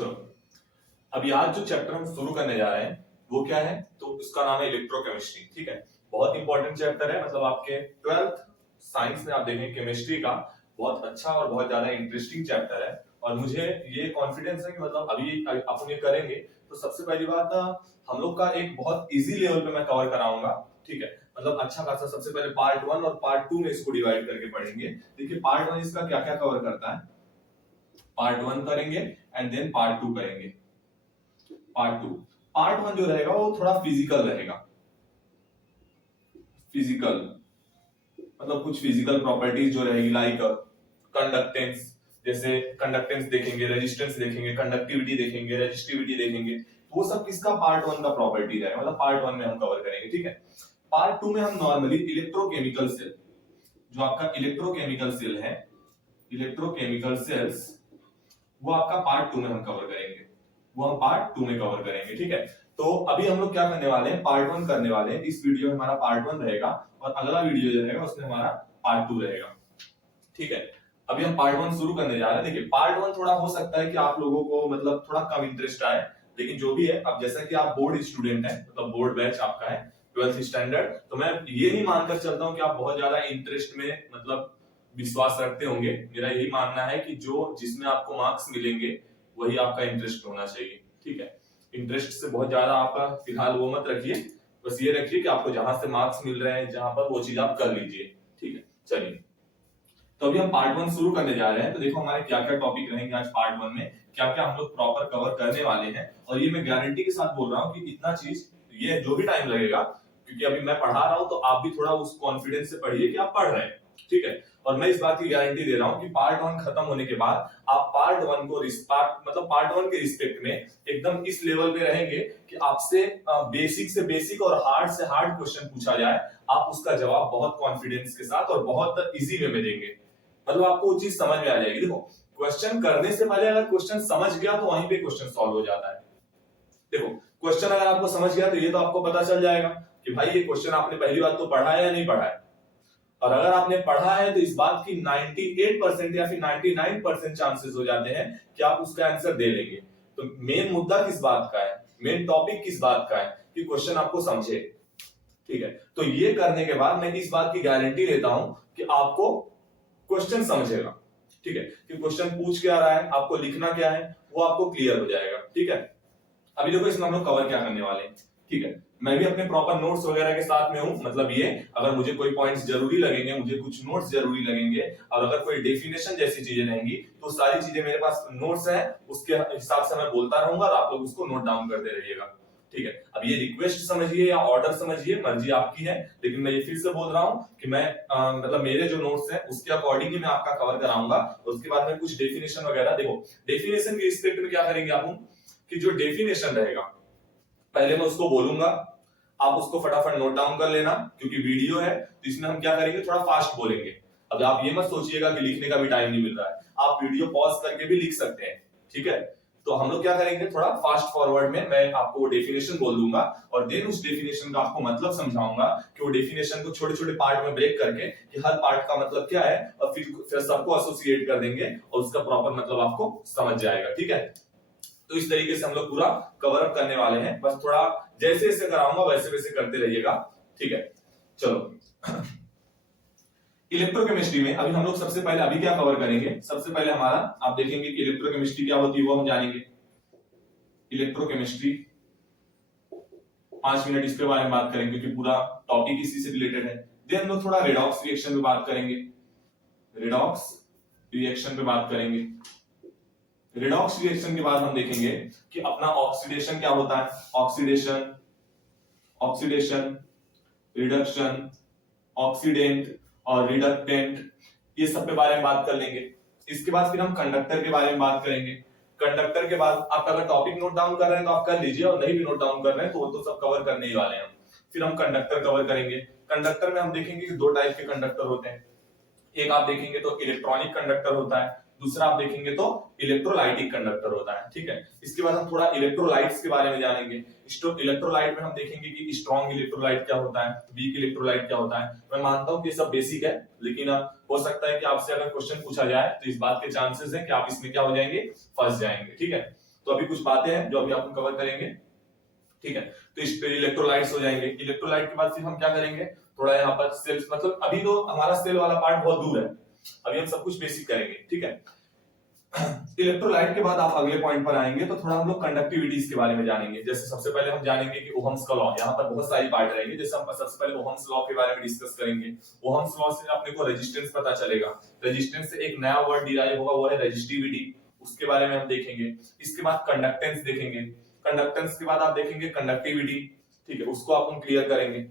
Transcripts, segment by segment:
चलो, अभी आज जो चैप्टर हम शुरू करने जा रहे हैं वो क्या है, तो उसका नाम है इलेक्ट्रोकेमिस्ट्री। ठीक है, बहुत इंपॉर्टेंट चैप्टर है। मतलब आपके 12th साइंस में आप देखेंगे केमिस्ट्री का बहुत अच्छा और बहुत ज्यादा इंटरेस्टिंग चैप्टर है। और मुझे ये कॉन्फिडेंस है कि मतलब अभी अपन ये करेंगे तो सबसे पहली बात हम लोग का एक बहुत इजी लेवल पे मैं कवर कराऊंगा। ठीक है, मतलब अच्छा खासा सबसे पहले पार्ट 1 और पार्ट 2 में इसको डिवाइड करके पढ़ेंगे। देखिए पार्ट 1 इसका क्या क्या कवर करता है। पार्ट 1 करेंगे एंड देन पार्ट 2 करेंगे। पार्ट 1 जो रहेगा वो थोड़ा फिजिकल रहेगा। फिजिकल मतलब कुछ फिजिकल प्रॉपर्टीज जो रहेगी लाइक कंडक्टेंस, जैसे कंडक्टेंस देखेंगे, रेजिस्टेंस देखेंगे, कंडक्टिविटी देखेंगे, रेजिस्टिविटी देखेंगे। तो वो सब किसका पार्ट 1 का प्रॉपर्टी रहेगा, मतलब पार्ट 1 में हम कवर करेंगे। ठीक है, पार्ट 2 में हम नॉर्मली इलेक्ट्रोकेमिकल सेल, जो आपका इलेक्ट्रोकेमिकल सेल है, इलेक्ट्रोकेमिकल सेल्स, वो आपका पार्ट 2 में हम कवर करेंगे। वो हम पार्ट 2 में कवर करेंगे। ठीक है, तो अभी हम लोग क्या करने वाले हैं, पार्ट 1 करने वाले हैं। इस वीडियो में हमारा पार्ट 1 रहेगा और अगला वीडियो जो रहेगा उसमें हमारा पार्ट 2 रहेगा। ठीक है, अभी हम पार्ट 1 शुरू करने जा रहे हैं। देखिए पार्ट 1 थोड़ा हो सकता है कि आप लोगों को मतलब थोड़ा कम इंटरेस्ट आए, लेकिन जो भी है, अब जैसा कि आप बोर्ड स्टूडेंट हैं, मतलब बोर्ड बैच आपका है 12th स्टैंडर्ड, तो मैं ये नहीं मानकर चलता हूं कि आप बहुत ज्यादा इंटरेस्ट में मतलब विश्वास रखते होंगे। मेरा यही मानना है कि जो जिसमें आपको मार्क्स मिलेंगे वही आपका इंटरेस्ट होना चाहिए। ठीक है, इंटरेस्ट से बहुत ज्यादा आपका फिलहाल वो मत रखिए, बस ये रखिए कि आपको जहां से मार्क्स मिल रहे हैं जहां पर वो चीज आप कर लीजिए। ठीक है, चलिए तो अभी हम पार्ट 1 शुरू करने जा रहे हैं। तो देखो हमारे क्या क्या टॉपिक रहेंगे आज पार्ट 1 में, क्या क्या हम लोग प्रॉपर कवर करने वाले हैं। और ये मैं गारंटी के साथ बोल रहा हूँ कि इतना चीज, ये जो भी टाइम लगेगा, क्योंकि अभी मैं पढ़ा रहा हूं तो आप भी थोड़ा उस कॉन्फिडेंस से पढ़िए कि आप पढ़ रहे हैं। ठीक है, और मैं इस बात की गारंटी दे रहा हूं कि पार्ट 1 खत्म होने के बाद आप पार्ट 1 को मतलब पार्ट 1 के रिस्पेक्ट में एकदम इस लेवल पे रहेंगे कि आपसे बेसिक से बेसिक और हार्ड से हार्ड क्वेश्चन पूछा जाए, आप उसका जवाब बहुत कॉन्फिडेंस के साथ और बहुत इजी वे में देंगे। मतलब आपको वो चीज समझ में आ जाएगी। देखो क्वेश्चन करने से पहले अगर क्वेश्चन समझ गया तो वहीं पे क्वेश्चन सॉल्व हो जाता है। देखो क्वेश्चन अगर आपको समझ गया तो ये तो आपको पता चल जाएगा कि भाई ये क्वेश्चन आपने पहली बात तो पढ़ा है या नहीं पढ़ा है। और अगर आपने पढ़ा है तो इस बात की 98% या फिर 99% चांसेस हो जाते हैं कि आप उसका आंसर दे लेंगे। तो मेन मुद्दा किस बात का है, मेन टॉपिक किस बात का है कि क्वेश्चन आपको समझे। ठीक है, तो ये करने के बाद मैं इस बात की गारंटी लेता हूं कि आपको क्वेश्चन समझेगा। ठीक है, कि क्वेश्चन पूछ क्या रहा है, आपको लिखना क्या है, वो आपको क्लियर हो जाएगा। ठीक है, अभी देखो इसमें हम लोग कवर क्या करने वाले हैं। ठीक है, मैं भी अपने प्रॉपर नोट्स वगैरह के साथ में हूं। मतलब ये अगर मुझे कोई पॉइंट्स जरूरी लगेंगे, मुझे कुछ नोट्स जरूरी लगेंगे, और अगर कोई डेफिनेशन जैसी चीजें रहेंगी तो सारी चीजें मेरे पास नोट्स हैं, उसके हिसाब से मैं बोलता रहूंगा और आप लोग उसको नोट डाउन करते रहिएगा। ठीक है, अब ये रिक्वेस्ट समझिए या ऑर्डर समझिए, मर्जी आपकी है, लेकिन मैं ये फिर से बोल रहा हूं कि मैं मतलब मेरे जो नोट्स हैं उसके अकॉर्डिंग ही मैं आपका कवर कराऊंगा। और उसके बाद में कुछ डेफिनेशन वगैरह, देखो डेफिनेशन के रिस्पेक्ट में क्या करेंगे आप, कि जो डेफिनेशन रहेगा पहले मैं उसको बोलूंगा, आप उसको फटाफट नोट डाउन कर लेना, क्योंकि वीडियो है तो इसमें हम क्या करेंगे, थोड़ा फास्ट बोलेंगे। अब आप ये मत सोचिएगा कि लिखने का भी टाइम नहीं मिल रहा है, आप वीडियो पॉज करके भी लिख सकते हैं। ठीक है, तो हम लोग क्या करेंगे, थोड़ा फास्ट फॉरवर्ड में मैं आपको वो डेफिनेशन बोल दूंगा और देन उस डेफिनेशन का आपको मतलब समझाऊंगा कि वो डेफिनेशन को छोटे छोटे पार्ट में ब्रेक करके कि हर पार्ट का मतलब क्या है, और फिर सबको एसोसिएट कर देंगे और उसका प्रॉपर मतलब आपको समझ जाएगा। ठीक है, तो इस तरीके से हम लोग पूरा कवर अप करने वाले हैं। बस थोड़ा जैसे जैसे कराऊंगा वैसे वैसे करते रहिएगा। ठीक है, चलो इलेक्ट्रोकेमिस्ट्री में अभी हम लोग सबसे पहले अभी क्या कवर करेंगे, सबसे पहले हमारा आप देखेंगे कि इलेक्ट्रोकेमिस्ट्री क्या होती है वो हम जानेंगे। इलेक्ट्रोकेमिस्ट्री 5 मिनट इसके बारे में बात करेंगे क्योंकि पूरा टॉपिक इसी से रिलेटेड है। देन हम लोग थोड़ा रेडॉक्स रिएक्शन पे बात करेंगे, रेडॉक्स रिएक्शन पे बात करेंगे। रेडॉक्स रिएक्शन के बाद हम देखेंगे कि अपना ऑक्सीडेशन क्या होता है, ऑक्सीडेशन, ऑक्सीडेशन, रिडक्शन, ऑक्सीडेंट और रिडक्टेंट, ये सब के बारे में बात कर लेंगे। इसके बाद फिर हम कंडक्टर के बारे में बात करेंगे। कंडक्टर के बाद आप अगर टॉपिक नोट डाउन कर रहे हैं तो आप कर लीजिए, और नहीं भी नोट डाउन कर रहे हैं तो वो तो सब कवर करने ही वाले हैं। फिर हम कंडक्टर कवर करेंगे। कंडक्टर में हम देखेंगे कि 2 टाइप के कंडक्टर होते हैं। एक आप देखेंगे तो इलेक्ट्रॉनिक कंडक्टर होता है, दूसरा आप देखेंगे तो इलेक्ट्रोलाइटिक कंडक्टर होता है। ठीक है, इसके बाद हम थोड़ा इलेक्ट्रोलाइट्स के बारे में जानेंगे। इलेक्ट्रोलाइट में हम देखेंगे कि स्ट्रॉन्ग इलेक्ट्रोलाइट क्या होता है, वीक इलेक्ट्रोलाइट क्या होता है। मैं मानता हूं कि सब बेसिक है, लेकिन हो सकता है कि आपसे अगर क्वेश्चन पूछा जाए तो इस बात के चांसेस हैं कि आप इसमें क्या हो जाएंगे, फंस जाएंगे। ठीक है, तो अभी कुछ बातें हैं जो अभी आप कवर करेंगे, ठीक है। तो इस पे इलेक्ट्रोलाइट्स हो जाएंगे, इलेक्ट्रोलाइट के बाद फिर हम क्या करेंगे, थोड़ा यहाँ पर सेल्स, मतलब अभी तो हमारा सेल वाला पार्ट बहुत दूर है, अभी हम सब कुछ बेसिक करेंगे, ठीक है। इलेक्ट्रोलाइट के बाद आप अगले पॉइंट पर आएंगे तो थोड़ा हम लोग कंडक्टिविटीज के बारे में जानेंगे। जैसे सबसे पहले हम जानेंगे कि ओहम्स का लॉ, यहाँ पर बहुत सारी पार्ट रहेंगे। जैसे हम सबसे पहले ओहम्स लॉ के बारे में डिस्कस करेंगे। ओहम्स लॉ से अपने को रेजिस्टेंस पता चलेगा, रेजिस्टेंस से एक नया वर्ड डिराइव होगा, वो है रेजिस्टिविटी, उसके बारे में हम देखेंगे। इसके बाद कंडक्टेंस देखेंगे, कंडक्टेंस के बाद आप देखेंगे कंडक्टिविटी, ठीक है, उसको आप क्लियर करेंगे।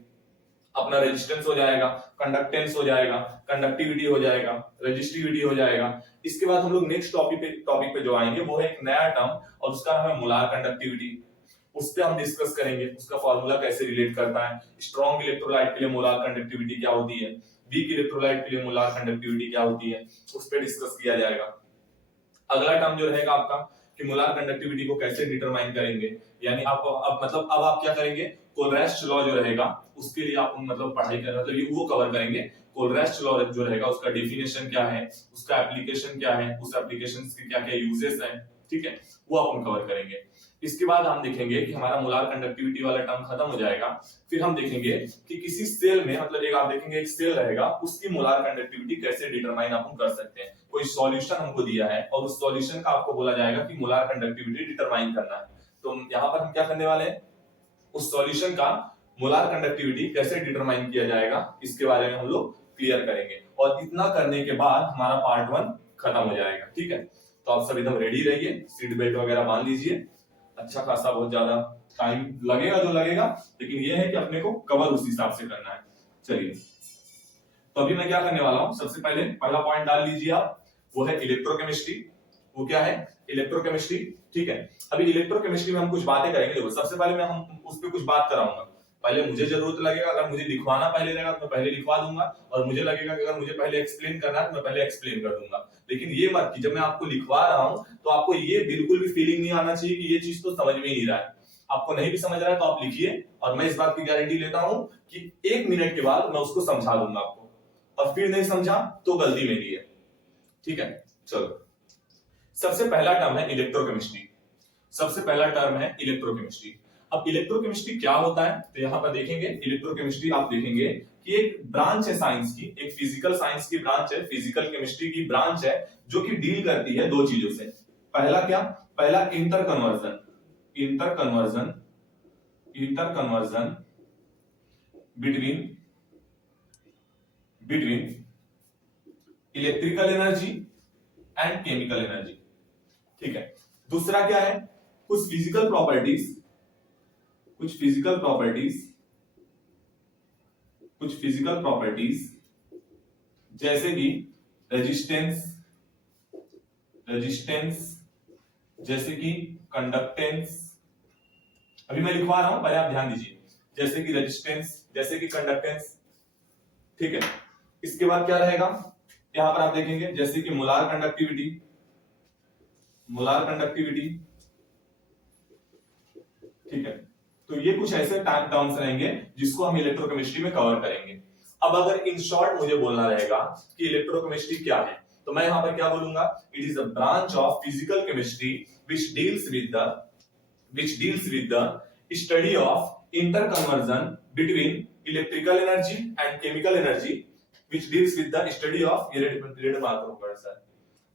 अपना रेजिस्टेंस हो जाएगा, कंडक्टेंस हो जाएगा, कंडक्टिविटी हो जाएगा, रेजिस्टिविटी हो जाएगा। इसके बाद हम लोग नेक्स्ट टॉपिक पे जो आएंगे वो है एक नया टर्म, और उसका नाम है मोलार कंडक्टिविटी। उस पे हम डिस्कस करेंगे, उसका फॉर्मूला कैसे रिलेट करता है, स्ट्रॉन्ग इलेक्ट्रोलाइट के लिए मोलार कंडक्टिविटी क्या होती है, वीक इलेक्ट्रोलाइट के लिए मोलार कंडक्टिविटी क्या होती है, उस पे डिस्कस किया जाएगा। अगला टर्म जो रहेगा आपका कि मोलार कंडक्टिविटी को कैसे डिटरमाइन करेंगे, यानी आप अब आप क्या करेंगे, कोलरेस्ट लॉ जो रहेगा उसके लिए आप मतलब पढ़ाई कर, मतलब ये वो कवर करेंगे। कोलरेस्ट लॉ जो रहेगा उसका डेफिनेशन क्या है, उसका एप्लीकेशन क्या है, उस एप्लीकेशन के क्या क्या यूजेस हैं, ठीक है, वो आप कवर करेंगे। इसके बाद हम देखेंगे कि हमारा मोलार कंडक्टिविटी वाला टर्म खत्म हो जाएगा। फिर हम देखेंगे कि किसी सेल में, मतलब एक आप देखेंगे एक सेल रहेगा, उसकी मोलार कंडक्टिविटी कैसे डिटरमाइन आप कर सकते हैं। कोई सॉल्यूशन हमको दिया है और उस सॉल्यूशन का आपको बोला जाएगा कि मोलार कंडक्टिविटी डिटरमाइन करना है। तो यहाँ पर हम क्या करने वाले हैं, उस सॉल्यूशन का मोलार कंडक्टिविटी कैसे डिटरमाइन किया जाएगा, इसके बारे में हम लोग क्लियर करेंगे। और इतना करने के बाद हमारा पार्ट 1 खत्म हो जाएगा, ठीक है। तो आप सब एकदम रेडी रहिए, सीट बेल्ट वगैरह बांध लीजिए। अच्छा खासा बहुत ज्यादा टाइम लगेगा जो लगेगा, लेकिन ये है कि अपने को कवर उस हिसाब से करना है। चलिए, तो अभी मैं क्या करने वाला हूं, सबसे पहले पहला पॉइंट डाल लीजिए आप, वो है इलेक्ट्रोकेमिस्ट्री। वो क्या है, इलेक्ट्रोकेमिस्ट्री, ठीक है। अभी इलेक्ट्रोकेमिस्ट्री में हम कुछ बातें करेंगे। देखो सबसे पहले मैं हम उस पर कुछ बात कराऊंगा। पहले मुझे जरूरत लगेगा, अगर मुझे लिखवाना पहले लगेगा तो मैं पहले लिखवा दूंगा, और मुझे लगेगा कि अगर मुझे पहले एक्सप्लेन करना है तो मैं पहले एक्सप्लेन कर दूंगा। लेकिन ये मत कि जब मैं आपको लिखवा रहा हूं तो आपको ये बिल्कुल भी फीलिंग नहीं आना चाहिए कि ये चीज तो समझ में ही नहीं रहा है। आपको नहीं भी समझ रहा है तो आप लिखिए, और मैं इस बात की गारंटी लेता हूं कि 1 मिनट के बाद मैं उसको समझा दूंगा आपको, और फिर नहीं समझा तो गलती मेरी है, ठीक है। चलो, सबसे पहला टर्म है इलेक्ट्रोकेमिस्ट्री। सबसे पहला टर्म है इलेक्ट्रोकेमिस्ट्री। अब इलेक्ट्रोकेमिस्ट्री क्या होता है, तो यहां पर देखेंगे इलेक्ट्रोकेमिस्ट्री, आप देखेंगे कि एक ब्रांच है साइंस की, एक फिजिकल साइंस की ब्रांच है, फिजिकल केमिस्ट्री की ब्रांच है, जो कि डील करती है 2 चीजों से। पहला क्या, पहला inter conversion, inter conversion, inter conversion between electrical energy and chemical energy, ठीक है। दूसरा क्या है, कुछ फिजिकल प्रॉपर्टीज, कुछ फिजिकल प्रॉपर्टीज जैसे कि रेजिस्टेंस, जैसे कि कंडक्टेंस। अभी मैं लिखवा रहा हूं, पहले आप ध्यान दीजिए, जैसे कि रेजिस्टेंस, जैसे कि कंडक्टेंस, ठीक है। इसके बाद क्या रहेगा, यहां पर आप देखेंगे जैसे कि मोलार कंडक्टिविटी, ठीक है। तो ये कुछ ऐसे टर्म्स रहेंगे जिसको हम इलेक्ट्रोकेमिस्ट्री में कवर करेंगे। अब अगर इन शॉर्ट मुझे बोलना रहेगा कि इलेक्ट्रोकेमिस्ट्री क्या है, तो मैं यहां पर क्या बोलूंगा, it is a branch of physical chemistry which deals with the study of interconversion between electrical energy and chemical energy, which deals with the study of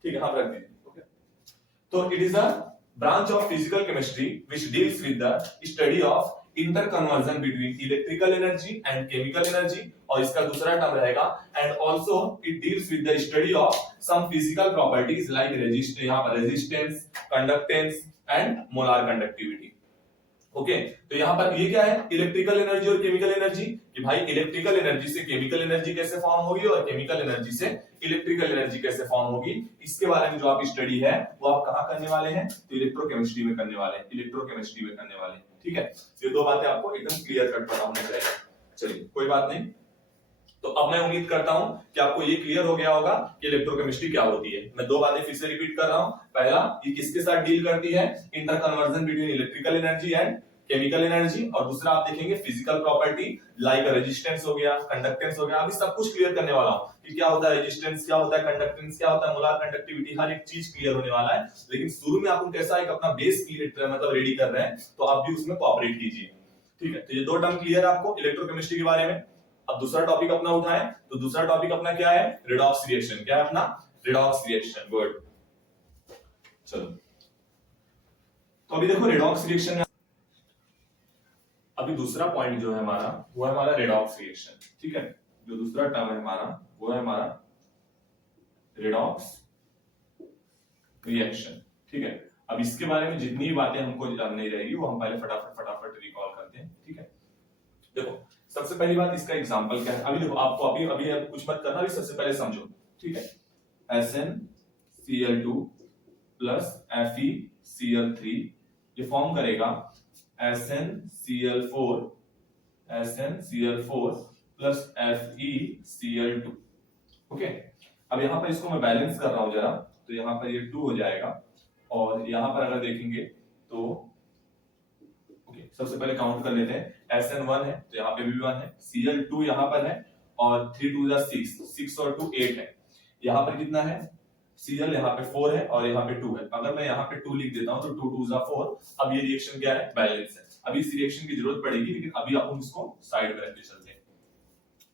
ठीक है, हाँ रख दीजिए, ओके। तो it is a branch of physical chemistry which deals with the study of interconversion between electrical energy and chemical energy, और इसका दूसरा term रहेगा and also it deals with the study of some physical properties like resistance, conductance and molar conductivity, okay. तो यहाँ पर ये क्या है, इलेक्ट्रिकल एनर्जी और केमिकल एनर्जी, कि भाई इलेक्ट्रिकल एनर्जी से केमिकल एनर्जी कैसे फॉर्म होगी और केमिकल एनर्जी से इलेक्ट्रिकल एनर्जी कैसे फॉर्म होगी, इसके बारे में जो आप स्टडी है वो आप कहाँ करने वाले हैं, तो इलेक्ट्रोकेमिस्ट्री में करने वाले हैं, इलेक्ट्रोकेमिस्ट्री में करने वाले हैं, ठीक है। ये 2 बातें आपको एकदम क्लियर कट पता होना चाहिए। चलिए, कोई बात नहीं। तो अब मैं उम्मीद करता हूं कि आपको ये क्लियर हो गया होगा कि इलेक्ट्रोकेमिस्ट्री क्या होती है। मैं 2 बातें फिर से रिपीट कर रहा हूं। पहला, ये किसके साथ डील करती है, inter conversion between electrical energy and chemical energy, और दूसरा आप देखेंगे फिजिकल प्रॉपर्टी लाइक रेजिस्टेंस हो गया, कंडक्टेंस हो गया। अभी सब कुछ क्लियर करने वाला हूं कि क्या होता है रेजिस्टेंस, क्या होता है कंडक्टेंस, क्या होता है मोलार कंडक्टिविटी, हर एक चीज क्लियर होने वाला है। लेकिन शुरू में आप कैसा एक अपना बेस क्लियर मतलब रेडी कर रहे हैं, तो आप भी उसमें कोऑपरेट कीजिए, ठीक है। तो ये दो टर्म क्लियर है आपको इलेक्ट्रोकेमिस्ट्री के बारे में। अब दूसरा टॉपिक अपना उठाएं, तो दूसरा टॉपिक अपना क्या है, रिडॉक्स रिएक्शन। क्या है अपना, रिडॉक्स रिएक्शन। गुड, चलो तो अभी देखो रिडॉक्स रिएक्शन में अभी दूसरा पॉइंट जो है हमारा वो है हमारा रिडॉक्स रिएक्शन, ठीक है। जो दूसरा टर्म है हमारा वो है हमारा रिडॉक्स रिएक्शन, ठीक है। अब इसके बारे में जितनी भी बातें हमको जाननी रहेगी वो हम पहले फटाफट रिकॉल करते हैं, ठीक है। देखो सबसे पहली बात, इसका एग्जांपल क्या है। अभी देखो आपको अभी अभी कुछ मत करना, अभी सबसे पहले समझो, ठीक है। SnCl2 प्लस FeCl3 ये फॉर्म करेगा SnCl4 प्लस FeCl2, ओके। अब यहां पर इसको मैं बैलेंस कर रहा हूं जरा, तो यहां पर ये 2 हो जाएगा, और यहां पर अगर देखेंगे तो ओके, सबसे पहले काउंट कर लेते हैं। SN1 है तो यहाँ पे भी 1 है, Cl2 यहाँ पर है, और 3 2 6, 6 और 2 8 है। यहाँ पर कितना है, Cl यहाँ पे 4 है और यहाँ पे 2 है। अगर मैं यहाँ पे 2 लिख देता हूँ तो 2 2 4। अब ये रिएक्शन क्या है, बैलेंस है। अभी इस रिएक्शन की जरूरत पड़ेगी, लेकिन अभी आप इसको साइड में रखते चलते हैं,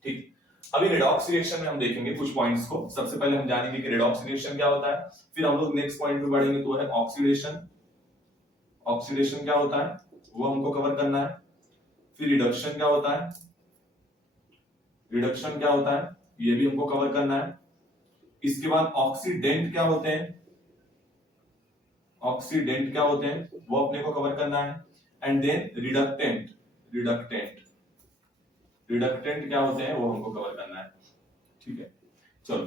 ठीक। अभी रिडॉक्स रिएक्शन में हम देखेंगे कुछ पॉइंट्स को। सबसे पहले हम जानेंगे कि रिडॉक्स रिएक्शन क्या होता है, फिर हम लोग नेक्स्ट पॉइंट पे बढ़ेंगे तो है ऑक्सीडेशन। ऑक्सीडेशन क्या होता है वो हमको कवर करना है। फिर रिडक्शन क्या होता है, रिडक्शन क्या होता है ये भी हमको कवर करना है। इसके बाद ऑक्सीडेंट क्या होते हैं, ऑक्सीडेंट क्या होते हैं वो अपने को कवर करना है। And then reductant, reductant reductant क्या होते हैं वो हमको कवर करना है, ठीक है। चलो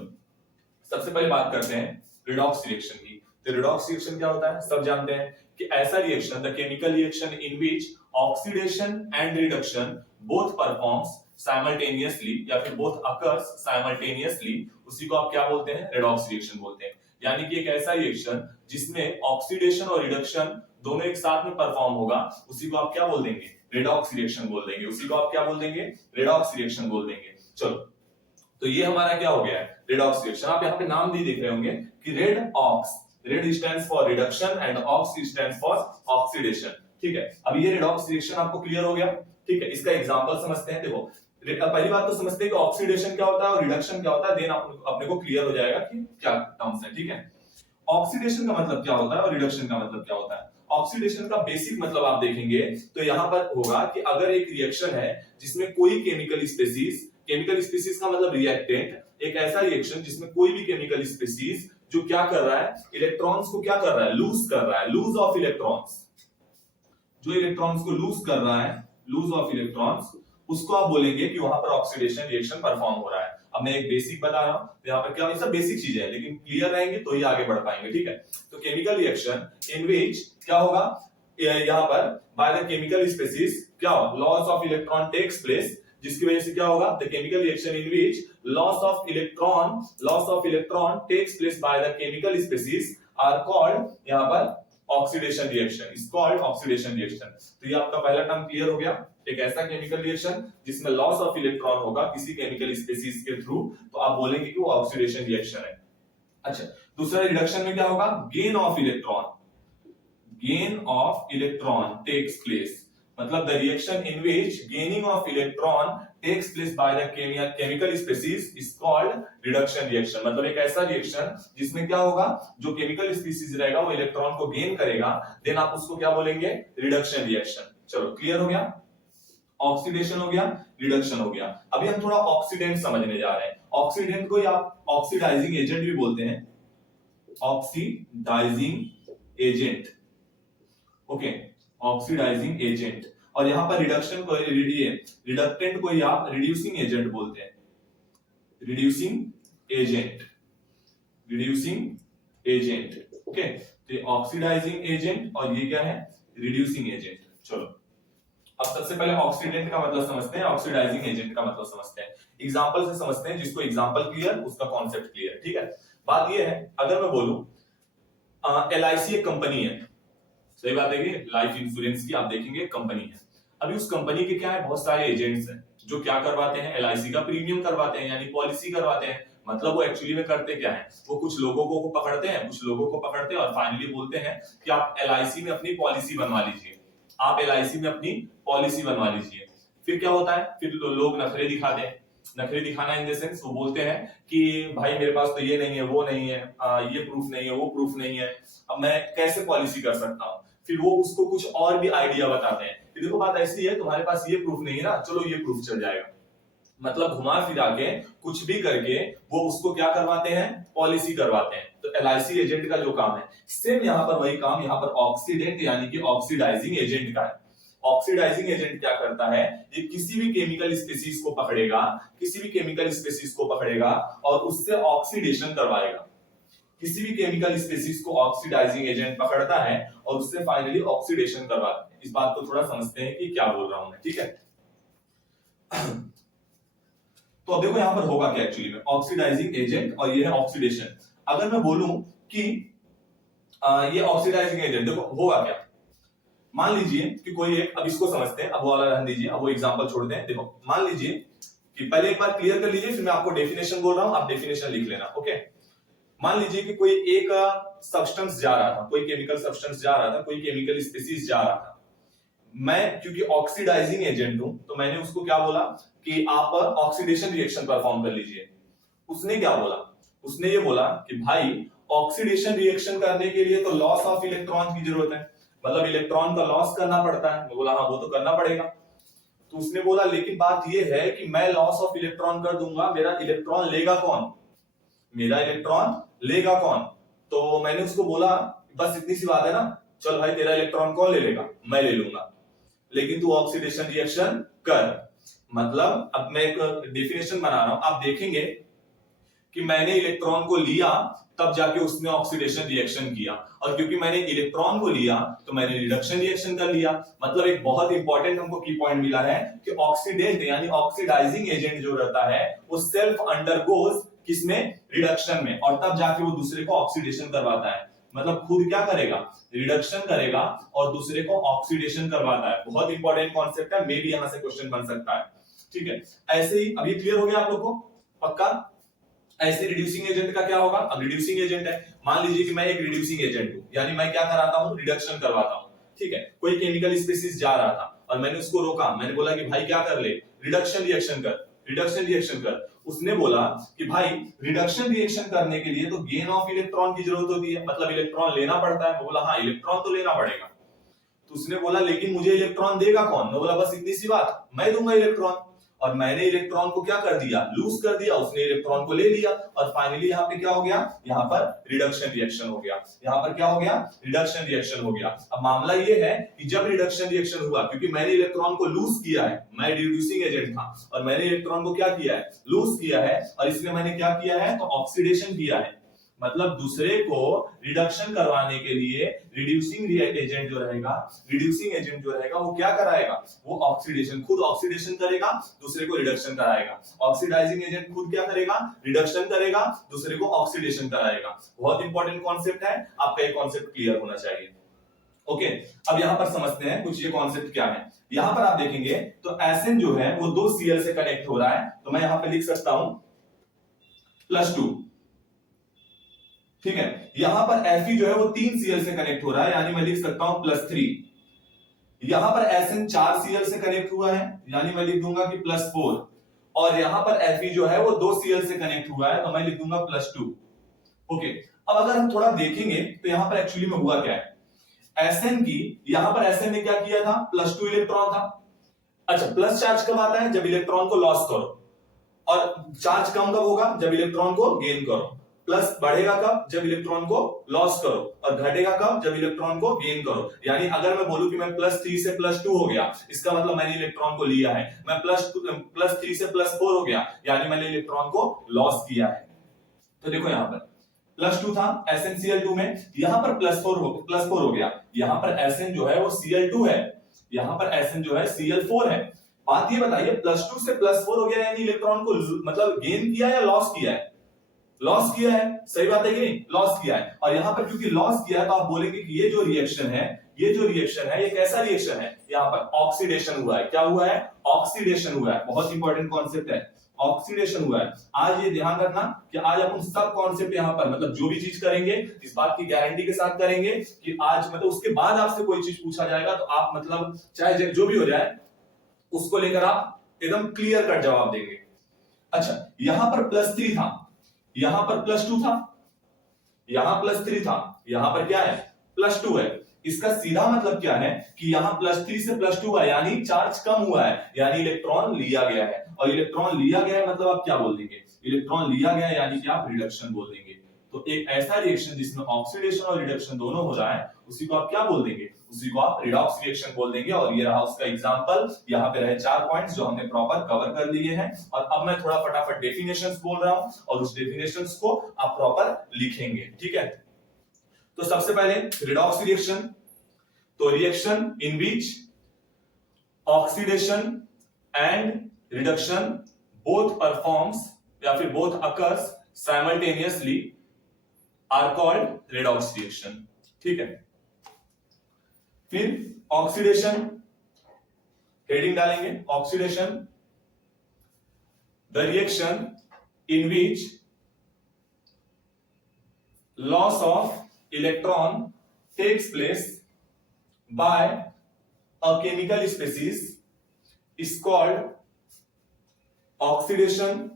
सबसे पहले बात करते हैं रिडॉक्स रिएक्शन की। तो रिडॉक्स रिएक्शन क्या होता है, सब जानते हैं कि ऐसा reaction, the chemical reaction in which oxidation and reduction both performs simultaneously या फिर बोथ अकर्स साइमल्टेनियसली, उसी को आप क्या बोलते हैं, रिडॉक्स रिएक्शन बोलते हैं। यानी कि एक ऐसा रिएक्शन जिसमें ऑक्सीडेशन और रिडक्शन दोनों एक साथ में परफॉर्म होगा, उसी को आप क्या बोल देंगे, रिडॉक्स रिएक्शन बोल देंगे। उसी को आप क्या बोल देंगे, रिडॉक्स रिएक्शन बोल देंगे। चलो तो ये हमारा क्या हो गया है, रिडॉक्स रिएक्शन। आप यहाँ पे नाम भी देख रहे होंगे कि red ox, red stands for reduction and ox stands for oxidation, ठीक है। अब ये रिडॉक्स रिएक्शन आपको क्लियर हो गया, ठीक है। इसका एग्जांपल समझते हैं। देखो पहली बात तो समझते हैं कि ऑक्सीडेशन क्या होता है और रिडक्शन क्या होता है, देन अपने को क्लियर हो जाएगा कि क्या टर्म्स है, ठीक है। ऑक्सीडेशन का मतलब क्या होता है और रिडक्शन का मतलब क्या होता है। ऑक्सीडेशन का बेसिक मतलब आप देखेंगे तो यहां पर होगा कि अगर एक रिएक्शन है जिसमें कोई केमिकल स्पीसीज, केमिकल स्पीसीज का मतलब रिएक्टेंट, एक ऐसा रिएक्शन जिसमें कोई भी केमिकल स्पीसीज जो क्या कर रहा है, इलेक्ट्रॉन्स को क्या कर रहा है, लूज कर रहा है, लूज ऑफ इलेक्ट्रॉन्स, जो इलेक्ट्रॉन्स को लूज कर रहा है, लूज ऑफ इलेक्ट्रॉन्स, उसको आप बोलेंगे कि वहां पर ऑक्सीडेशन रिएक्शन परफॉर्म हो रहा है। अब मैं एक बेसिक बता रहा हूं, तो यहाँ पर क्या, ये सब बेसिक चीजें हैं, लेकिन क्लियर रहेंगे तो ही आगे बढ़ पाएंगे, ठीक है। तो केमिकल रिएक्शन इन विच क्या होगा, यहाँ पर बाय द केमिकल स्पीसीज क्या होगा, loss of electron takes place, जिसकी वजह से क्या होगा, the chemical reaction in which loss of electron takes place by the chemical species are called, यहाँ पर oxidation reaction is called oxidation reaction. तो ये आपका पहला टर्म क्लियर हो गया, एक ऐसा केमिकल रिएक्शन जिसमें लॉस ऑफ इलेक्ट्रॉन होगा किसी केमिकल स्पीसीज के थ्रू, तो आप बोलेंगे कि वो ऑक्सीडेशन रिएक्शन है। अच्छा, दूसरा रिडक्शन में क्या होगा, gain of electron, gain of electron takes place, मतलब the reaction in which gaining of electron takes place by the chemical species is called reduction reaction। मतलब एक ऐसा रिएक्शन जिसमें क्या होगा, जो केमिकल स्पीसीज रहेगा वो इलेक्ट्रॉन को गेन करेगा, देन आप उसको क्या बोलेंगे, रिडक्शन रिएक्शन। चलो क्लियर हो गया, ऑक्सीडेशन हो गया, रिडक्शन हो गया। अभी हम थोड़ा ऑक्सीडेंट समझने जा रहे हैं। ऑक्सीडेंट को आप ऑक्सीडाइजिंग एजेंट भी बोलते हैं, oxidising agent, okay, oxidising agent. और यहां पर रिडक्शन को, रिडक्टेंट को आप रिड्यूसिंग एजेंट बोलते हैं, reducing agent, reducing agent, okay. तो ऑक्सीडाइजिंग एजेंट और ये क्या है, रिड्यूसिंग एजेंट। चलो अब सबसे पहले ऑक्सीडेंट का मतलब समझते हैं, ऑक्सीडाइजिंग एजेंट का मतलब समझते हैं। एग्जांपल से समझते हैं, जिसको एग्जांपल क्लियर उसका कॉन्सेप्ट क्लियर, ठीक है। बात ये है, अगर मैं बोलूं LIC एक कंपनी है, सही बात है कि लाइफ इंश्योरेंस की आप देखेंगे कंपनी है। अभी उस कंपनी के क्या है, बहुत सारे एजेंट्स हैं जो क्या करवाते हैं, एलआईसी का प्रीमियम करवाते हैं, यानी पॉलिसी करवाते हैं। मतलब वो एक्चुअली में करते क्या है, वो कुछ लोगों को पकड़ते हैं, कुछ लोगों को पकड़ते हैं और फाइनली बोलते हैं कि आप एलआईसी में अपनी पॉलिसी बनवा लीजिए, आप एलआईसी में अपनी पॉलिसी बनवा लीजिए। फिर क्या होता है, फिर लोग नखरे दिखाते हैं। नखरे दिखाना इन द सेंस वो बोलते हैं कि भाई मेरे पास तो ये नहीं है, वो नहीं है, ये प्रूफ नहीं है, वो प्रूफ नहीं है, अब मैं कैसे पॉलिसी कर सकता हूँ। फिर वो उसको कुछ और भी आइडिया बताते हैं कि देखो बात ऐसी है, तुम्हारे पास ये प्रूफ नहीं है ना, चलो ये प्रूफ चल जाएगा। मतलब घुमा फिरा के कुछ भी करके वो उसको क्या करवाते हैं, पॉलिसी करवाते हैं। तो एलआईसी एजेंट का जो काम है, सेम यहाँ पर वही काम यहाँ पर ऑक्सीडेंट यानी कि ऑक्सीडाइजिंग एजेंट का है। ऑक्सीडाइजिंग एजेंट क्या करता है, ये किसी भी केमिकल स्पीसीज को पकड़ेगा, किसी भी केमिकल स्पीसीज को पकड़ेगा और उससे ऑक्सीडेशन करवाएगा। किसी भी केमिकल स्पीसीज को ऑक्सीडाइजिंग एजेंट पकड़ता है और उससे फाइनली ऑक्सीडेशन करवाता है। इस बात को थोड़ा समझते हैं कि क्या बोल रहा हूं मैं, ठीक है। तो अब देखो यहां पर होगा क्या एक्चुअली में, ऑक्सीडाइजिंग एजेंट और ये है ऑक्सीडेशन। अगर मैं बोलूं कि ये ऑक्सीडाइजिंग एजेंट, देखो होगा क्या, मान लीजिए कि कोई एक, अब इसको समझते हैं, अब वो वाला रहने दीजिए, अब वो एग्जांपल छोड़ दें। देखो मान लीजिए कि पहले एक बार क्लियर कर लीजिए, फिर मैं आपको डेफिनेशन बोल रहा हूं, आप डेफिनेशन लिख लेना, ओके। मान लीजिए कि कोई एक सब्सटेंस जा रहा था, कोई केमिकल सब्सटेंस जा रहा था, कोई केमिकल स्पीसीज जा रहा था। मैं क्योंकि ऑक्सीडाइजिंग एजेंट हूं तो मैंने उसको क्या बोला कि आप ऑक्सीडेशन रिएक्शन परफॉर्म कर लीजिए। उसने क्या बोला, उसने ये बोला कि भाई ऑक्सीडेशन रिएक्शन करने के लिए तो लॉस ऑफ इलेक्ट्रॉन की जरूरत है, मतलब इलेक्ट्रॉन का लॉस करना पड़ता है। मैं बोला हाँ वो तो करना पड़ेगा। तो उसने बोला लेकिन बात ये है कि मैं लॉस ऑफ इलेक्ट्रॉन कर दूंगा, मेरा इलेक्ट्रॉन लेगा कौन, मेरा इलेक्ट्रॉन लेगा कौन। तो मैंने उसको बोला बस इतनी सी बात है ना, चल भाई तेरा इलेक्ट्रॉन कौन ले लेगा, मैं ले लूंगा, लेकिन तू ऑक्सीडेशन रिएक्शन कर। मतलब अब मैं एक डेफिनेशन बना रहा हूं, आप देखेंगे कि मैंने इलेक्ट्रॉन को लिया तब जाके उसने ऑक्सीडेशन रिएक्शन किया, और क्योंकि मैंने इलेक्ट्रॉन को लिया तो मैंने रिडक्शन रिएक्शन कर लिया। मतलब एक बहुत इंपॉर्टेंट हमको की पॉइंट मिला है कि ऑक्सीडेंट यानी ऑक्सीडाइजिंग एजेंट जो रहता है वो सेल्फ अंडरगोज किसमें, रिडक्शन में, और तब जाके वो दूसरे को ऑक्सीडेशन करवाता है। मतलब खुद क्या करेगा, रिडक्शन करेगा और दूसरे को ऑक्सीडेशन करवाता है। बहुत इंपॉर्टेंट कॉन्सेप्ट है, मे भी यहां से क्वेश्चन बन सकता है, ठीक है। ऐसे ही अभी क्लियर हो गया आप लोग को, पक्का। ऐसे रिड्यूसिंग एजेंट का क्या होगा, अब रिड्यूसिंग एजेंट है, मान लीजिए कि मैं एक रिड्यूसिंग एजेंट हूं, यानी मैं क्या कराता हूं, रिडक्शन करवाता हूं, ठीक है। कोई केमिकल स्पीसीज जा रहा था और मैंने उसको रोका, मैंने बोला कि भाई क्या कर ले, रिडक्शन रिएक्शन कर, रिडक्शन रिएक्शन कर। उसने बोला कि भाई रिडक्शन रिएक्शन करने के लिए तो गेन ऑफ इलेक्ट्रॉन की जरूरत होती है, मतलब इलेक्ट्रॉन लेना पड़ता है। मैं बोला हाँ इलेक्ट्रॉन तो लेना पड़ेगा। तो उसने बोला लेकिन मुझे इलेक्ट्रॉन देगा कौन, मैं बोला बस इतनी सी बात, मैं दूंगा इलेक्ट्रॉन। और मैंने इलेक्ट्रॉन को क्या कर दिया, लूज कर दिया, उसने इलेक्ट्रॉन को ले लिया, और फाइनली यहाँ पे क्या हो गया, यहाँ पर रिडक्शन रिएक्शन हो गया। यहाँ पर क्या हो गया, रिडक्शन रिएक्शन हो गया। अब मामला ये है कि जब रिडक्शन रिएक्शन हुआ, क्योंकि मैंने इलेक्ट्रॉन को लूज किया है, मैं रिड्यूसिंग एजेंट था और मैंने इलेक्ट्रॉन को क्या किया है, लूज किया है, और इसमें मैंने क्या किया है, तो ऑक्सीडेशन किया है। मतलब दूसरे को रिडक्शन करवाने के लिए रिड्यूसिंग एजेंट जो रहेगा, रिड्यूसिंग एजेंट जो रहेगा वो क्या कराएगा, वो ऑक्सीडेशन, खुद ऑक्सीडेशन करेगा, दूसरे को रिडक्शन कराएगा। ऑक्सीडाइजिंग एजेंट खुद क्या करेगा, रिडक्शन करेगा, दूसरे को ऑक्सीडेशन कराएगा। बहुत इंपॉर्टेंट कॉन्सेप्ट है, आपका ये कॉन्सेप्ट क्लियर होना चाहिए, ओके। अब यहां पर समझते हैं कुछ ये कॉन्सेप्ट क्या है। यहां पर आप देखेंगे तो एसएन जो है वो 2 Cl से कनेक्ट हो रहा है, तो मैं यहां पे लिख सकता हूं +2, ठीक है। यहां पर Fe जो है वो 3 Cl से कनेक्ट हो रहा है, यानी मैं लिख सकता हूं +3। यहां पर SN 4 Cl से कनेक्ट हुआ है, यानी मैं लिख दूंगा कि +4। और यहां पर Fe जो है वो 2 Cl से कनेक्ट हुआ है, तो मैं लिख दूंगा +2, ओके। अब अगर हम थोड़ा देखेंगे तो यहां पर एक्चुअली में हुआ क्या है, SN की, यहां पर SN ने क्या किया था, +2 इलेक्ट्रॉन था। अच्छा, प्लस चार्ज कब आता है, जब इलेक्ट्रॉन को लॉस करो, और चार्ज कम कब होगा, जब इलेक्ट्रॉन को गेन करो। प्लस बढ़ेगा कब, जब इलेक्ट्रॉन को लॉस करो, और घटेगा कब, जब इलेक्ट्रॉन को गेन करो। यानी अगर मैं बोलूं कि मैं +3 से +2 हो गया, इसका मतलब मैंने इलेक्ट्रॉन को लिया है। मैं +3 से +4 हो गया, यानी मैंने इलेक्ट्रॉन को लॉस किया है। तो देखो यहां पर +2 था SnCl2 में, यहां पर +4 हो गया। यहां पर Sn जो है वो Cl2 है, यहां पर Sn जो है Cl4 है। बात ये बताइए, +2 से +4 हो गया, यानी इलेक्ट्रॉन को मतलब गेन किया या लॉस किया है, लॉस किया है, सही बात है कि नहीं, लॉस किया है। और यहां पर क्योंकि लॉस किया है तो आप बोलेंगे कि ये जो रिएक्शन है, ये कैसा रिएक्शन है, यहां पर ऑक्सीडेशन हुआ है। क्या हुआ है, ऑक्सीडेशन हुआ है। बहुत इंपॉर्टेंट कॉन्सेप्ट है, ऑक्सीडेशन हुआ है। आज ये ध्यान रखना कि आज अपन सब कॉन्सेप्ट यहां पर मतलब जो भी चीज करेंगे इस बात की गारंटी के साथ करेंगे कि आज मतलब उसके बाद आपसे कोई चीज पूछा जाएगा तो आप मतलब चाहे जो भी हो जाए उसको लेकर आप एकदम क्लियर कट जवाब देंगे। अच्छा, यहां पर +3 था, यहां पर +2 था, यहां +3 था, यहां पर क्या है, +2 है। इसका सीधा मतलब क्या है कि यहां +3 से +2 है, यानी चार्ज कम हुआ है, यानी इलेक्ट्रॉन लिया गया है। और इलेक्ट्रॉन लिया गया है मतलब आप क्या बोल देंगे, इलेक्ट्रॉन लिया गया है यानी कि आप रिडक्शन बोल देंगे। तो एक ऐसा रिएक्शन जिसमें ऑक्सीडेशन और रिडक्शन दोनों हो रहा है उसी को आप क्या बोल देंगे, उसी को आप रिडॉक्स रिएक्शन बोल देंगे। और ये रहा उसका एग्जांपल, यहाँ पे रहे 4 पॉइंट्स जो हमने प्रॉपर कवर कर लिए हैं। और अब मैं थोड़ा फटाफट डेफिनेशंस बोल रहा हूं और उस डेफिनेशंस को आप प्रॉपर लिखेंगे, ठीक है। तो सबसे पहले रिडॉक्स रिएक्शन, तो reaction in which oxidation and reduction both performs या फिर both occurs simultaneously are called redox reaction, ठीक है। फिर ऑक्सीडेशन, हेडिंग डालेंगे oxidation, the reaction in which loss of electron takes place by a chemical species is called oxidation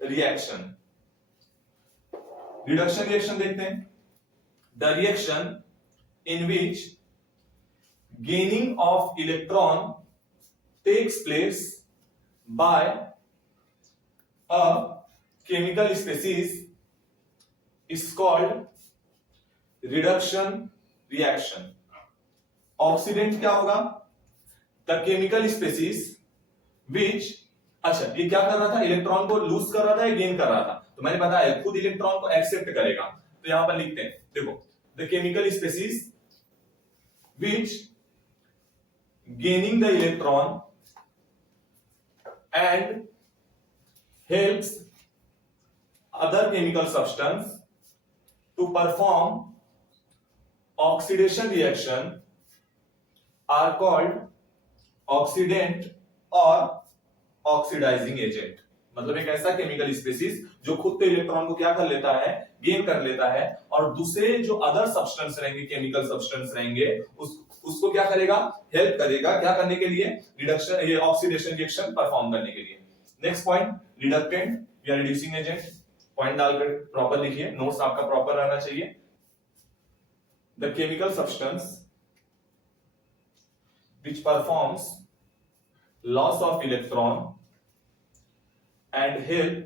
reaction. Reduction reaction देखते हैं, the reaction in which gaining of electron takes place by a chemical species is called reduction reaction. Oxidant क्या होगा, the chemical species विच, अच्छा ये क्या कर रहा था, इलेक्ट्रॉन को लूज कर रहा था या गेन कर रहा था, तो मैंने बताया खुद इलेक्ट्रॉन को एक्सेप्ट करेगा। तो यहां पर लिखते हैं, देखो the chemical species which gaining the electron and helps other chemical substance to perform oxidation reaction are called oxidant or oxidizing agent। मतलब एक ऐसा केमिकल स्पीसीज जो खुद तो इलेक्ट्रॉन को क्या कर लेता है, गेन कर लेता है, और दूसरे जो अदर सब्सटेंस रहेंगे, केमिकल सब्सटेंस रहेंगे, उसको क्या करेगा, हेल्प करेगा, क्या करने के लिए, रिडक्शन, ये ऑक्सीडेशन रिएक्शन परफॉर्म करने के लिए। नेक्स्ट पॉइंट, रिडक्टेंट या रिड्यूसिंग एजेंट, पॉइंट डालकर प्रॉपर लिखिए, नोट्स आपका प्रॉपर रहना चाहिए। The chemical substance which performs loss of electron and help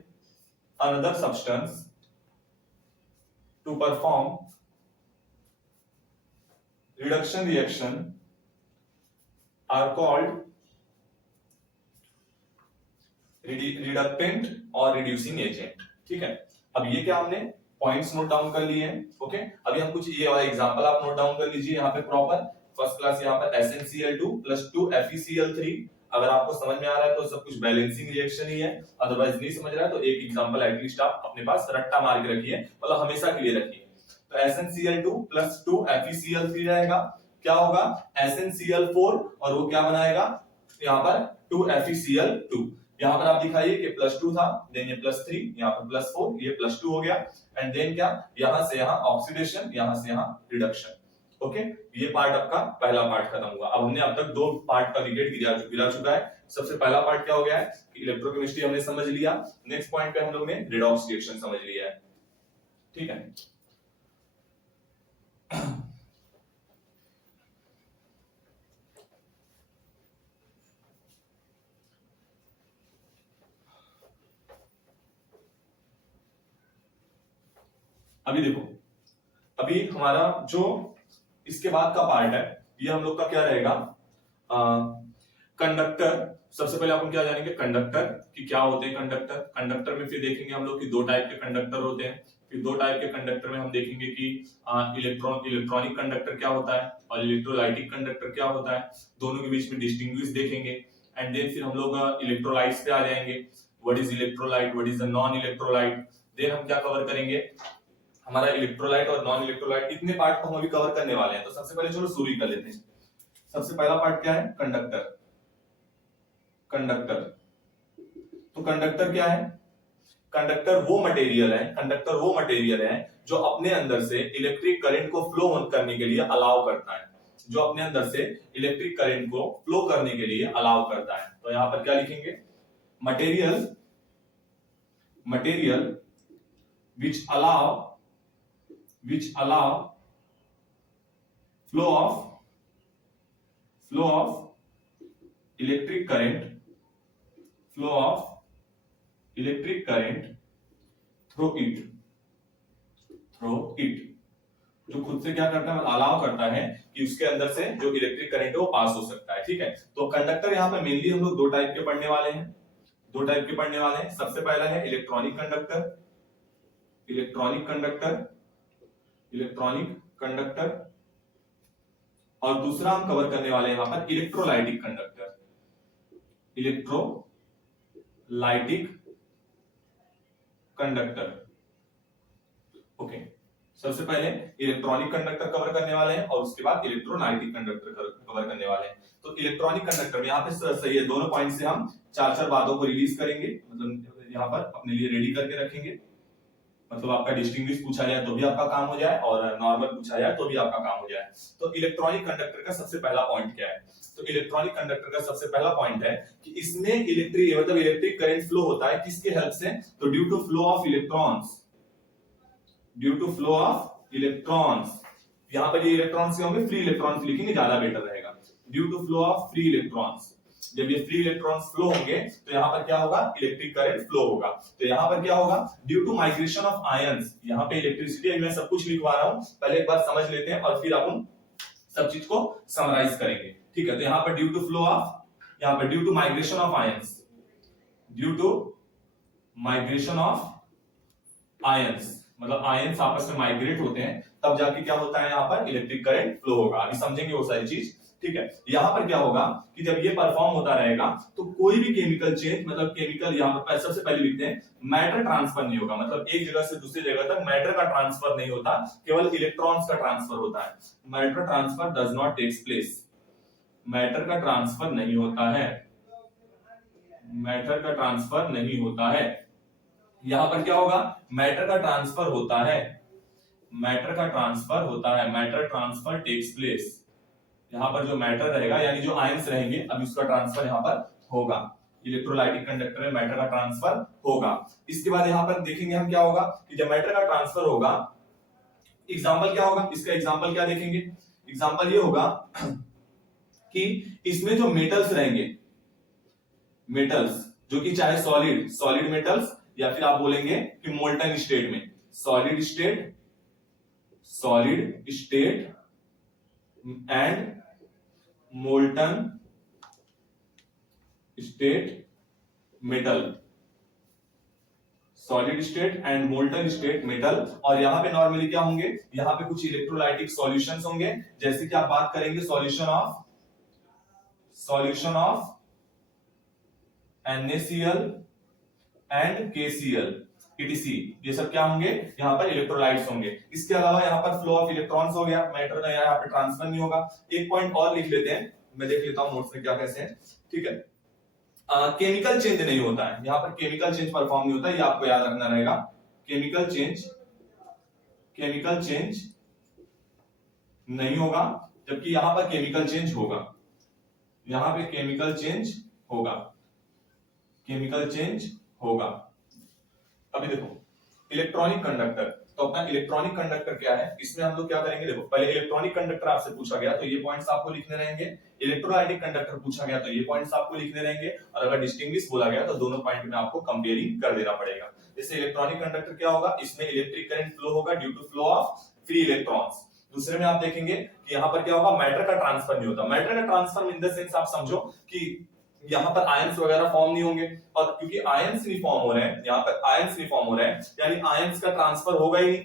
another substance to perform reduction reaction are called reductant और reducing agent, ठीक है। अब ये क्या हमने पॉइंट्स नोट डाउन कर लिए हैं, ओके। अभी हम कुछ ये वाला एग्जांपल आप नोट डाउन कर लीजिए यहाँ पे प्रॉपर, फर्स्ट क्लास यहाँ पर SnCl2 + 2 FeCl3। अगर आपको समझ में आ रहा है तो सब कुछ बैलेंसिंग रिएक्शन ही है, अदरवाइज नहीं समझ रहा है तो एक एग्जांपल एटलीस्ट आप अपने पास रट्टा मार के रखिए, मतलब हमेशा के लिए रखिए। तो SnCl2 + 2 FeCl3 रहेगा, क्या होगा SnCl4 और वो क्या बनाएगा यहाँ पर 2 FeCl2। यहाँ पर आप दिखाइए कि +2 था, देन ये +3, यहाँ पर +4, ये +2 हो गया, एंड देन क्या, यहां से यहां ऑक्सीडेशन, यहां से यहां रिडक्शन, ओके। ये पार्ट आपका पहला पार्ट खत्म हुआ। अब हमने अब तक 2 पार्ट का विकेट गिरा चुका है। सबसे पहला पार्ट क्या हो गया है कि इलेक्ट्रोकेमिस्ट्री हमने समझ लिया, नेक्स्ट पॉइंट पे हम लोग ने रिडॉक्स रिएक्शन समझ लिया है, ठीक है। अभी देखो, अभी हमारा जो इसके बाद का पार्ट है ये हम लोग का क्या रहेगा, कंडक्टर। सबसे पहले अपन क्या जानेंगे, कंडक्टर कि क्या होते हैं कंडक्टर। कंडक्टर में फिर देखेंगे हम लोग कि 2 टाइप के कंडक्टर होते हैं। फिर 2 टाइप के कंडक्टर में हम देखेंगे कि इलेक्ट्रॉनिक कंडक्टर क्या होता है और इलेक्ट्रोलाइटिक कंडक्टर क्या होता है, दोनों के बीच में डिस्टिंग्विश देखेंगे। एंड देन फिर हम लोग इलेक्ट्रोलाइट्स पे आ जाएंगे, what is electrolyte, what is the non electrolyte, then हम क्या कवर करेंगे, हमारा इलेक्ट्रोलाइट और नॉन इलेक्ट्रोलाइट, इतने पार्ट को हम अभी कवर करने वाले हैं। तो सबसे पहले चलो शुरू ही कर लेते हैं। सबसे पहला पार्ट क्या है, कंडक्टर। कंडक्टर, तो कंडक्टर क्या है, कंडक्टर वो मटेरियल है जो अपने अंदर से इलेक्ट्रिक करंट को फ्लो करने के लिए अलाउ करता है, जो अपने अंदर से इलेक्ट्रिक करंट को फ्लो करने के लिए अलाउ करता है। तो यहां पर क्या लिखेंगे, material which allow flow of electric current through it, जो खुद से क्या करता है, मतलब अलाउ करता है कि उसके अंदर से जो इलेक्ट्रिक करंट है वो पास हो सकता है। ठीक है, तो कंडक्टर यहाँ पे मेनली हम लोग दो टाइप के पढ़ने वाले हैं, सबसे पहला है इलेक्ट्रॉनिक कंडक्टर, और दूसरा हम कवर करने वाले हैं यहाँ पर इलेक्ट्रोलाइटिक कंडक्टर। ओके, सबसे पहले इलेक्ट्रॉनिक कंडक्टर कवर करने वाले हैं और उसके बाद इलेक्ट्रोलाइटिक कंडक्टर कवर करने वाले हैं। तो इलेक्ट्रॉनिक कंडक्टर में यहाँ पे सही है, दोनों पॉइंट से हम चार बातों को रिलीज करेंगे, मतलब यहाँ पर अपने लिए रेडी करके रखेंगे। मतलब आपका डिस्टिंग्विश पूछा जाए तो भी आपका काम हो जाए और नॉर्मल पूछा जाए तो भी आपका काम हो जाए। तो इलेक्ट्रॉनिक कंडक्टर का सबसे पहला पॉइंट क्या है, तो इलेक्ट्रॉनिक कंडक्टर का सबसे पहला पॉइंट है कि इसमें इलेक्ट्रिक करंट फ्लो होता है किसके हेल्प से, तो due to flow of electrons, यहाँ पर ये इलेक्ट्रॉन्स होंगे, फ्री इलेक्ट्रॉन्स लिखेंगे ज्यादा बेटर रहेगा, due to flow of free electrons. जब ये फ्री इलेक्ट्रॉन्स फ्लो होंगे तो यहाँ पर क्या होगा, इलेक्ट्रिक करंट फ्लो होगा। तो यहाँ पर क्या होगा, due to migration of ions, यहाँ पे इलेक्ट्रिसिटी, मैं सब कुछ लिखवा रहा हूँ, पहले एक बार समझ लेते हैं और फिर अपन सब चीज को समराइज करेंगे। ठीक है, तो यहाँ पर ड्यू टू फ्लो ऑफ, यहाँ पर due to migration of ions, मतलब आयंस आपस में माइग्रेट होते हैं तब जाके क्या होता है, यहाँ पर इलेक्ट्रिक करंट फ्लो होगा। अभी समझेंगे वो सारी चीज। ठीक है, यहाँ पर क्या होगा कि जब ये परफॉर्म होता रहेगा तो कोई भी केमिकल चेंज, मतलब केमिकल, यहाँ पर सबसे पहले लिखते हैं मैटर ट्रांसफर नहीं होगा, मतलब एक जगह से दूसरी जगह तक मैटर का ट्रांसफर नहीं होता, केवल इलेक्ट्रॉन्स का ट्रांसफर होता है। Matter transfer does not takes place, matter का ट्रांसफर नहीं होता है, मैटर का ट्रांसफर नहीं होता है। यहां पर क्या होगा, मैटर का ट्रांसफर होता है, मैटर ट्रांसफर टेक्स प्लेस। यहां पर जो मैटर रहेगा यानी जो आयंस रहेंगे, अभी उसका ट्रांसफर यहां पर होगा। इलेक्ट्रोलाइटिक कंडक्टर में मैटर का ट्रांसफर होगा। इसके बाद यहां पर देखेंगे हम क्या होगा कि जब मैटर का ट्रांसफर होगा, एग्जांपल क्या होगा, इसका एग्जांपल क्या देखेंगे, एग्जांपल ये होगा कि इसमें जो मेटल्स रहेंगे, मेटल्स जो कि चाहे सॉलिड मेटल्स या फिर आप बोलेंगे कि मोल्टन स्टेट में, solid state and molten state metal, solid state and molten state metal. और यहां पे नॉर्मली क्या होंगे, यहां पे कुछ इलेक्ट्रोलाइटिक सॉल्यूशंस होंगे, जैसे कि आप बात करेंगे solution of NaCl and KCl etc, ये सब क्या होंगे, यहाँ पर इलेक्ट्रोलाइट्स होंगे। इसके अलावा यहाँ पर फ्लो ऑफ इलेक्ट्रॉन्स हो गया, मैटर का यहाँ पे ट्रांसफर नहीं होगा। एक पॉइंट और लिख लेते हैं, मैं देख लेता हूँ नोट्स में क्या कैसे है। ठीक है, केमिकल चेंज नहीं होता है, यहाँ पर केमिकल चेंज परफॉर्म नहीं होता, ये आपको याद रखना रहेगा। केमिकल चेंज नहीं होगा, जबकि यहाँ पर केमिकल चेंज होगा, यहाँ पे केमिकल चेंज होगा। अभी देखो इलेक्ट्रॉनिक कंडक्टर, तो अपना इलेक्ट्रॉनिक कंडक्टर क्या है, इसमें हम लोग क्या करेंगे, देखो पहले इलेक्ट्रॉनिक कंडक्टर आपसे पूछा गया तो ये पॉइंट्स आपको लिखने रहेंगे, इलेक्ट्रोलाइटिक कंडक्टर पूछा गया तो ये पॉइंट्स आपको लिखने रहेंगे, और अगर डिस्टिंग्विश बोला गया तो दोनों पॉइंट में आपको कंपेयरिंग कर देना पड़ेगा। जैसे इलेक्ट्रॉनिक कंडक्टर क्या होगा, इसमें इलेक्ट्रिक करंट फ्लो होगा due to flow of free electrons. दूसरे में आप देखेंगे कि यहाँ पर क्या होगा, मैटर का ट्रांसफर नहीं होता। मैटर का ट्रांसफर इन द सेंस आप समझो कि यहाँ पर आयंस वगैरह फॉर्म नहीं होंगे, और क्योंकि आयंस नहीं फॉर्म हो रहे हैं, यहाँ पर आयंस नहीं फॉर्म हो रहे हैं, यानी आयंस का ट्रांसफर होगा ही नहीं।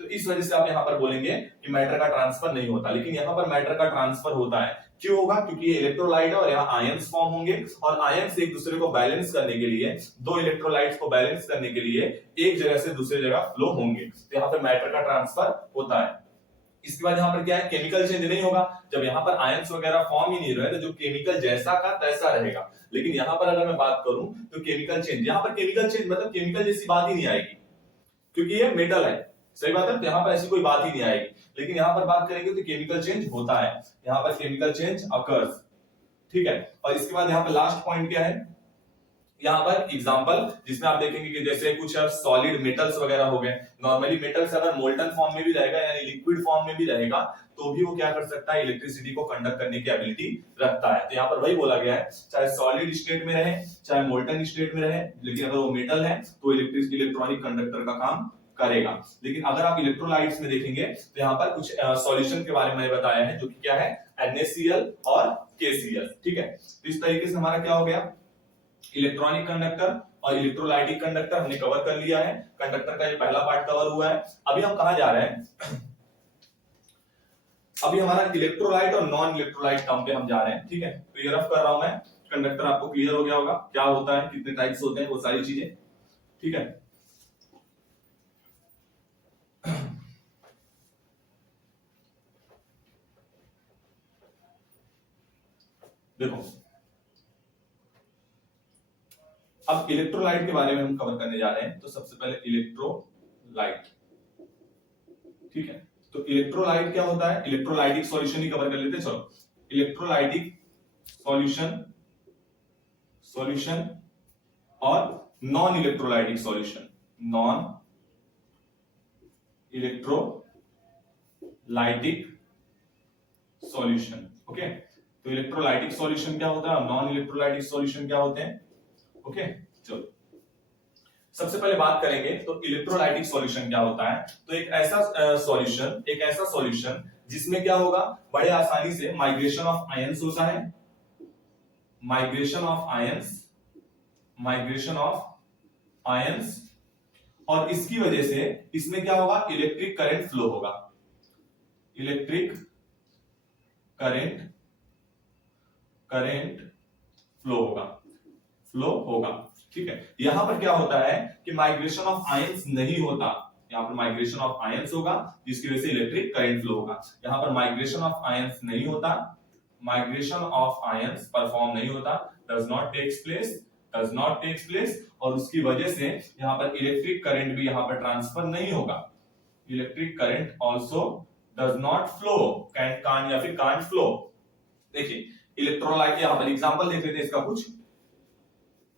तो इस वजह से आप यहाँ पर बोलेंगे कि मैटर का ट्रांसफर नहीं होता, लेकिन यहाँ पर मैटर का ट्रांसफर होता है। क्यों होगा? क्योंकि ये इलेक्ट्रोलाइट है और यहाँ आयंस फॉर्म होंगे, और आयंस एक दूसरे को बैलेंस करने के लिए, दो इलेक्ट्रोलाइट्स को बैलेंस करने के लिए एक जगह से दूसरी जगह फ्लो होंगे, तो यहाँ पर मैटर का ट्रांसफर होता है। इसके बाद यहाँ पर क्या है, केमिकल चेंज नहीं होगा। जब यहाँ पर आयंस वगैरह फॉर्म ही नहीं रहे तो जो केमिकल जैसा का तैसा रहेगा। लेकिन यहाँ पर अगर मैं बात करूं तो केमिकल चेंज, यहाँ पर केमिकल चेंज मतलब केमिकल जैसी बात ही नहीं आएगी, क्योंकि ये मेटल है, सही बात है, तो यहाँ पर ऐसी कोई बात ही नहीं आएगी। लेकिन यहाँ पर बात करेंगे तो केमिकल चेंज होता है, यहाँ पर केमिकल चेंज अकर्स, ठीक है। और इसके बाद यहाँ पर लास्ट पॉइंट क्या है, यहाँ पर एग्जांपल जिसमें आप देखेंगे कि जैसे कुछ सॉलिड मेटल्स वगैरह हो गए। नॉर्मली मेटल्स अगर मोल्टन फॉर्म में भी रहेगा यानी लिक्विड फॉर्म में भी रहेगा तो भी वो क्या कर सकता है, इलेक्ट्रिसिटी को कंडक्ट करने की एबिलिटी रखता है। तो यहाँ पर वही बोला गया है, चाहे सॉलिड स्टेट में रहे चाहे मोल्टन स्टेट में रहे, लेकिन अगर वो मेटल है तो इलेक्ट्रॉनिक कंडक्टर का काम करेगा। लेकिन अगर आप इलेक्ट्रोलाइट्स में देखेंगे तो यहाँ पर कुछ सॉल्यूशन के बारे में बताया है, जो कि क्या है, NaCl और KCl, ठीक है। तो इस तरीके से हमारा क्या हो गया, इलेक्ट्रॉनिक कंडक्टर और इलेक्ट्रोलाइटिक कंडक्टर हमने कवर कर लिया है। कंडक्टर का ये पहला पार्ट कवर हुआ है। अभी हम कहां जा रहे हैं, अभी हमारा इलेक्ट्रोलाइट और नॉन इलेक्ट्रोलाइट टर्म पे हम जा रहे हैं, ठीक है। तो ये रफ कर रहा हूं मैं, कंडक्टर आपको क्लियर हो गया होगा, क्या होता है, कितने टाइप्स होते हैं, वो सारी चीजें, ठीक है। देखो अब इलेक्ट्रोलाइट के बारे में हम कवर करने जा रहे हैं। तो सबसे पहले इलेक्ट्रोलाइट, ठीक है। तो इलेक्ट्रोलाइट क्या होता है, इलेक्ट्रोलाइटिक सॉल्यूशन ही कवर कर लेते हैं। चलो, इलेक्ट्रोलाइटिक सॉल्यूशन और non electrolytic solution, non electrolytic solution, okay. तो इलेक्ट्रोलाइटिक सॉल्यूशन क्या होता है और नॉन इलेक्ट्रोलाइटिक सॉल्यूशन क्या होते हैं, ओके। चलो सबसे पहले बात करेंगे तो इलेक्ट्रोलाइटिक सॉल्यूशन क्या होता है। तो एक ऐसा सॉल्यूशन जिसमें क्या होगा, बड़े आसानी से माइग्रेशन ऑफ आयंस होता है, माइग्रेशन ऑफ आयंस, और इसकी वजह से इसमें क्या होगा, इलेक्ट्रिक करंट फ्लो होगा, इलेक्ट्रिक करंट फ्लो होगा, ठीक है। यहां पर क्या होता है कि माइग्रेशन ऑफ आयंस नहीं होता, यहां पर माइग्रेशन ऑफ आयंस होगा जिसकी वजह से इलेक्ट्रिक करंट फ्लो होगा। यहां पर माइग्रेशन ऑफ आयंस नहीं होता, माइग्रेशन ऑफ आयंस परफॉर्म नहीं होता, डज नॉट टेक्स प्लेस, और उसकी वजह से यहां पर इलेक्ट्रिक करंट भी यहां पर ट्रांसफर नहीं होगा, electric current also does not flow, can या फिर कांट फ्लो। देखिए इलेक्ट्रोलाइट, यहां पर एग्जांपल देख लेते हैं इसका, कुछ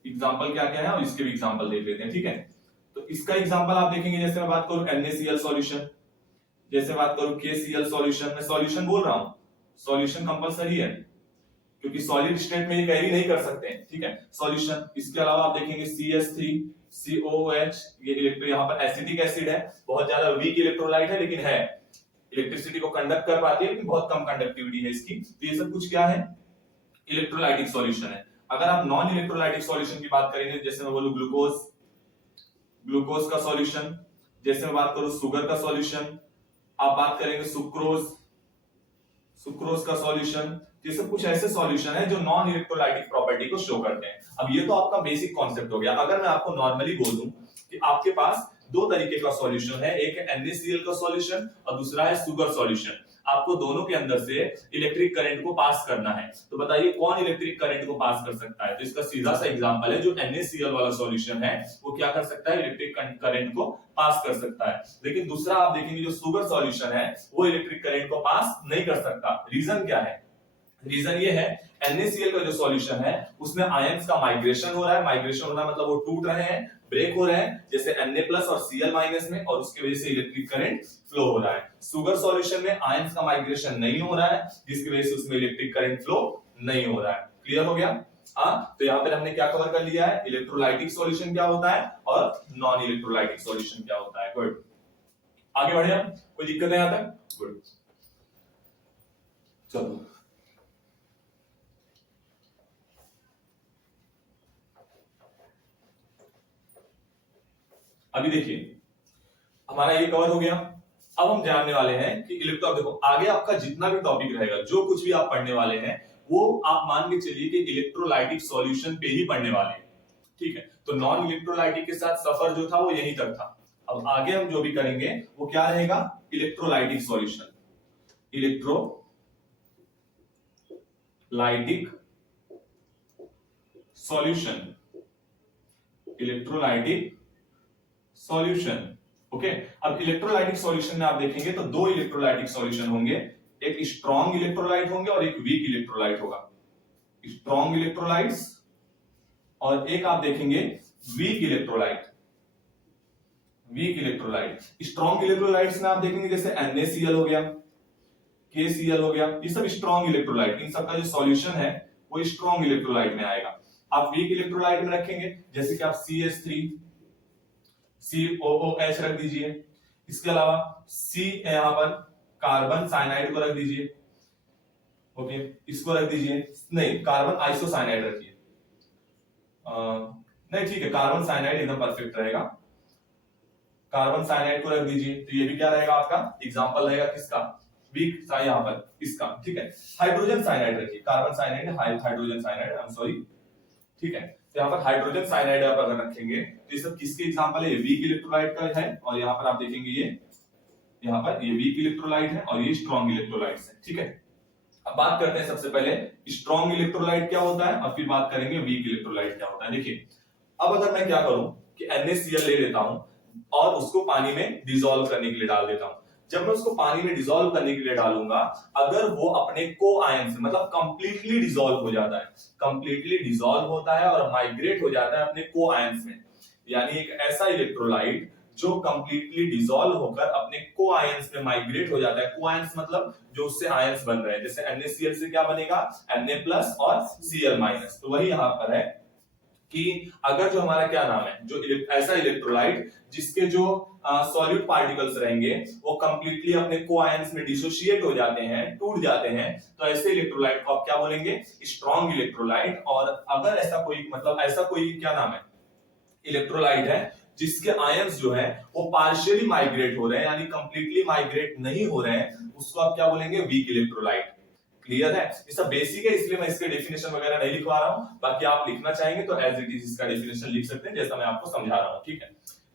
एग्जांपल क्या क्या है और इसके भी एग्जांपल देख लेते हैं, ठीक है। तो इसका एग्जांपल आप देखेंगे, जैसे मैं बात करूं NaCl सॉल्यूशन, जैसे बात करूं KCl सॉल्यूशन, मैं सॉल्यूशन बोल रहा हूं, सॉल्यूशन कंपलसरी है क्योंकि सॉलिड स्टेट में ये कैरी नहीं कर सकते, ठीक है, सॉल्यूशन। इसके अलावा आप देखेंगे CH3COOH, ये इलेक्ट्रो, यहाँ पर एसिटिक एसिड है, बहुत ज्यादा वीक इलेक्ट्रोलाइट है, लेकिन है, इलेक्ट्रिसिटी को कंडक्ट कर पाती है, लेकिन बहुत कम कंडक्टिविटी है इसकी। तो ये सब कुछ क्या है, इलेक्ट्रोलाइटिक सॉल्यूशन है। अगर आप नॉन इलेक्ट्रोलाइटिक सॉल्यूशन की बात करेंगे, जैसे मैं बोलूं ग्लूकोज का सॉल्यूशन, जैसे मैं बात करूं शुगर का सॉल्यूशन, आप बात करेंगे सुक्रोज का सॉल्यूशन, ये सब कुछ ऐसे सॉल्यूशन है जो नॉन इलेक्ट्रोलाइटिक प्रॉपर्टी को शो करते हैं। अब ये तो आपका बेसिक कॉन्सेप्ट हो गया। अगर मैं आपको नॉर्मली बोल दूं कि आपके पास दो तरीके का सॉल्यूशन है, एक है NaCl का सॉल्यूशन और दूसरा है शुगर सॉल्यूशन, आपको दोनों के अंदर से इलेक्ट्रिक करंट को पास करना है, तो बताइए कौन इलेक्ट्रिक करंट को पास कर सकता है। तो इसका सीधा सा एग्जांपल है, जो NaCl वाला सॉल्यूशन है वो क्या कर सकता है, इलेक्ट्रिक करंट को पास कर सकता है। लेकिन दूसरा आप देखेंगे जो शुगर सॉल्यूशन है वो इलेक्ट्रिक करंट को पास नहीं कर सकता। रीजन क्या है, रीजन ये है, NaCl का जो सॉल्यूशन है उसमें आयंस का माइग्रेशन हो रहा है, माइग्रेशन होना मतलब वो टूट रहे हैं, ब्रेक हो रहे हैं, जैसे Na+ और Cl- में, और उसकी वजह से इलेक्ट्रिक करंट फ्लो हो रहा है। शुगर सॉल्यूशन में आयंस का माइग्रेशन नहीं हो रहा है, जिसकी वजह से उसमें इलेक्ट्रिक करंट फ्लो नहीं हो रहा है। क्लियर हो गया? तो यहाँ पर हमने क्या कवर कर लिया है, इलेक्ट्रोलाइटिक सॉल्यूशन क्या होता है और नॉन इलेक्ट्रोलाइटिक सॉल्यूशन क्या होता है। गुड, आगे बढ़े हम, कोई दिक्कत है यहाँ तक? गुड, चलो अभी देखिए हमारा ये कवर हो गया अब हम जानने वाले हैं कि इलेक्ट्रो, देखो आगे आपका जितना भी टॉपिक रहेगा, जो कुछ भी आप पढ़ने वाले हैं, वो आप मान के चलिए कि इलेक्ट्रोलाइटिक सॉल्यूशन पे ही पढ़ने वाले हैं, ठीक है। तो नॉन इलेक्ट्रोलाइटिक के साथ सफर जो था वो यहीं तक था। अब आगे हम जो भी करेंगे वो क्या रहेगा, electrolytic solution, electrolytic solution, electrolytic solution. Okay, अब इलेक्ट्रोलाइटिक सॉल्यूशन में आप देखेंगे तो दो इलेक्ट्रोलाइटिक सॉल्यूशन होंगे, एक स्ट्रॉन्ग इलेक्ट्रोलाइट होंगे और एक वीक इलेक्ट्रोलाइट होगा, स्ट्रॉन्ग इलेक्ट्रोलाइट्स और एक आप देखेंगे weak electrolyte, weak electrolyte. Strong electrolytes में आप देखेंगे जैसे NaCl हो गया, KCl हो गया, ये सब स्ट्रॉन्ग इलेक्ट्रोलाइट, इन सबका जो सॉल्यूशन है वो स्ट्रॉन्ग इलेक्ट्रोलाइट में आएगा। आप वीक इलेक्ट्रोलाइट में रखेंगे जैसे कि आप CH3 COOH रख दीजिए, इसके अलावा C यहां पर कार्बन साइनाइड को रख दीजिए, ओके इसको रख दीजिए, नहीं कार्बन आइसोसाइनाइड रखिए, नहीं ठीक है कार्बन साइनाइड एकदम परफेक्ट रहेगा, कार्बन साइनाइड को रख दीजिए। तो ये भी क्या रहेगा आपका एग्जांपल रहेगा किसका, वीक सा यहां पर इसका, ठीक है। हाइड्रोजन साइनाइड रखिए, carbon cyanide hydrogen cyanide, I am sorry, ठीक है। तो यहाँ पर हाइड्रोजन साइनाइड आप अगर रखेंगे तो ये सब किसके एग्जांपल है, ये वीक इलेक्ट्रोलाइट का है, और यहाँ पर आप देखेंगे ये यहाँ पर ये वीक इलेक्ट्रोलाइट है और ये स्ट्रॉन्ग इलेक्ट्रोलाइट्स है, ठीक है। अब बात करते हैं सबसे पहले स्ट्रॉन्ग इलेक्ट्रोलाइट क्या होता है और फिर बात करेंगे वीक इलेक्ट्रोलाइट क्या होता है। देखिए अब अगर मैं क्या करूं कि NaCl ले लेता हूं और उसको पानी में डिसॉल्व करने के लिए डाल देता हूं, जब मैं उसको पानी में डिसॉल्व करने के लिए डालूंगा, अगर वो अपने को आयन से मतलब कंप्लीटली डिसॉल्व हो जाता है, कंप्लीटली डिसॉल्व होता है और माइग्रेट हो जाता है अपने को आयंस में, यानी एक ऐसा इलेक्ट्रोलाइट जो कंप्लीटली डिसॉल्व होकर अपने को आयंस में माइग्रेट हो जाता है। को आयंस मतलब जो उससे आयंस बन रहे हैं, जैसे NaCl से क्या बनेगा Na+ और Cl-। तो वही यहां पर है कि अगर जो हमारा क्या नाम है, जो ऐसा इलेक्ट्रोलाइट जिसके जो सॉलिड पार्टिकल्स रहेंगे वो कंप्लीटली अपने को आयंस में डिसोशिएट हो जाते हैं, टूट जाते हैं, तो ऐसे इलेक्ट्रोलाइट को आप क्या बोलेंगे, स्ट्रॉन्ग इलेक्ट्रोलाइट। और अगर ऐसा कोई मतलब ऐसा कोई क्या नाम है इलेक्ट्रोलाइट है जिसके आयंस जो है वो पार्शियली माइग्रेट हो रहे हैं यानी कंप्लीटली माइग्रेट नहीं हो रहे हैं, उसको आप क्या बोलेंगे, वीक इलेक्ट्रोलाइट। क्लियर है, ये सब बेसिक है इसलिए मैं इसके डेफिनेशन वगैरह नहीं लिखवा रहा हूं, बाकी आप लिखना चाहेंगे तो एज इट इज इसका डेफिनेशन लिख सकते हैं जैसा मैं आपको समझा रहा हूं, ठीक है।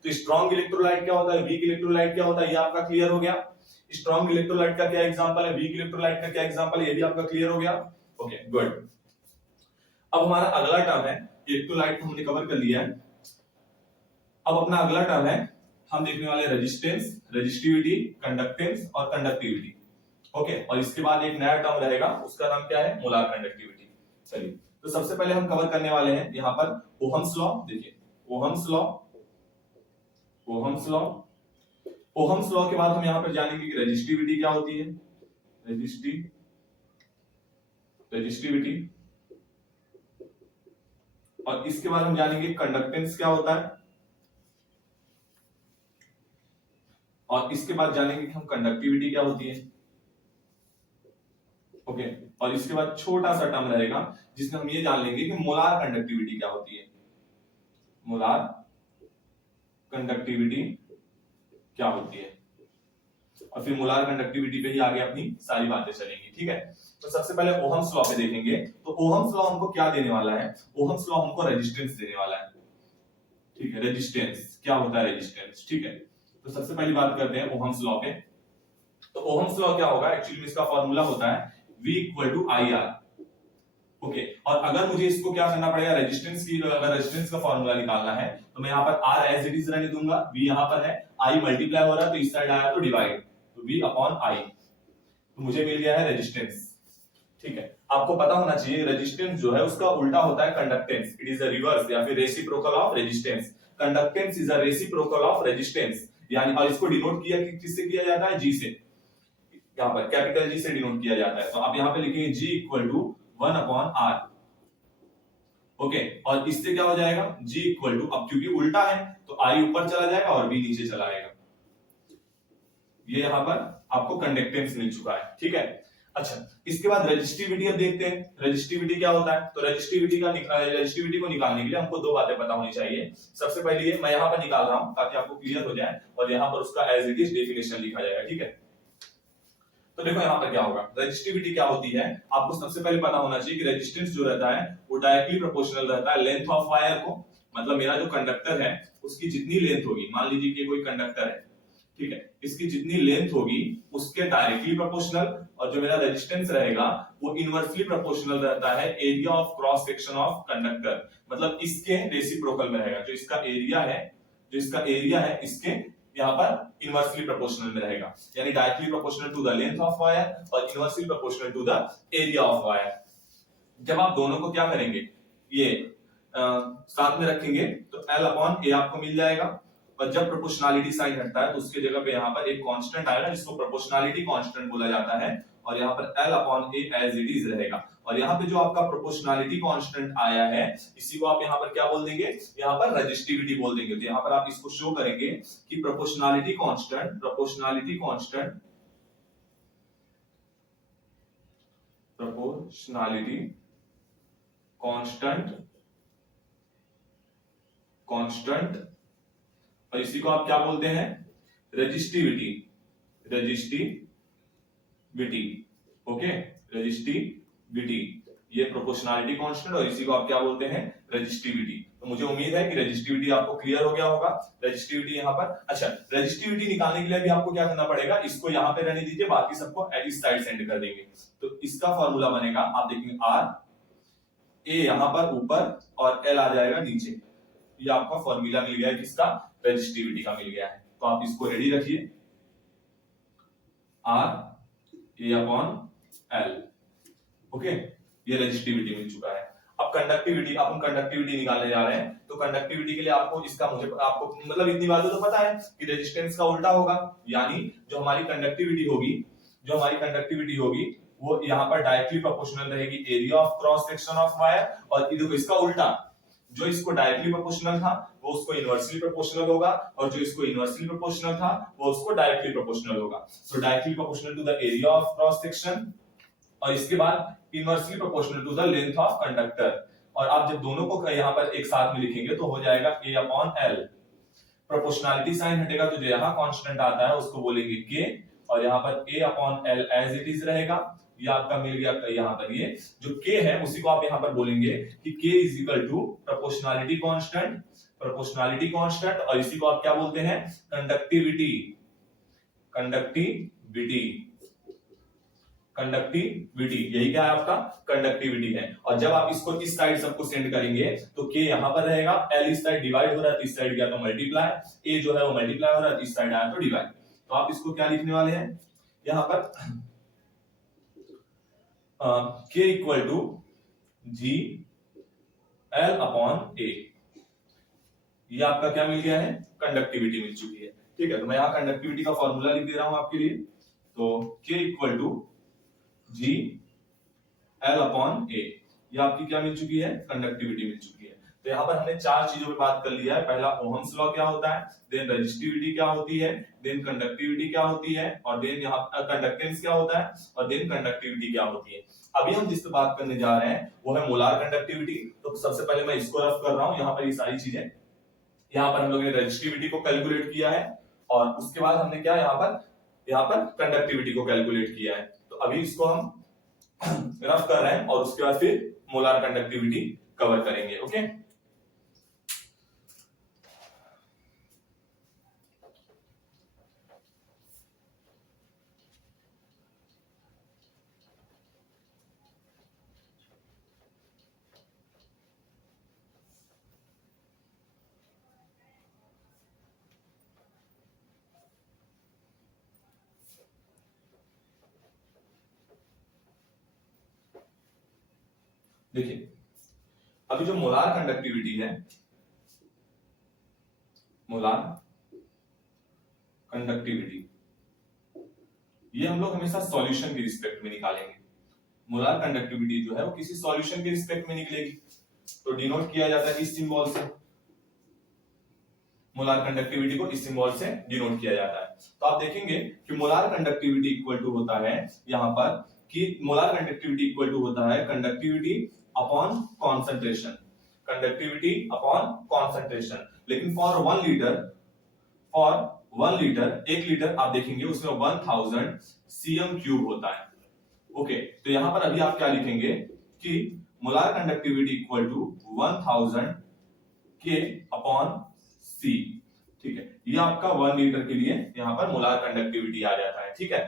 तो स्ट्रॉन्ग इलेक्ट्रोलाइट क्या होता है, वीक इलेक्ट्रोलाइट क्या होता है, ये आपका क्लियर हो गया। स्ट्रॉन्ग इलेक्ट्रोलाइट का क्या एग्जांपल है, वीक इलेक्ट्रोलाइट का क्या एग्जांपल है, ये भी आपका क्लियर हो गया। Okay good. अब हमारा अगला टर्म है, इलेक्ट्रोलाइट को हमने कवर कर लिया है। अब अपना अगला टर्म है, हम देखने वाले रेजिस्टेंस, रेजिस्टिविटी, कंडक्टेंस और कंडक्टिविटी। ओके, और इसके बाद एक नया टर्म रहेगा, उसका नाम क्या है, मोलार कंडक्टिविटी। चलिए तो सबसे पहले हम कवर करने वाले हैं यहाँ पर ओहम्स लॉ। देखिए Ohm's law, Ohm's law, Ohm's law के बाद हम यहाँ पर जानेंगे कि रेजिस्टिविटी क्या होती है, रेजिस्टिविटी, और इसके बाद हम जानेंगे कंडक्टेंस क्या होता है, और इसके बाद जानेंगे कि हम कंडक्टिविटी क्या होती है। ओके, और इसके बाद छोटा सा टर्म रहेगा जिसमें हम ये जान लेंगे कि मोलार कंडक्टिविटी क्या होती है, मोलार कंडक्टिविटी क्या होती है, और फिर मोलार कंडक्टिविटी पे ही आगे अपनी सारी बातें चलेंगी, ठीक है। तो सबसे पहले ओहम्स लॉ पे देखेंगे, तो ओहम्स लॉ हमको क्या देने वाला है, ओहम्स लॉ हमको रेजिस्टेंस देने वाला है, ठीक है। रेजिस्टेंस क्या होता है, रेजिस्टेंस, ठीक है। तो सबसे पहली बात करते हैं ओहम्स लॉ पे। तो ओहम्स लॉ क्या होगा, एक्चुअली में इसका फॉर्मूला होता है V = IR। ओके, और अगर मुझे इसको क्या करना पड़ेगा, रेजिस्टेंस की, अगर रेजिस्टेंस का फॉर्मूला निकालना है तो मैं यहाँ पर R एज इट इज रहने दूंगा, V यहाँ पर है, I मल्टीप्लाई हो रहा है तो इस साइड आया तो डिवाइड, तो V/I, तो मुझे मिल गया है रेजिस्टेंस, ठीक है। आपको पता होना चाहिए रेजिस्टेंस जो है उसका उल्टा होता है conductance, it is a reverse या फिर reciprocal of resistance. Conductance is a reciprocal of resistance, यानी और इसको डिनोट किया किससे किया जाता है, G से, यहाँ पर कैपिटल G से डिनोट किया जाता है। तो आप यहाँ पे लिखेंगे G = 1/R। ओके, और इससे क्या हो जाएगा, G = अब क्योंकि उल्टा है तो I ऊपर चला जाएगा और V नीचे चला आएगा। ये यहाँ पर आपको कंडक्टेंस मिल चुका है, ठीक है। अच्छा, इसके बाद रेजिस्टिविटी अब देखते हैं, रेजिस्टिविटी क्या होता है। तो रेजिस्टिविटी को निकालने के लिए हमको दो बातें पता होनी चाहिए। सबसे पहले ये मैं यहाँ पर निकाल रहा हूं ताकि आपको क्लियर हो जाए, और यहाँ पर उसका एज इट इज डेफिनेशन लिखा जाएगा, ठीक है। तो देखो यहाँ पर क्या होगा, रेजिस्टिविटी क्या होती है, आपको सबसे पहले पता होना चाहिए कि रेजिस्टेंस जो रहता है वो डायरेक्टली प्रोपोर्शनल रहता है लेंथ ऑफ वायर को, मतलब मेरा जो कंडक्टर है उसकी जितनी लेंथ होगी, मान लीजिए कि कोई कंडक्टर है, ठीक है, इसकी जितनी लेंथ होगी उसके डायरेक्टली प्रोपोर्शनल, और जो मेरा रेजिस्टेंस रहेगा वो इनवर्सली प्रोपोर्शनल रहता है area of cross section of conductor, मतलब इसके रेसिप्रोकल में रहेगा। जो इसका एरिया है इसके यहाँ पर इनवर्सली प्रोपोर्शनल में रहेगा, यानी directly proportional to the length of wire और inversely proportional to the area of wire. जब आप दोनों को क्या करेंगे, ये साथ में रखेंगे तो L अपॉन ए आपको मिल जाएगा, और जब प्रोपोर्शनलिटी साइन हटता है तो उसके जगह पे यहाँ पर एक कांस्टेंट आएगा जिसको प्रोपोर्शनलिटी कांस्टेंट बोला जाता है, और यहाँ पर L upon A as it is रहेगा। और यहाँ पे जो आपका प्रोपोर्शनलिटी कांस्टेंट आया है इसी को आप यहाँ पर क्या बोल देंगे, यहाँ पर रेजिस्टिविटी बोल देंगे। तो यहाँ पर आप इसको शो करेंगे कि प्रोपोर्शनलिटी कांस्टेंट कांस्टेंट और इसी को आप क्या बोलते हैं, रेजिस्टिविटी, ओके, रेजिस्टिविटी, ये प्रोपोर्शनलिटी कांस्टेंट और इसी को आप क्या बोलते हैं, रेजिस्टिविटी। तो मुझे उम्मीद है कि रेजिस्टिविटी आपको क्लियर हो गया होगा। रेजिस्टिविटी यहाँ पर, अच्छा, रेजिस्टिविटी निकालने के लिए भी आपको क्या करना पड़ेगा, इसको यहाँ पे रहने दीजिए, बाकी सबको इस साइड सेंड कर देंगे। तो इसका फॉर्मूला बनेगा, आप देखेंगे आर ए यहाँ पर ऊपर और एल आ जाएगा नीचे। ये आपका फॉर्मूला मिल गया है, किसका, रेजिस्टिविटी का मिल गया है। तो आप इसको रेडी रखिए, R A upon L, okay, ये रेजिस्टिविटी मिल चुका है। अब कंडक्टिविटी, अब हम कंडक्टिविटी निकालने जा रहे हैं। तो कंडक्टिविटी के लिए आपको आपको मतलब इतनी बात तो पता है कि रेजिस्टेंस का उल्टा होगा, यानी जो हमारी कंडक्टिविटी होगी वो यहाँ पर डायरेक्टली प्रोपोर्शनल रहेगी area of cross section of wire, और इसका उल्टा, जो इसको डायरेक्टली प्रोपोर्शनल था वो उसको इनवर्सली प्रोपोर्शनल होगा, और जो इसको इनवर्सली प्रोपोर्शनल था वो उसको डायरेक्टली प्रोपोर्शनल होगा। So directly proportional to the area of cross section, और इसके बाद inversely proportional to the length of conductor. और आप जब दोनों को यहाँ पर एक साथ में लिखेंगे तो हो जाएगा a upon L. Proportionality sign हटेगा तो जो यहाँ कांस्टेंट आता है उसको बोलेंगे k, और यहाँ पर a upon L as it is रहेगा। ये आपका मिल गया, यहाँ पर ये जो k है उसी को आप यहाँ पर बोलेंगे कि k is equal to proportionality constant, और इसी को आप क्या बोलते हैं, कंडक्टिविटी, यही क्या है आपका, कंडक्टिविटी है। और जब आप इसको इस साइड सबको सेंड करेंगे तो k यहाँ पर रहेगा, l इस साइड डिवाइड हो रहा है, इस साइड गया तो मल्टीप्लाई, a जो है वो मल्टीप्लाई हो रहा है, इस साइड आया तो डिवाइड। तो आप इसको क्या लिखने वाले हैं यहाँ पर, k equal to G L upon A, ये आपका क्या मिल गया है, कंडक्टिविटी मिल चुकी है। ठीक है, तो मैं यहाँ कंडक्टिविटी का फॉर्मूला लिख दे रहा हूं आपके लिए। तो k equal to G L upon A, ये आपकी क्या मिल चुकी है, कंडक्टिविटी मिल चुकी है। तो यहाँ पर हमने चार चीजों पे बात कर लिया है। पहला ओहम्स लॉ क्या होता है, देन रेजिस्टिविटी क्या होती है, देन कंडक्टिविटी क्या होती है, और देन यहाँ कंडक्टेंस क्या होता है, और देन कंडक्टिविटी क्या होती है। अभी हम जिस पे बात करने जा रहे हैं वो है मोलार कंडक्टिविटी। तो सबसे पहले मैं इसको रफ कर रहा हूँ, यहाँ पर ये सारी चीजें, यहाँ पर हम लोगों ने रेजिस्टिविटी को कैलकुलेट किया है, और उसके बाद हमने क्या यहाँ पर कंडक्टिविटी को कैलकुलेट किया है। तो अभी इसको हम रफ कर रहे हैं और उसके बाद फिर मोलार कंडक्टिविटी कवर करेंगे, ओके। देखिए, अभी जो मोलार कंडक्टिविटी है, मोलार कंडक्टिविटी, ये हम लोग हमेशा सॉल्यूशन के रिस्पेक्ट में निकालेंगे। मोलार कंडक्टिविटी जो है वो किसी सॉल्यूशन के रिस्पेक्ट में निकलेगी, तो डिनोट किया जाता है इस सिंबल से, मोलार कंडक्टिविटी को इस सिंबल से डिनोट किया जाता है। तो आप देखेंगे कि मोलार कंडक्टिविटी इक्वल टू होता है यहाँ पर कि मोलार कंडक्टिविटी इक्वल टू होता है conductivity upon concentration, conductivity upon concentration. लेकिन फॉर 1 लीटर 1 लीटर आप देखेंगे उसमें 1000 सीएम क्यूब होता है। ओके, तो यहां पर अभी आप क्या लिखेंगे कि मोलार कंडक्टिविटी इक्वल टू 1000 के अपॉन सी। ठीक है, ये आपका 1 लीटर के लिए यहां पर मोलार कंडक्टिविटी आ जाता है। ठीक है,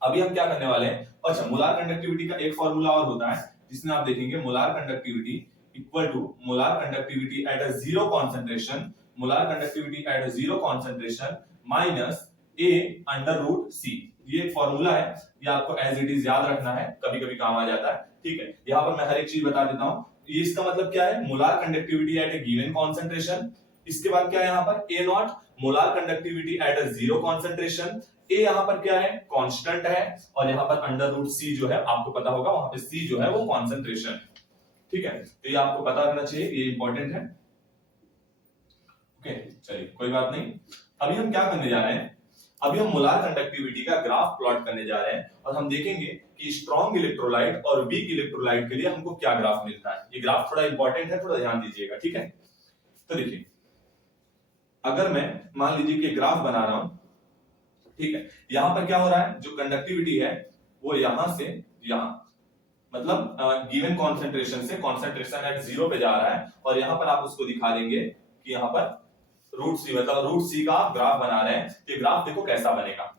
अभी हम क्या करने वाले हैं, अच्छा मोलार कंडक्टिविटी का एक फॉर्मूला और होता है जिसमें आप देखेंगे molar conductivity equal to molar conductivity at a zero concentration, molar conductivity at a zero concentration minus A under root C. ये एक फॉर्मूला है, ये आपको एज इट इज याद रखना है, कभी कभी काम आ जाता है। ठीक है, यहाँ पर मैं हर एक चीज बता देता हूँ। ये इसका मतलब क्या है, molar conductivity at a given concentration. इसके बाद क्या है यहाँ पर A naught, molar conductivity at a zero concentration. A यहाँ पर क्या है, कांस्टेंट है, और यहाँ पर अंडर रूट सी जो है आपको पता होगा, वहां पे सी जो है वो कॉन्सेंट्रेशन। ठीक है, तो ये आपको पता रहना चाहिए, ये इंपॉर्टेंट है। ओके, चलिए कोई बात नहीं। अभी हम क्या करने जा रहे हैं, अभी हम मोलार कंडक्टिविटी का ग्राफ प्लॉट करने जा रहे हैं और हम देखेंगे कि स्ट्रॉन्ग इलेक्ट्रोलाइट और वीक इलेक्ट्रोलाइट के लिए हमको क्या ग्राफ मिलता है। ये ग्राफ थोड़ा इंपॉर्टेंट है, थोड़ा ध्यान दीजिएगा। ठीक है, तो देखिए अगर मैं मान लीजिए कि ग्राफ बना रहा हूं, ठीक है, यहां पर क्या हो रहा है, जो कंडक्टिविटी है वो यहां से यहां, मतलब गिवन कॉन्सेंट्रेशन से कॉन्सेंट्रेशन एट जीरो पे जा रहा है, और यहां पर आप उसको दिखा देंगे कि यहां पर रूट सी, मतलब रूट सी का ग्राफ बना रहे हैं। तो ग्राफ देखो कैसा बनेगा।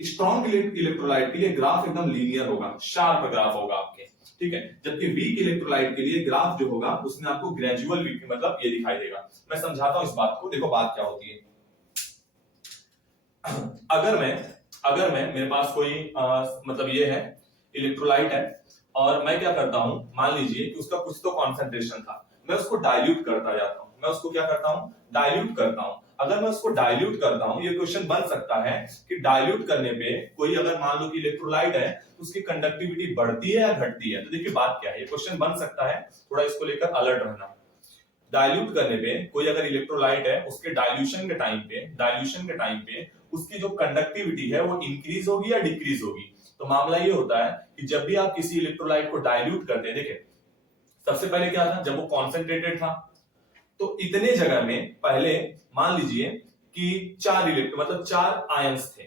स्ट्रॉन्ग इलेक्ट्रोलाइट के लिए ग्राफ एकदम लीनियर होगा, शार्प ग्राफ होगा आपके। ठीक है, जबकि वीक इलेक्ट्रोलाइट के लिए ग्राफ जो होगा उसमें आपको ग्रेजुअल वीक, मतलब ये दिखाई देगा। मैं समझाता हूं इस बात को, देखो बात क्या होती है। अगर मैं मेरे पास कोई मतलब ये है इलेक्ट्रोलाइट है, और मैं क्या करता हूं, मान लीजिए कि उसका कुछ तो कॉन्सेंट्रेशन था, मैं उसको डाइल्यूट करता जाता हूं, मैं उसको क्या करता हूं, डाइल्यूट करता हूं। अगर मैं उसको डाइल्यूट करता हूं, ये क्वेश्चन बन सकता है कि डाइल्यूट करने पे कोई, अगर मान लो कि इलेक्ट्रोलाइट है तो उसकी कंडक्टिविटी बढ़ती है या घटती है। तो देखिए बात क्या है, ये क्वेश्चन बन सकता है, थोड़ा इसको लेकर अलर्ट रहना। डाइल्यूट करने पे कोई अगर इलेक्ट्रोलाइट है, उसके डाइल्यूशन के टाइम पे उसकी जो कंडक्टिविटी है वो इंक्रीज होगी या डिक्रीज होगी। तो मामला ये होता है कि जब भी आप किसी इलेक्ट्रोलाइट को डाइल्यूट करते हैं, देखिए सबसे पहले क्या था, जब वो कॉन्सेंट्रेटेड था तो इतने जगह में पहले मान लीजिए कि 4 मतलब 4 आयंस थे।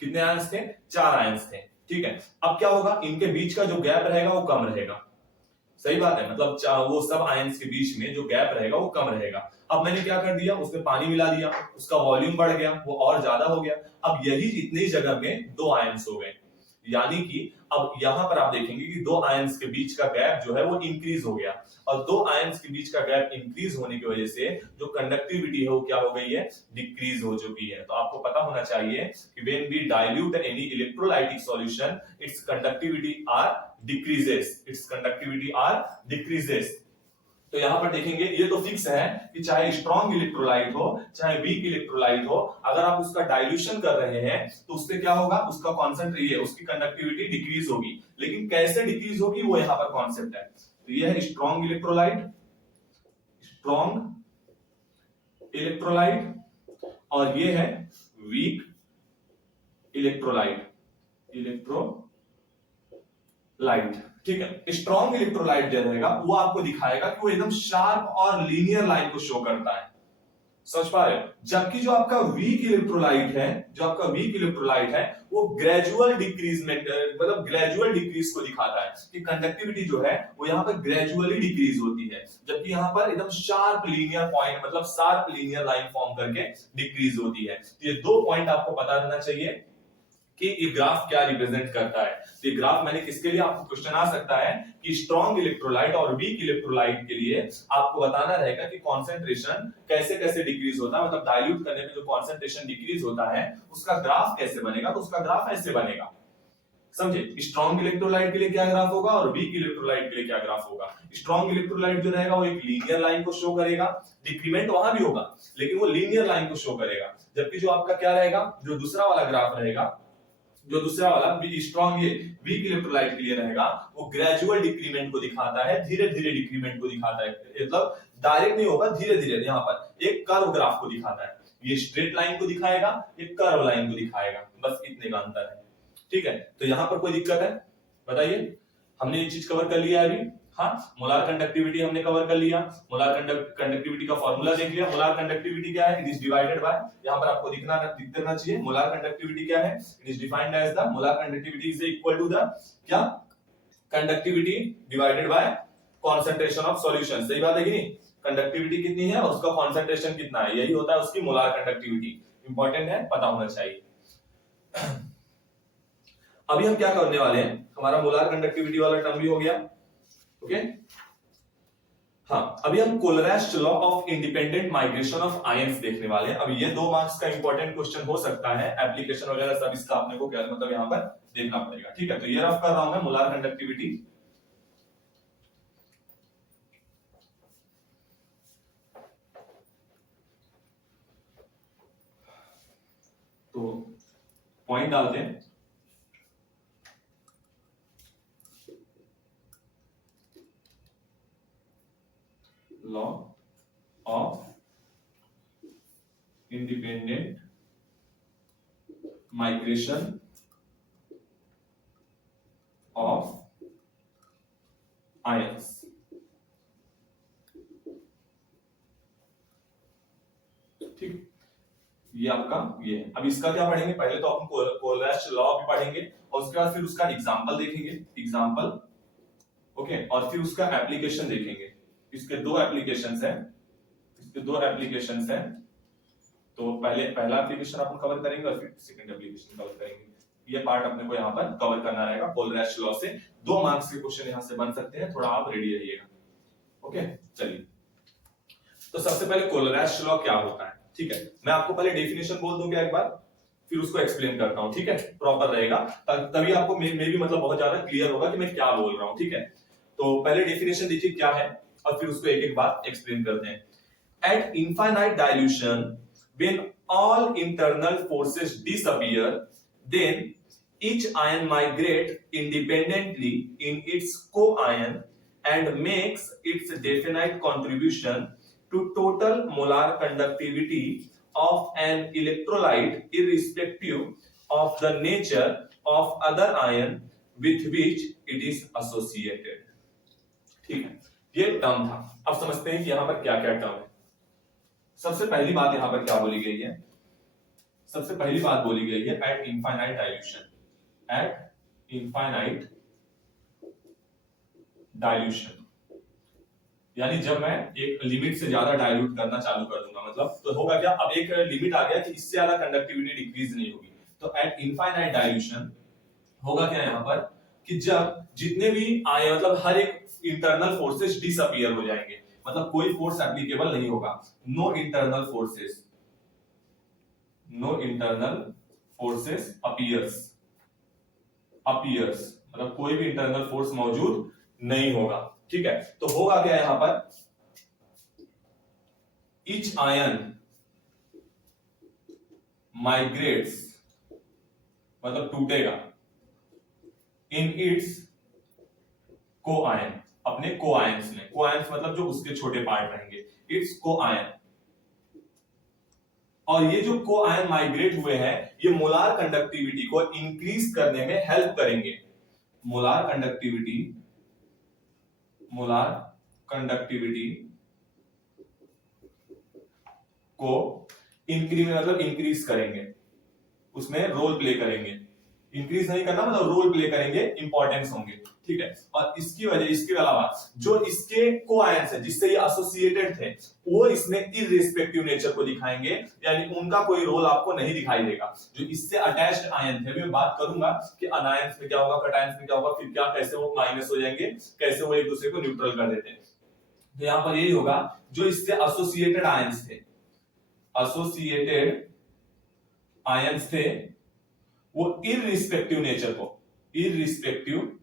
कितने आयंस थे, 4 आयंस थे। ठीक है, अब क्या होगा, इनके बीच का जो गैप रहेगा वो कम रहेगा। सही बात है, मतलब वो सब आयंस के बीच में जो गैप रहेगा वो कम रहेगा। अब मैंने क्या कर दिया, उसमें पानी मिला दिया, उसका वॉल्यूम बढ़ गया, वो और ज्यादा हो गया। अब यही इतनी जगह में 2 आयंस हो गए, यानी कि अब यहां पर आप देखेंगे कि 2 आयंस के बीच का गैप जो है वो इंक्रीज हो गया, और 2 आयंस के बीच का गैप इंक्रीज होने की वजह से जो कंडक्टिविटी है वो क्या हो गई है, डिक्रीज हो चुकी है। तो आपको पता होना चाहिए कि when we dilute any electrolytic solution, its conductivity are decreases. तो यहां पर देखेंगे ये तो फिक्स है कि चाहे स्ट्रॉन्ग इलेक्ट्रोलाइट हो चाहे वीक इलेक्ट्रोलाइट हो, अगर आप उसका डाइल्यूशन कर रहे हैं तो उससे क्या होगा, उसका कॉन्सेंट्रेशन, उसकी कंडक्टिविटी डिक्रीज होगी। लेकिन कैसे डिक्रीज होगी वो यहां पर कॉन्सेप्ट है। तो ये है स्ट्रॉन्ग इलेक्ट्रोलाइट, और ये है वीक इलेक्ट्रोलाइट। ठीक है, स्ट्रॉन्ग इलेक्ट्रोलाइट जो रहेगा वो आपको दिखाएगा कि वो एकदम शार्प और लीनियर लाइन को शो करता है, समझ पा रहे हो। जबकि जो आपका वीक इलेक्ट्रोलाइट है वो ग्रेजुअल डिक्रीजमेंट, मतलब ग्रेजुअल डिक्रीज को दिखाता है कि कंडक्टिविटी जो है वो यहाँ पर ग्रेजुअली डिक्रीज होती है, जबकि यहाँ पर एकदम शार्प लीनियर पॉइंट, मतलब शार्प लीनियर लाइन फॉर्म करके डिक्रीज होती है। तो ये 2 पॉइंट आपको पता रहना चाहिए कि ये ग्राफ क्या रिप्रेजेंट करता है। तो ये ग्राफ मैंने किसके लिए, आपको क्वेश्चन आ सकता है कि स्ट्रॉन्ग इलेक्ट्रोलाइट और वीक इलेक्ट्रोलाइट के लिए आपको बताना रहेगा कि कॉन्सेंट्रेशन कैसे कैसे डिक्रीज होता है, मतलब डाइल्यूट करने पे जो कॉन्सेंट्रेशन डिक्रीज होता है उसका ग्राफ कैसे बनेगा। तो उसका ग्राफ ऐसे बनेगा, समझे। स्ट्रॉन्ग इलेक्ट्रोलाइट के लिए क्या ग्राफ होगा और वीक इलेक्ट्रोलाइट के लिए क्या ग्राफ होगा। स्ट्रॉन्ग इलेक्ट्रोलाइट जो रहेगा वो एक लीनियर लाइन को शो करेगा, डिक्रीमेंट वहां भी होगा लेकिन वो लीनियर लाइन को शो करेगा। जबकि जो आपका क्या रहेगा, जो दूसरा वाला ग्राफ रहेगा, जो दूसरा वाला स्ट्रॉन्ग वीक इलेक्ट्रोलाइट के लिए रहेगा, वो ग्रेजुअल डिक्रीमेंट को दिखाता है, धीरे धीरे डिक्रीमेंट को दिखाता है, मतलब डायरेक्ट नहीं होगा, धीरे धीरे यहाँ पर एक कर्व ग्राफ को दिखाता है। ये स्ट्रेट लाइन को दिखाएगा, एक कर्व लाइन को दिखाएगा, बस इतने का अंतर है। ठीक है, तो यहां पर कोई दिक्कत है बताइए? हमने ये चीज कवर कर लिया है अभी। हाँ, मोलार कंडक्टिविटी हमने कवर कर लिया। मोलार कंडक्टिविटी का फॉर्मूला देख लिया। मोलार कंडक्टिविटी क्या है? इट इज डिवाइडेड बाय, यहां पर आपको दिखते रहना चाहिए। मोलार कंडक्टिविटी क्या है? It is defined as the molar conductivity is equal to the क्या? Conductivity divided by concentration of solution. सही बात है कि नहीं? कंडक्टिविटी कितनी है और उसका कॉन्सेंट्रेशन कितना है, यही होता है उसकी मोलार कंडक्टिविटी। इंपॉर्टेंट है, पता होना चाहिए। अभी हम क्या करने वाले हैं, हमारा मोलार कंडक्टिविटी वाला टर्म भी हो गया। ओके, हाँ, अभी हम Kohlrausch law of independent migration of ions देखने वाले हैं। अब ये 2 मार्क्स का इंपॉर्टेंट क्वेश्चन हो सकता है, एप्लीकेशन वगैरह सब इसका आपने को क्या मतलब यहां पर देखना पड़ेगा। ठीक है, तो ये रफ कर रहा हूं मैं मोलार कंडक्टिविटी। तो पॉइंट डालते हैं। Law of independent migration of ions. ठीक, ये आपका ये है। अब इसका क्या पढ़ेंगे, पहले तो अपन कोलरेस्ट लॉ भी पढ़ेंगे और उसके बाद फिर उसका एग्जांपल देखेंगे, एग्जांपल। ओके, और फिर उसका एप्लीकेशन देखेंगे। इसके 2 एप्लीकेशंस हैं, इसके 2 एप्लीकेशंस हैं। तो पहला एप्लीकेशन अपन कवर करेंगे और फिर सेकंड एप्लीकेशन कवर करेंगे। ये पार्ट अपने को यहाँ पर कवर करना रहेगा। कोलरेस्ट लॉ से 2 मार्क्स के क्वेश्चन यहाँ से बन सकते हैं, थोड़ा आप रेडी रहिएगा। ओके, चलिए, तो सबसे पहले कोलरेस्ट लॉ क्या होता है। ठीक है, मैं आपको पहले डेफिनेशन बोल दूं क्या एक बार, फिर उसको एक्सप्लेन करता हूं। ठीक है, प्रॉपर रहेगा, तभी आपको मे भी मतलब बहुत ज्यादा क्लियर होगा कि मैं क्या बोल रहा हूं। ठीक है, तो पहले डेफिनेशन देखिए क्या है और फिर उसको एक एक बार एक्सप्लेन करते हैं। Eight infinite dilution when all internal forces disappear, then each ion migrates independently in its co-ion and makes its definite contribution to total molar conductivity of an electrolyte irrespective of the nature of other ion with which it is associated। ठीक है, ये term था। अब समझते हैं कि यहां पर क्या क्या टर्म है। सबसे पहली बात यहां पर क्या बोली गई है, सबसे पहली बात बोली गई है eight infinite dilution. Eight infinite dilution यानी जब मैं एक लिमिट से ज्यादा डाइल्यूट करना चालू कर दूंगा, मतलब तो होगा क्या, अब एक लिमिट आ गया कि इससे ज्यादा कंडक्टिविटी डिक्रीज नहीं होगी। तो एट इनफाइनाइट डाइल्यूशन होगा क्या यहां पर कि जब जितने भी आए मतलब हर एक इंटरनल फोर्सेस डिसअपीयर हो जाएंगे, मतलब कोई फोर्स एप्लीकेबल नहीं होगा। No internal forces, no internal forces appears, appears मतलब कोई भी इंटरनल फोर्स मौजूद नहीं होगा। ठीक है, तो होगा क्या यहां पर, ईच आयन माइग्रेट्स मतलब टूटेगा इन इट्स को आयन, अपने को आयंस में। को आयंस मतलब जो उसके छोटे पार्ट रहेंगे, इट्स को आयन। और ये जो को आयन माइग्रेट हुए हैं ये मोलार कंडक्टिविटी को इंक्रीज करने में हेल्प करेंगे। मोलार कंडक्टिविटी, मोलार कंडक्टिविटी को मतलब इंक्रीज करेंगे, उसमें रोल प्ले करेंगे। इंक्रीज नहीं करना मतलब रोल प्ले करेंगे, इंपॉर्टेंस होंगे। ठीक है, और इसकी वजह, इसके अलावा जो इसके को-आयंस है जिससे ये एसोसिएटेड थे वो इसमें इररिस्पेक्टिव नेचर को दिखाएंगे, यानी उनका कोई रोल आपको नहीं दिखाई देगा। जो इससे अटैच्ड आयन थे, मैं बात करूंगा कि अनायंस में क्या होगा, कटायंस में क्या होगा, फिर क्या कैसे वो माइनस हो जाएंगे, कैसे वो एक दूसरे को न्यूट्रल कर देते हैं। तो यहां पर यही होगा, जो इससे एसोसिएटेड आयंस थे, एसोसिएटेड आयंस थे वो इररिस्पेक्टिव नेचर को, इररिस्पेक्टिव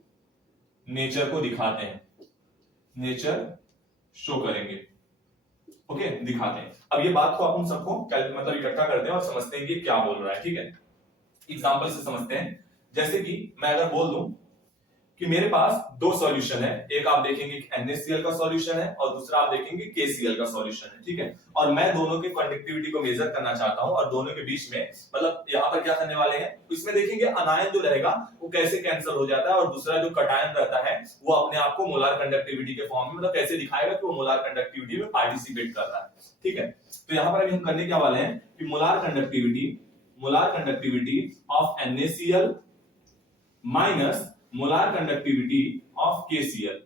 नेचर को दिखाते हैं, नेचर शो करेंगे। ओके, दिखाते हैं। अब ये बात को अपन सबको मतलब इकट्ठा करते हैं और समझते हैं कि क्या बोल रहा है। ठीक है, एग्जांपल से समझते हैं। जैसे कि मैं अगर बोल दूं कि मेरे पास दो सॉल्यूशन है, एक आप देखेंगे NaCl का सॉल्यूशन है और दूसरा आप देखेंगे KCl का सॉल्यूशन है, ठीक है। और मैं दोनों के कंडक्टिविटी को मेजर करना चाहता हूं और दोनों के बीच में मतलब यहाँ पर क्या करने वाले हैं, इसमें देखेंगे अनायन जो रहेगा वो कैसे कैंसिल हो जाता है और दूसरा जो कटायन रहता है वो अपने आप को मोलार कंडक्टिविटी के फॉर्म में मतलब कैसे दिखाएगा कि वो मोलार कंडक्टिविटी में पार्टिसिपेट कर रहा है, ठीक है। तो यहाँ पर अभी हम करने क्या वाले हैं कि molar conductivity of NaCl minus molar conductivity of KCl,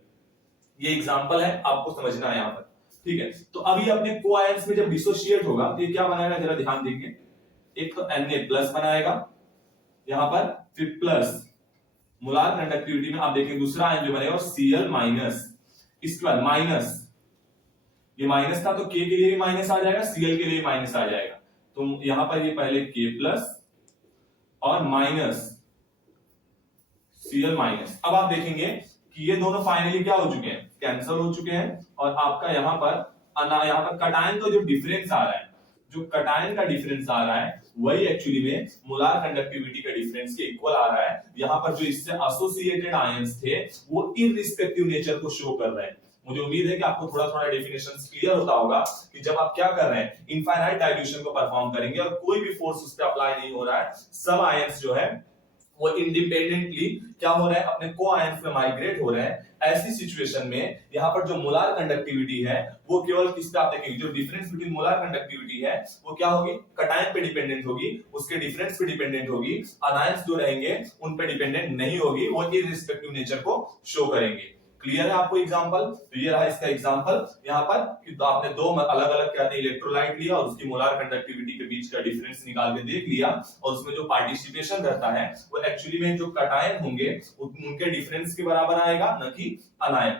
ये एग्जांपल है, आपको समझना है यहाँ पर, ठीक है। तो अभी अपने कोआयंस में जब डिसोशिएट होगा तो ये क्या बनाएगा, जरा ध्यान देंगे, एक तो Na प्लस बनाएगा यहां पर, फिर प्लस मोलार कंडक्टिविटी में आप देखेंगे दूसरा आयन जो बनेगा Cl माइनस, इसके बाद माइनस, ये माइनस था तो K के लिए भी माइनस आ जाएगा, Cl के लिए भी माइनस आ जाएगा, तो यहां पर ये पहले K प्लस और माइनस Cl माइनस। अब आप देखेंगे कि ये दोनों फाइनली क्या हो चुके हैं, कैंसिल हो चुके हैं और आपका यहाँ पर कटायन का जो डिफरेंस आ रहा है, जो कटायन का डिफरेंस आ रहा है वही एक्चुअली में मोलार कंडक्टिविटी का डिफरेंस के इक्वल आ रहा है। यहाँ पर जो इससे एसोसिएटेड आयंस थे वो इररिस्पेक्टिव नेचर को शो कर रहे हैं। मुझे उम्मीद है कि आपको थोड़ा थोड़ा डेफिनेशन क्लियर होता होगा कि जब आप क्या कर रहे हैं, इनफाइनाइट डाइल्यूशन को परफॉर्म करेंगे और कोई भी फोर्स उस पर अप्लाई नहीं हो रहा है, सब आयंस जो है वो इंडिपेंडेंटली क्या हो रहा है, अपने को आयंस में माइग्रेट हो रहे हैं। ऐसी सिचुएशन में यहाँ पर जो मोलार कंडक्टिविटी है वो केवल किस पे आप देखेंगे, जो डिफरेंस बिटवीन मोलार कंडक्टिविटी है वो क्या होगी, कटायन पे डिपेंडेंट होगी, उसके डिफरेंस पे डिपेंडेंट होगी, अनायंस जो रहेंगे उन पे डिपेंडेंट नहीं होगी, वो इररिस्पेक्टिव नेचर को शो करेंगे। क्लियर है आपको एग्जांपल? तो ये रहा इसका एग्जांपल यहाँ पर कि तो आपने दो अलग अलग क्या थे इलेक्ट्रोलाइट लिया और उसकी मोलार कंडक्टिविटी के बीच का डिफरेंस निकाल के देख लिया और उसमें जो पार्टिसिपेशन रहता है वो एक्चुअली में जो कटायन होंगे उनके डिफरेंस के बराबर आएगा, न कि अनायन।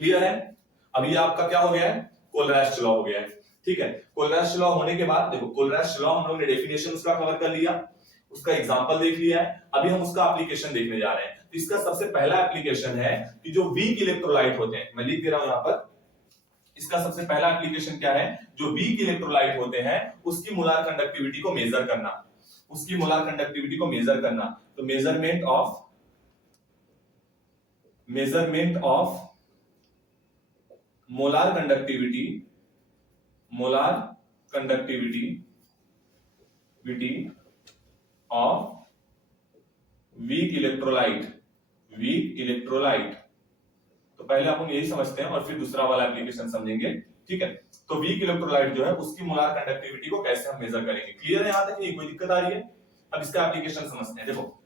क्लियर है? अभी आपका क्या हो गया है, कोलराश लॉ हो गया है, ठीक है। कोलराश लॉ होने के बाद देखो, कोलराश लॉ हम लोग ने डेफिनेशन उसका कवर कर लिया, उसका एग्जांपल देख लिया है, अभी हम उसका एप्लीकेशन देखने जा रहे हैं। तो इसका सबसे पहला एप्लीकेशन है कि जो वीक इलेक्ट्रोलाइट होते हैं, मैं लिख दे रहा हूं यहां पर, इसका सबसे पहला एप्लीकेशन क्या है, जो वीक इलेक्ट्रोलाइट होते हैं उसकी मोलार कंडक्टिविटी को मेजर करना, उसकी मोलार कंडक्टिविटी को मेजर करना। तो measurement of molar conductivity of weak electrolyte. तो पहले अपन यही समझते हैं और फिर दूसरा वाला एप्लीकेशन समझेंगे, ठीक है। तो वीक इलेक्ट्रोलाइट जो है उसकी मोलार कंडक्टिविटी को कैसे हम मेजर करेंगे। क्लियर है यहां तक? ये कोई दिक्कत आ रही है? अब इसका एप्लीकेशन समझते हैं। देखो,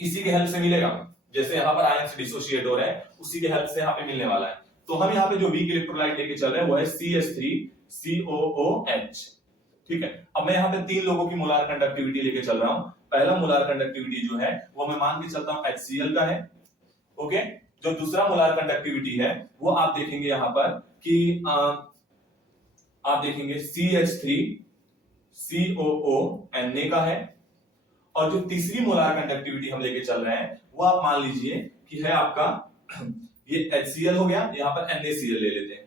इसी के हेल्प से मिलेगा, जैसे यहाँ पर आयंस डिसोशिएट हो रहे हैं उसी के हेल्प से यहाँ पे मिलने वाला है। तो हम यहाँ पे जो वीक इलेक्ट्रोलाइट लेके चल रहे हैं वो है CH3COOH, ठीक है। अब मैं यहाँ पे तीन लोगों की मोलार कंडक्टिविटी लेके चल रहा हूँ। पहला मोलार कंडक्टिविटी जो है वो मैं मान के चलता हूँ HCl का है, ओके। जो दूसरा मोलार कंडक्टिविटी है वो आप देखेंगे यहाँ पर कि आप देखेंगे CH3COO Na का है, और जो तीसरी मोलार कंडक्टिविटी हम लेके चल रहे हैं वो आप मान लीजिए कि है आपका ये HCl हो गया, यहाँ पर NaCl ले लेते हैं,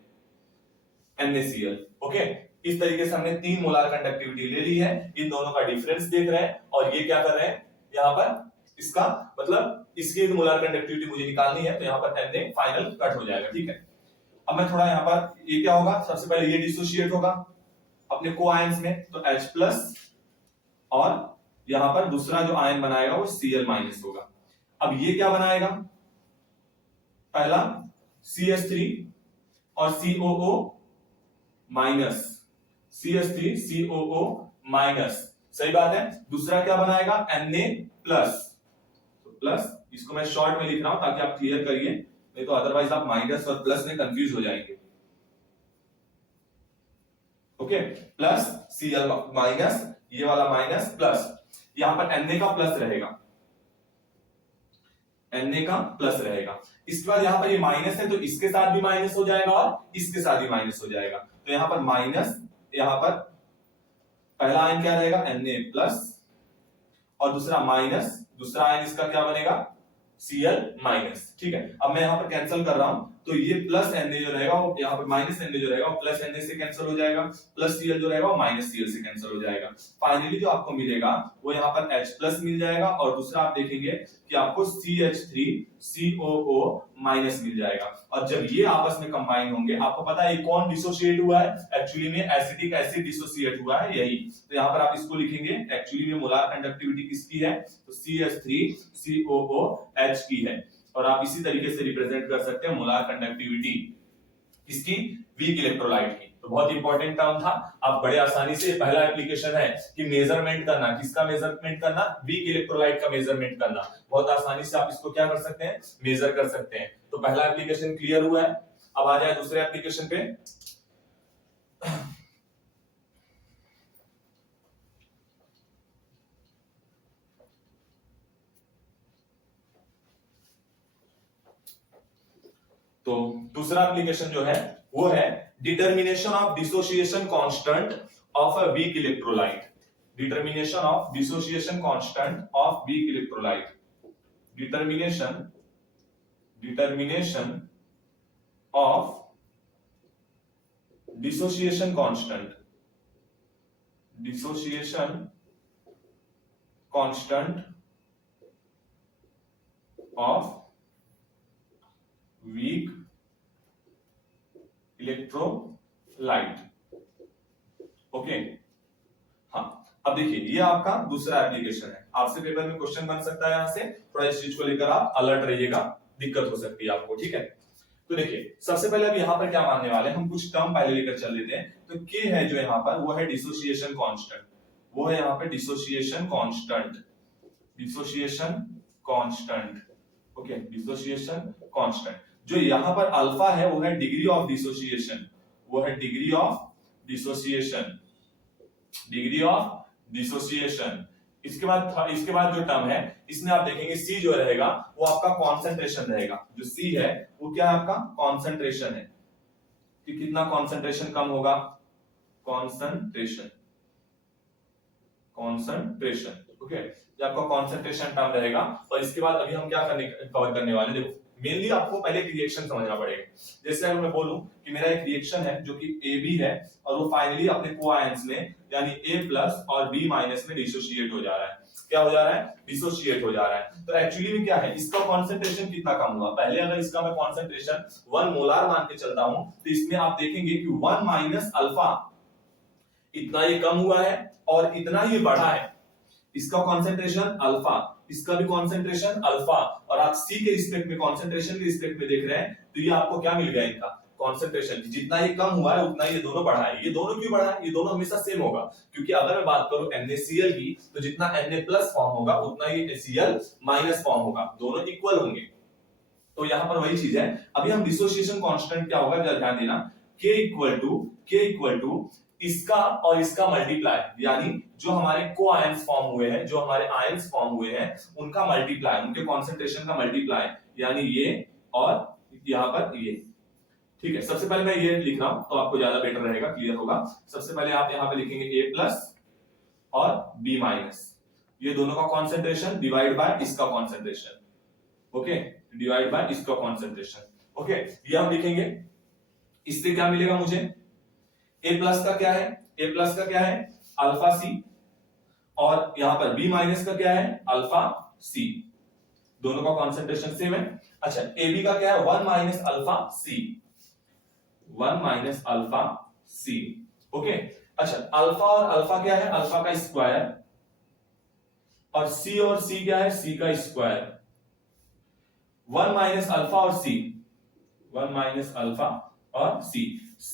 NaCl, ओके। इस तरीके से हमने तीन मोलार कंडक्टिविटी ले ली है, इन दोनों का डिफरेंस देख रहे हैं और ये क्या कर रहे हैं, यहाँ पर इसका मतलब इसकी मोलार कंडक्टिविटी मुझे निकालनी है, तो यहाँ पर Na फाइनल कट हो जाएगा, ठीक है। अब मैं थोड़ा यहाँ पर ये क्या होगा, सबसे पहले ये डिसोशिएट होगा अपने को आयंस में, तो H प्लस और यहाँ पर दूसरा जो आयन बनाएगा वो Cl माइनस होगा। अब ये क्या बनाएगा, पहला CH3 और COO माइनस, CH3COO माइनस, सही बात है। दूसरा क्या बनाएगा, Na प्लस, तो प्लस इसको मैं शॉर्ट में लिख रहा हूं ताकि आप क्लियर करिए, नहीं तो अदरवाइज आप माइनस और प्लस में कंफ्यूज हो जाएंगे, ओके। प्लस Cl माइनस, ये वाला माइनस प्लस, यहां पर Na का प्लस रहेगा, Na का प्लस रहेगा। इसके बाद यहां पर ये माइनस है तो इसके साथ भी माइनस हो जाएगा और इसके साथ भी माइनस हो जाएगा, तो यहां पर माइनस, यहां पर पहला आयन क्या रहेगा Na प्लस और दूसरा माइनस, दूसरा आयन इसका क्या बनेगा Cl माइनस, ठीक है। अब मैं यहाँ पर कैंसिल कर रहा हूं, तो ये प्लस Na जो रहेगा वो यहाँ पर माइनस Na जो रहेगा वो प्लस Na से कैंसिल हो जाएगा, प्लस Cl जो रहेगा वो माइनस Cl से कैंसिल हो जाएगा। फाइनली जो आपको मिलेगा वो यहाँ पर H प्लस मिल जाएगा, और दूसरा आप देखेंगे कि आपको CH3COO माइनस मिल जाएगा। और जब ये आपस में कंबाइन होंगे, आपको पता है कौन डिसोसिएट हुआ है, एक्चुअली में एसिटिक एसिड डिसोसिएट हुआ है, यही। तो यहाँ पर आप इसको लिखेंगे, एक्चुअली में मोलार कंडक्टिविटी किसकी है, तो CH3COOH की है। और आप इसी तरीके से रिप्रेजेंट कर सकते हैं मोलार कंडक्टिविटी किसकी, वीक इलेक्ट्रोलाइट की। तो बहुत इंपॉर्टेंट टर्म था, आप बड़े आसानी से, पहला एप्लीकेशन है कि मेजरमेंट करना, किसका मेजरमेंट करना, वीक इलेक्ट्रोलाइट का मेजरमेंट करना। बहुत आसानी से आप इसको क्या कर सकते हैं, मेजर कर सकते हैं। तो पहला एप्लीकेशन क्लियर हुआ है। अब आ जाए दूसरे एप्लीकेशन पे। तो दूसरा एप्लीकेशन जो है वो है determination of dissociation constant of a weak electrolyte. Determination of dissociation constant of weak electrolyte. Determination of dissociation constant of weak electrolyte. Okay, हाँ। अब देखिए ये आपका दूसरा एप्लीकेशन है, आपसे पेपर में क्वेश्चन बन सकता है, यहां से थोड़ा इस चीज को लेकर आप अलर्ट रहिएगा, दिक्कत हो सकती है आपको, ठीक है। तो देखिए सबसे पहले अब यहाँ पर क्या मानने वाले हैं, हम कुछ टर्म पहले लेकर चल लेते हैं। तो के है जो यहाँ पर वो है डिसोसिएशन कांस्टेंट, वो है यहाँ पे dissociation constant. Okay, dissociation constant. जो यहाँ पर अल्फा है वो है degree of dissociation, degree of dissociation. इसके बाद जो टर्म है इसमें आप देखेंगे सी जो रहेगा वो आपका कॉन्सेंट्रेशन रहेगा। जो सी है वो क्या है, आपका कॉन्सेंट्रेशन है, कि कितना कॉन्सेंट्रेशन कम होगा, कॉन्सेंट्रेशन। ओके, ये आपका कॉन्सेंट्रेशन टर्म रहेगा। और इसके बाद अभी हम क्या कवर करने वाले, देखो मेनली आपको पहले रिएक्शन समझना पड़ेगा। जैसे अगर मैं बोलूं कि मेरा एक रिएक्शन है जो कि AB है, और वो फाइनली अपने कोआयंस में यानी A+ और B- में डिसोसिएट हो जा रहा है। क्या हो जा रहा है, डिसोसिएट हो जा रहा है। तो एक्चुअली में क्या है, इसका कॉन्सेंट्रेशन कितना कम हुआ। पहले अगर इसका मैं कॉन्सेंट्रेशन 1 मोलार मान के चलता हूं, तो इसमें आप देखेंगे कि 1 - अल्फा इतना ये कम हुआ है और इतना ही बढ़ा है। इसका कॉन्सेंट्रेशन अल्फा, इसका भी कॉन्सेंट्रेशन अल्फा, और आप सी के रिस्पेक्ट में, कॉन्सेंट्रेशन के रिस्पेक्ट में देख रहे हैं, तो ये आपको क्या मिल गया, इनका कॉन्सेंट्रेशन। जितना ये कम हुआ है उतना ये दोनों बढ़ा है। ये दोनों क्यों बढ़ा है, ये दोनों हमेशा सेम होगा, क्योंकि अगर मैं बात करूं NaCl की, तो जितना Na+ फॉर्म होगा उतना ही Cl- फॉर्म होगा, दोनों इक्वल होंगे। तो यहां पर वही चीज है। अभी हम डिसोसिएशन कांस्टेंट क्या होगा, ध्यान देना, K इक्वल टू इसका और इसका मल्टीप्लाई, यानी जो हमारे को आयंस फॉर्म हुए हैं, जो हमारे आयंस फॉर्म हुए हैं उनका मल्टीप्लाई, उनके कॉन्सेंट्रेशन का मल्टीप्लाई, यानी ये और यहां पर ये। ठीक है, सबसे पहले मैं ये लिख रहा हूं तो आपको ज्यादा बेटर रहेगा, क्लियर होगा। सबसे पहले आप यहां पे लिखेंगे A+ और B-, ये दोनों का कॉन्सेंट्रेशन डिवाइड बाय इसका कॉन्सेंट्रेशन। ओके, डिवाइड बाय इसका कॉन्सेंट्रेशन। ओके, ये हम लिखेंगे। इससे क्या मिलेगा मुझे, A+ का क्या है, अल्फा C, और यहां पर B- का क्या है, अल्फा C। दोनों का कॉन्सेंट्रेशन सेम है। अच्छा, AB का क्या है, 1 - alpha C, 1 - alpha C। Okay, अच्छा, अल्फा और अल्फा क्या है, अल्फा का स्क्वायर, और C क्या है, C का स्क्वायर। 1 - अल्फा और C, 1 - अल्फा और C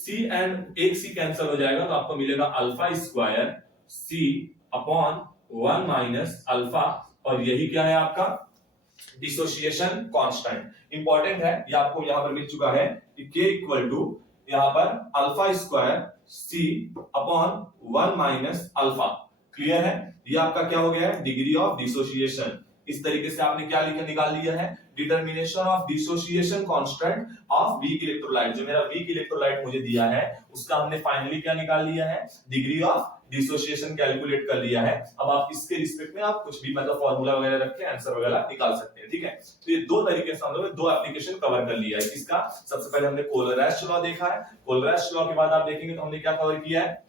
एंड एक C कैंसिल हो जाएगा, तो आपको मिलेगा alpha square C upon 1 - alpha, और यही क्या है आपका डिसोसिएशन कांस्टेंट। इंपॉर्टेंट है, ये आपको यहां पर मिल चुका है कि K इक्वल टू यहां पर alpha square C upon 1 - alpha. Clear है, ये आपका क्या हो गया है, डिग्री ऑफ डिसोसिएशन। इस तरीके से आपने क्या लिखा निकाल लिया है, determination of dissociation constant of weak electrolyte, जो मेरा वीक इलेक्ट्रोलाइट मुझे दिया है उसका हमने फाइनली क्या निकाल लिया है, डिग्री ऑफ डिसोसिएशन कैलकुलेट कर लिया है। अब आप इसके रिस्पेक्ट में आप कुछ भी मतलब फॉर्मूला वगैरह रख के आंसर वगैरह निकाल सकते हैं, ठीक है। तो ये दो तरीके से हम लोग दो एप्लीकेशन कवर कर लिया है। किसका, सबसे पहले हमने कोलराइज लॉ देखा है, कोलराइज लॉ के बाद आप देखेंगे तो हमने क्या कवर किया है,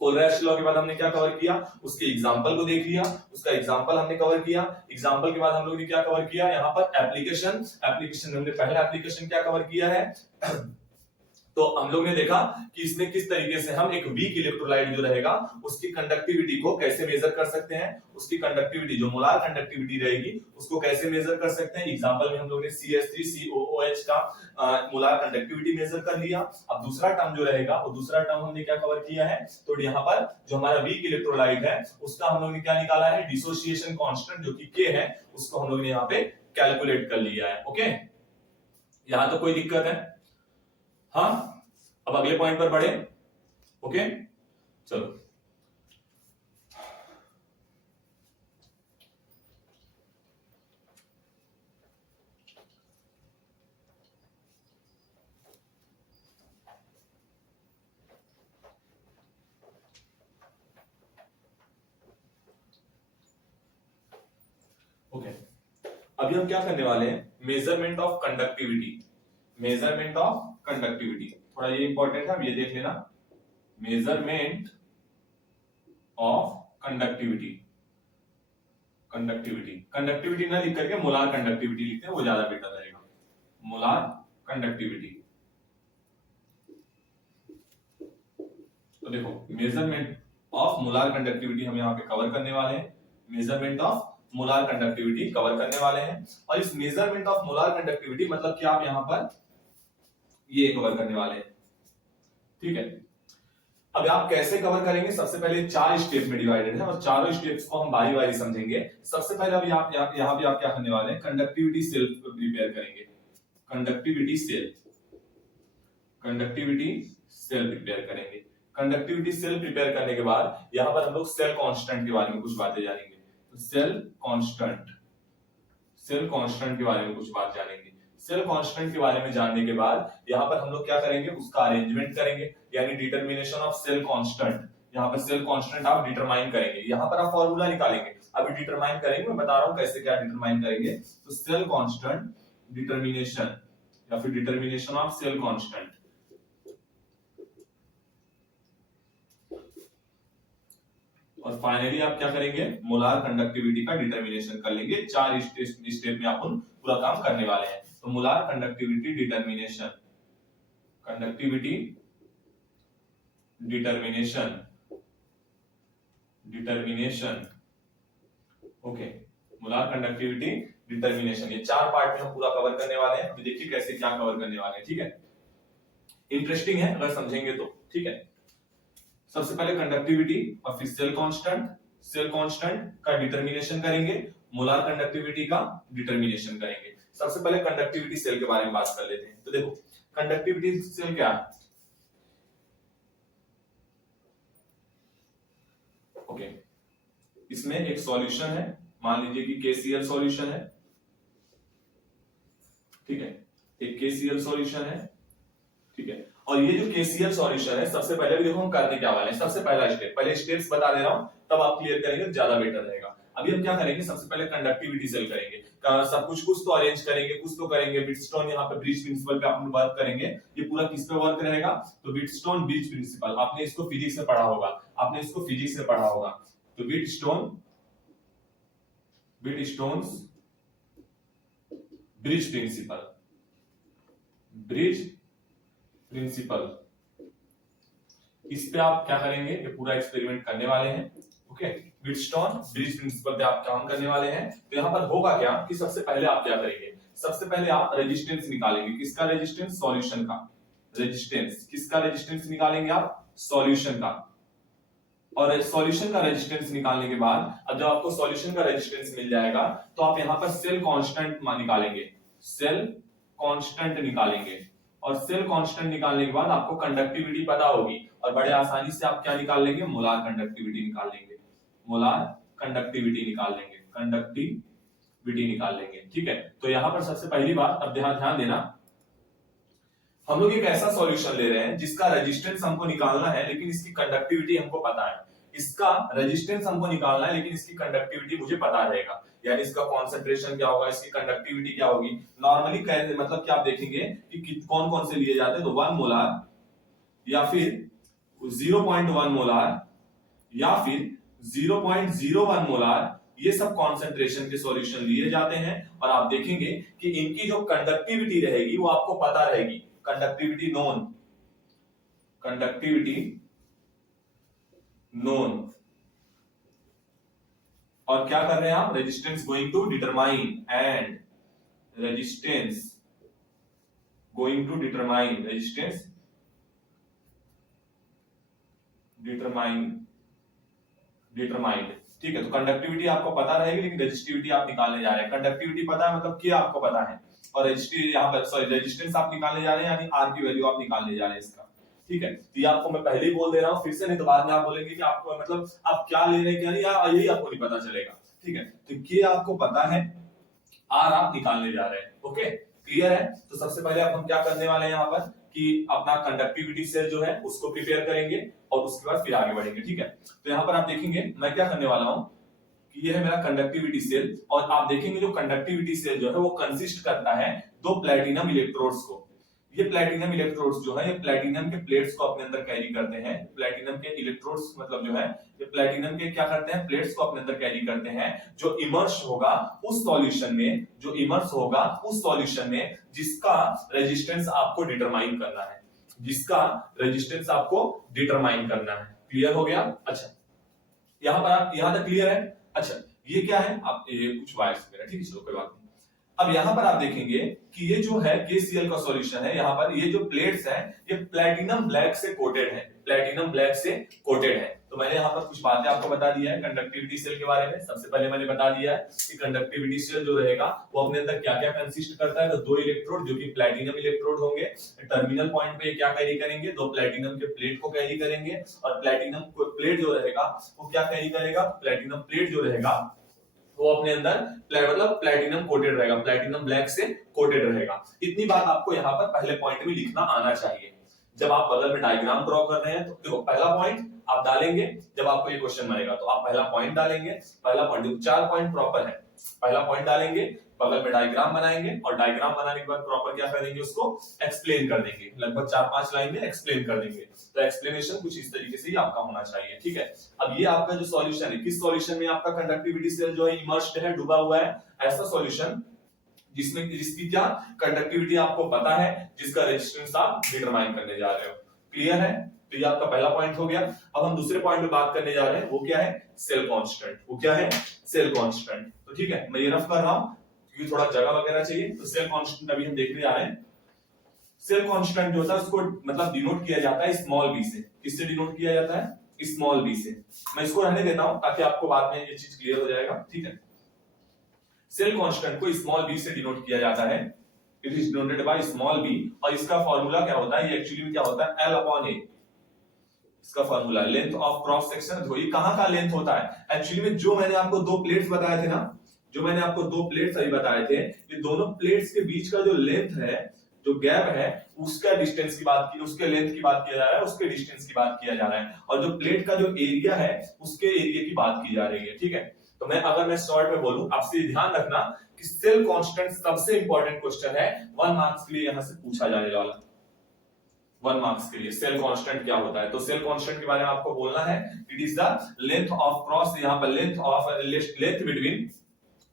कोलराइज लॉ के बाद हमने क्या कवर किया, उसके एग्जांपल को देख लिया, उसका एग्जांपल हमने कवर किया, एग्जांपल के बाद हम लोग ने क्या कवर किया, यहाँ पर एप्लीकेशन, एप्लीकेशन हमने पहला एप्लीकेशन क्या कवर किया है तो हम लोग ने देखा कि इसमें किस तरीके से हम एक वीक इलेक्ट्रोलाइट जो रहेगा उसकी कंडक्टिविटी को कैसे मेजर कर सकते हैं, उसकी कंडक्टिविटी जो मोलार कंडक्टिविटी रहेगी उसको कैसे मेजर कर सकते हैं। एग्जांपल में हम लोग ने CH3COOH का मोलार कंडक्टिविटी मेजर कर लिया। अब दूसरा टर्म जो रहेगा वो दूसरा टर्म हमने क्या कवर किया है, तो यहाँ पर जो हमारा वीक इलेक्ट्रोलाइट है उसका हम लोग ने क्या निकाला है, डिसोसिएशन कांस्टेंट जो कि K है, उसको हम लोग ने यहाँ पे कैलकुलेट कर लिया है। ओके, यहां तो कोई दिक्कत है, हाँ। अब अगले पॉइंट पर बढ़े, ओके चलो। ओके, अभी हम क्या करने वाले हैं, measurement of conductivity, measurement of conductivity, थोड़ा ये इंपॉर्टेंट है, अब ये देख लेना, measurement of conductivity, conductivity, conductivity ना लिख करके मोलार कंडक्टिविटी लिखते हैं, वो ज्यादा बेटर रहेगा, मोलार कंडक्टिविटी। तो देखो मेजरमेंट ऑफ मोलार कंडक्टिविटी हम यहाँ पे कवर करने वाले हैं, measurement of molar conductivity cover करने वाले हैं। और इस मेजरमेंट ऑफ मोलार कंडक्टिविटी मतलब कि आप यहाँ पर ये कवर करने वाले हैं, ठीक है। अब आप कैसे कवर करेंगे, सबसे पहले 4 स्टेप में डिवाइडेड है और चारों स्टेप्स को हम बारी बारी समझेंगे। सबसे पहले अभी आप यहाँ भी आप क्या करने वाले हैं, कंडक्टिविटी सेल प्रिपेयर करेंगे, conductivity cell, conductivity cell prepare करेंगे। कंडक्टिविटी सेल प्रिपेयर करने के बाद यहाँ पर हम लोग सेल कांस्टेंट के बारे में कुछ बातें जानेंगे, तो सेल कांस्टेंट, सेल कांस्टेंट के बारे में कुछ बात जानेंगे। सेल कांस्टेंट के बारे में जानने के बाद यहाँ पर हम लोग क्या करेंगे, उसका अरेंजमेंट करेंगे, यानी डिटरमिनेशन ऑफ सेल कांस्टेंट। यहाँ पर सेल कांस्टेंट आप डिटरमाइन करेंगे, यहाँ पर आप फॉर्मूला निकालेंगे, अभी डिटरमाइन करेंगे, मैं बता रहा हूँ कैसे क्या डिटरमाइन करेंगे। तो सेल कांस्टेंट डिटरमिनेशन या फिर डिटरमिनेशन ऑफ सेल कांस्टेंट, और फाइनली आप क्या करेंगे, मोलार कंडक्टिविटी का डिटरमिनेशन कर लेंगे। 4 स्टेप में अपन पूरा काम करने वाले हैं। तो molar conductivity determination, conductivity determination, determination, okay, molar conductivity determination, ये 4 पार्ट में हम पूरा कवर करने वाले हैं। तो देखिए कैसे क्या कवर करने वाले हैं, ठीक है। इंटरेस्टिंग है अगर समझेंगे तो, ठीक है। सबसे पहले कंडक्टिविटी और फिर सेल कांस्टेंट, सेल कांस्टेंट का डिटरमिनेशन करेंगे, मोलार कंडक्टिविटी का डिटरमिनेशन करेंगे। सबसे पहले कंडक्टिविटी सेल के बारे में बात कर लेते हैं। तो देखो कंडक्टिविटी सेल क्या है, ओके, इसमें एक सॉल्यूशन है, मान लीजिए कि KCl सॉल्यूशन है, ठीक है, एक KCl सॉल्यूशन है, ठीक है। और ये जो KCl सॉल्यूशन है, सबसे पहले भी देखो हम करने क्या वाले हैं। सबसे पहला स्टेप, पहले स्टेप्स बता दे रहा हूं, तब आप क्लियर करेंगे ज्यादा बेटर रहेगा। अभी हम क्या करेंगे, सबसे पहले कंडक्टिविटी सेल करेंगे, सब कुछ तो अरेंज करेंगे, कुछ तो करेंगे। व्हीटस्टोन यहाँ पे ब्रिज प्रिंसिपल पे अपन वर्क करेंगे। ये पूरा किस पे वर्क रहेगा, तो व्हीटस्टोन ब्रिज प्रिंसिपल, आपने इसको फिजिक्स से पढ़ा होगा, आपने इसको फिजिक्स से पढ़ा होगा। तो Wheatstone, Wheatstone's bridge principle, bridge principle, इस पे आप क्या करेंगे, ये पूरा एक्सपेरिमेंट करने वाले हैं, ओके। व्हीटस्टोन ब्रिज प्रिंसिपल पे आप काम करने वाले हैं। तो यहाँ पर होगा क्या कि सबसे पहले आप क्या करेंगे, सबसे पहले आप रेजिस्टेंस निकालेंगे। किसका रेजिस्टेंस, सॉल्यूशन का रेजिस्टेंस। किसका रेजिस्टेंस निकालेंगे आप, सॉल्यूशन का। और सॉल्यूशन का रेजिस्टेंस निकालने के बाद अब जब आपको सॉल्यूशन का रेजिस्टेंस मिल जाएगा तो आप यहाँ पर सेल कांस्टेंट निकालेंगे, सेल कांस्टेंट निकालेंगे। और सेल कांस्टेंट निकालने के बाद आपको कंडक्टिविटी पता होगी और बड़े आसानी से आप क्या निकाल लेंगे, मोलार कंडक्टिविटी निकाल लेंगे, मोलार कंडक्टिविटी निकाल लेंगे, कंडक्टिविटी विटी निकाल लेंगे। ठीक है, तो यहां पर सबसे पहली बात, अब ध्यान ध्यान देना, हम लोग एक ऐसा सॉल्यूशन ले रहे हैं जिसका रेजिस्टेंस हमको निकालना है लेकिन इसकी कंडक्टिविटी हमको पता है। इसका रेजिस्टेंस हमको निकालना है लेकिन इसकी कंडक्टिविटी मुझे पता रहेगा, यानी इसका कॉन्सेंट्रेशन क्या होगा, इसकी कंडक्टिविटी क्या होगी। नॉर्मली मतलब क्या आप देखेंगे कि कौन कौन से लिए जाते हैं, तो 1 मोलार या फिर 0.1 मोलार या फिर 0.01 मोलार, ये सब कॉन्सेंट्रेशन के सॉल्यूशन लिए जाते हैं। और आप देखेंगे कि इनकी जो कंडक्टिविटी रहेगी वो आपको पता रहेगी, कंडक्टिविटी नोन, कंडक्टिविटी नोन। और क्या कर रहे हैं आप, resistance going to determine, and resistance going to determine, resistance determined. ठीक है, तो कंडक्टिविटी आपको पता रहेगी लेकिन रेजिस्टिविटी आप निकालने जा रहे हैं। कंडक्टिविटी पता है मतलब क्या आपको पता है, और रेजिस्टिविटी यहां पर सॉरी रेजिस्टेंस आप निकालने जा रहे हैं, यानी आर की वैल्यू आप निकालने जा रहे हैं इसका। ठीक है, तो ये आपको मैं पहले ही बोल दे रहा हूं, फिर से नहीं तो बाद में आप बोलेंगे कि आपको मतलब आप क्या ले रहे हैं क्या नहीं, यही आपको नहीं पता चलेगा। ठीक है, तो ये आपको पता है, आर आप निकालने जा रहे हैं। ओके, क्लियर है। तो सबसे पहले अब हम क्या करने वाले हैं यहाँ पर कि अपना कंडक्टिविटी सेल जो है उसको प्रिपेयर करेंगे और उसके बाद फिर आगे बढ़ेंगे। ठीक है, तो यहाँ पर आप देखेंगे मैं क्या करने वाला हूं कि ये है मेरा कंडक्टिविटी सेल, और आप देखेंगे जो कंडक्टिविटी सेल जो है वो कंसिस्ट करता है 2 प्लेटिनम इलेक्ट्रोड्स को। ये प्लेटिनम इलेक्ट्रोड्स जो है ये प्लेटिनम के प्लेट्स को अपने अंदर कैरी करते हैं। प्लेटिनम के इलेक्ट्रोड्स मतलब जो है ये प्लेटिनम के क्या करते हैं, प्लेट्स को अपने अंदर कैरी करते हैं, जो इमर्स होगा उस सॉल्यूशन में, जो इमर्स होगा उस सॉल्यूशन में जिसका रेजिस्टेंस आपको डिटरमाइन करना है, जिसका रेजिस्टेंस आपको डिटरमाइन करना है। क्लियर हो गया। अच्छा, यहां पर आप यहां तक क्लियर है। अच्छा, ये क्या है, आप ये कुछ वायर्स वगैरह, ठीक है, चलो कोई बात नहीं। अब यहां पर आप देखेंगे कि ये जो है KCl का सॉल्यूशन है, यहां पर ये जो प्लेट्स हैं ये प्लैटिनम ब्लैक से कोटेड है, प्लैटिनम ब्लैक से कोटेड है। तो मैंने यहां पर कुछ बातें आपको बता दी है कंडक्टिविटी सेल के बारे में। सबसे पहले मैंने बता दिया है कि कंडक्टिविटी सेल जो रहेगा वो अपने अंदर क्या क्या कंसिस्ट करता है, तो 2 इलेक्ट्रोड जो कि प्लैटिनम इलेक्ट्रोड होंगे, टर्मिनल पॉइंट पे क्या कैरी करेंगे, 2 प्लैटिनम के प्लेट को कैरी करेंगे, और प्लैटिनम प्लेट जो रहेगा वो क्या कैरी करेगा, प्लैटिनम प्लेट जो रहेगा वो अपने अंदर मतलब प्लैटिनम कोटेड रहेगा, प्लैटिनम ब्लैक से कोटेड रहेगा। इतनी बात आपको यहाँ पर पहले पॉइंट में लिखना आना चाहिए। जब आप बगल में डायग्राम ड्रॉ कर रहे हैं तो देखो पहला पॉइंट आप डालेंगे, जब आपको ये क्वेश्चन बनेगा तो आप पहला पॉइंट डालेंगे। पहला पॉइंट 4 पॉइंट प्रॉपर है, पहला पॉइंट डालेंगे, बगल में डायग्राम बनाएंगे, और डायग्राम बनाने के बाद प्रॉपर क्या करेंगे, उसको एक्सप्लेन कर देंगे, लगभग 4-5 लाइन में एक्सप्लेन कर देंगे। तो एक्सप्लेनेशन कुछ इस तरीके से ही आपका होना चाहिए। ठीक है, अब ये आपका जो सॉल्यूशन है, किस सॉल्यूशन में आपका कंडक्टिविटी सेल जो है इमर्स्ड है, डूबा हुआ है, ऐसा सॉल्यूशन जिसमें जिसकी क्या कंडक्टिविटी आपको पता है, जिसका रेजिस्टेंस आप डिटरमाइन करने जा रहे हो। क्लियर है, तो ये आपका पहला पॉइंट हो गया। अब हम दूसरे पॉइंट पे बात करने जा रहे हैं, वो क्या है, सेल कांस्टेंट। वो क्या है, सेल कांस्टेंट। तो ठीक है, मैं ये रफ कर रहा हूं क्योंकि थोड़ा जगह वगैरह चाहिए। तो सेल कांस्टेंट अभी हम देखने जा रहे हैं। सेल कांस्टेंट जो होता है उसको मतलब डिनोट किया जाता है स्मॉल b से। किससे डिनोट किया जाता है, स्मॉल b से। मैं इसको रहने देता हूं ताकि आपको बाद में ये चीज क्लियर हो जाएगा। ठीक है, सेल कांस्टेंट को स्मॉल b से डिनोट किया जाता है, it is denoted by small b, और इसका फार्मूला क्या होता है, ये एक्चुअली में क्या होता है, L/A। इसका formula length of cross section. तो ये कहां का लेंथ होता है, एक्चुअली में जो मैंने आपको 2 प्लेट्स बताए थे ना, जो मैंने आपको 2 प्लेट्स अभी बताए थे, ये दोनों प्लेट्स के बीच का जो लेंथ है, जो गैप है, उसका डिस्टेंस की बात की, उसके लेंथ की बात किया जा रहा है, उसके डिस्टेंस की बात किया जा रहा है, और जो प्लेट का जो एरिया है उसके एरिया की बात की जा रही है। ठीक है, तो अगर मैं शॉर्ट में बोलूं, आपसे ध्यान रखना कि सेल कांस्टेंट सबसे इंपॉर्टेंट क्वेश्चन है, 1 मार्क्स के लिए यहां से पूछा जाने वाला। 1 मार्क्स के लिए सेल कांस्टेंट क्या होता है, तो सेल कांस्टेंट के बारे में आपको बोलना है, it is the length of cross, यहां पर length between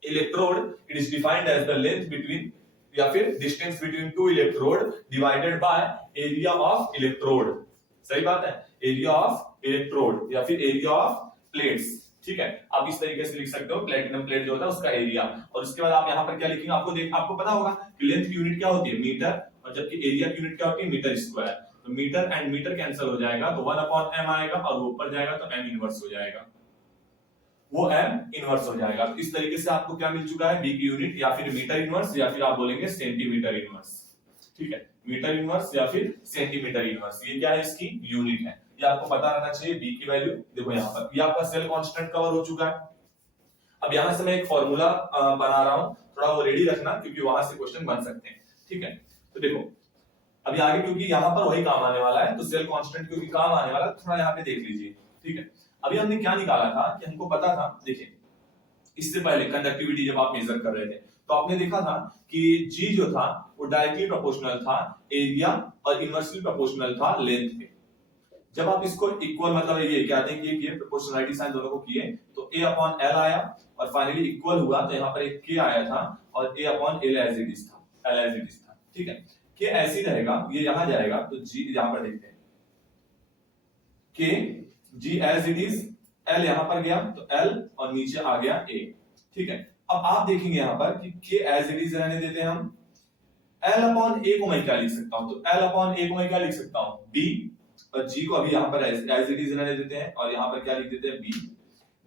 electrode, it is defined as the length between या फिर distance between 2 electrode divided by area of electrode. सही बात है, एरिया ऑफ इलेक्ट्रोड या फिर एरिया ऑफ प्लेट्स। ठीक है, आप इस तरीके से लिख सकते हो, प्लेटिनम प्लेट जो होता है उसका एरिया, और उसके बाद आप यहां पर क्या लिखेंगे, आपको पता होगा कि लेंथ की यूनिट क्या होती है, मीटर, और जबकि एरिया की यूनिट क्या होती है, मीटर स्क्वायर। तो मीटर एंड मीटर कैंसिल हो जाएगा, तो 1/m आएगा, और ऊपर जाएगा तो m इनवर्स हो जाएगा, वो m इनवर्स हो जाएगा। तो इस तरीके से आपको क्या मिल चुका है, b की यूनिट, या फिर मीटर इनवर्स, या फिर आप बोलेंगे सेंटीमीटर इनवर्स। ठीक है, मीटर इनवर्स या फिर सेंटीमीटर इनवर्स, ये क्या है, इसकी यूनिट है। ये आपको पता रहना चाहिए, b की वैल्यू। देखो यहाँ पर ये आपका सेल कांस्टेंट कवर हो चुका है। अब यहां से मैं एक फॉर्मूला बना रहा हूं, थोड़ा वो रेडी रखना क्योंकि वहां से क्वेश्चन बन सकते हैं, ठीक है। तो देखो अभी आगे क्योंकि यहां पर वही काम आने वाला है, तो सेल कांस्टेंट क्योंकि काम आने वाला है, थोड़ा यहां पे देख लीजिए, ठीक है। अभी हमने क्या निकाला था कि हमको पता था, देखिए इससे पहले कंडक्टिविटी जब आप मेजर कर रहे थे तो आपने देखा था कि G जो था वो डायरेक्टली प्रोपोर्शनल था एरिया और इनवर्सली प्रोपोर्शनल था लेंथ के। जब आप इसको इक्वल मतलब ये कहते हैं कि प्रोपोर्शनलिटी साइन दोनों को किए तो A अपॉन L आया और फाइनली इक्वल हुआ, तो यहाँ पर एक K आया था और A upon L as it is था, L एज इट इज था, ठीक है। K ऐसे ही रहेगा, ये यहां जाएगा तो G यहां पर देखते हैं K G as it is, L यहां पर गया तो L और नीचे आ गया A, ठीक है। अब आप देखेंगे यहां पर कि K एज इट इज रहने देते हैं हम, L अपॉन A को मैं क्या लिख सकता हूं, तो L अपॉन A को मैं क्या लिख सकता हूं B, और G को अभी यहां पर एज इट इज रहने देते हैं और यहां पर क्या लिख देते हैं B।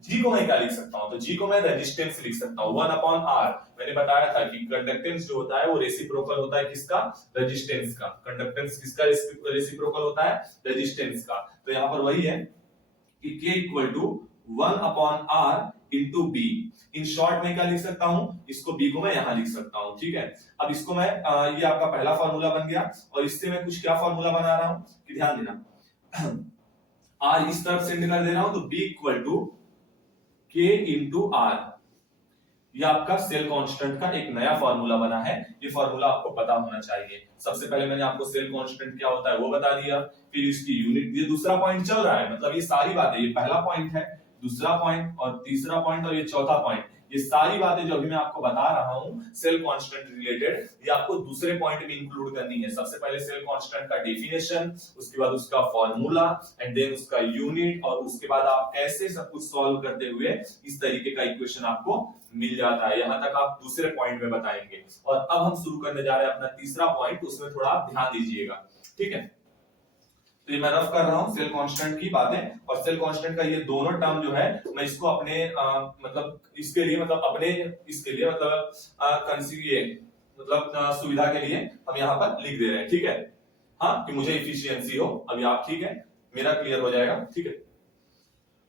G को मैं क्या लिख सकता हूं, तो G को मैं रेजिस्टेंस लिख सकता हूं 1 अपॉन R। मैंने बताया था कि कंडक्टेंस जो होता है वो रेसिप्रोकल होता है किसका, रेजिस्टेंस का। कंडक्टेंस किसका रेसिप्रोकल होता है, रेजिस्टेंस का। तो यहां पर वही है कि K equal to 1 upon R into B। In short में क्या लिख सकता हूं, इसको B को मैं यहां लिख सकता हूं, ठीक है। अब इसको मैं ये आपका पहला फार्मूला बन गया और इससे मैं कुछ क्या फार्मूला बना रहा हूं कि ध्यान देना, R इस तरफ सेंड कर दे रहा हूं तो B equal to K into R। ये आपका सेल कांस्टेंट का एक नया फार्मूला बना है, ये फार्मूला आपको पता होना चाहिए। सबसे पहले मैंने आपको सेल कांस्टेंट क्या होता है वो बता दिया, फिर इसकी यूनिट, ये दूसरा पॉइंट चल रहा है, मतलब ये सारी बातें, ये पहला पॉइंट है, दूसरा पॉइंट और तीसरा पॉइंट और ये चौथा पॉइंट, ये सारी बातें जो अभी मैं आपको बता रहा हूं सेल कांस्टेंट रिलेटेड, ये आपको दूसरे पॉइंट में इंक्लूड करनी है। सबसे पहले सेल कांस्टेंट का डेफिनेशन, उसके बाद उसका फार्मूला एंड देन उसका यूनिट, और उसके बाद आप कैसे सब कुछ सॉल्व करते हुए इस तरीके का इक्वेशन आपको मिल जाता है। यहां तक आप दूसरे पॉइंट में बताएंगे। और अब हम शुरू करने जा रहे हैं अपना तीसरा पॉइंट, उसमें थोड़ा आप ध्यान दीजिएगा, ठीक है। तो ये मैं रफ कर रहा हूं सेल कांस्टेंट की बातें, और सेल कांस्टेंट का ये दोनों टर्म जो है मैं इसको अपने मतलब इसके लिए मतलब अपने इसके लिए मतलब मतलब सुविधा के लिए हम यहाँ पर लिख दे रहे हैं, ठीक है। हाँ, कि मुझे इफिशियंसी हो, अभी आप ठीक है, मेरा क्लियर हो जाएगा, ठीक है।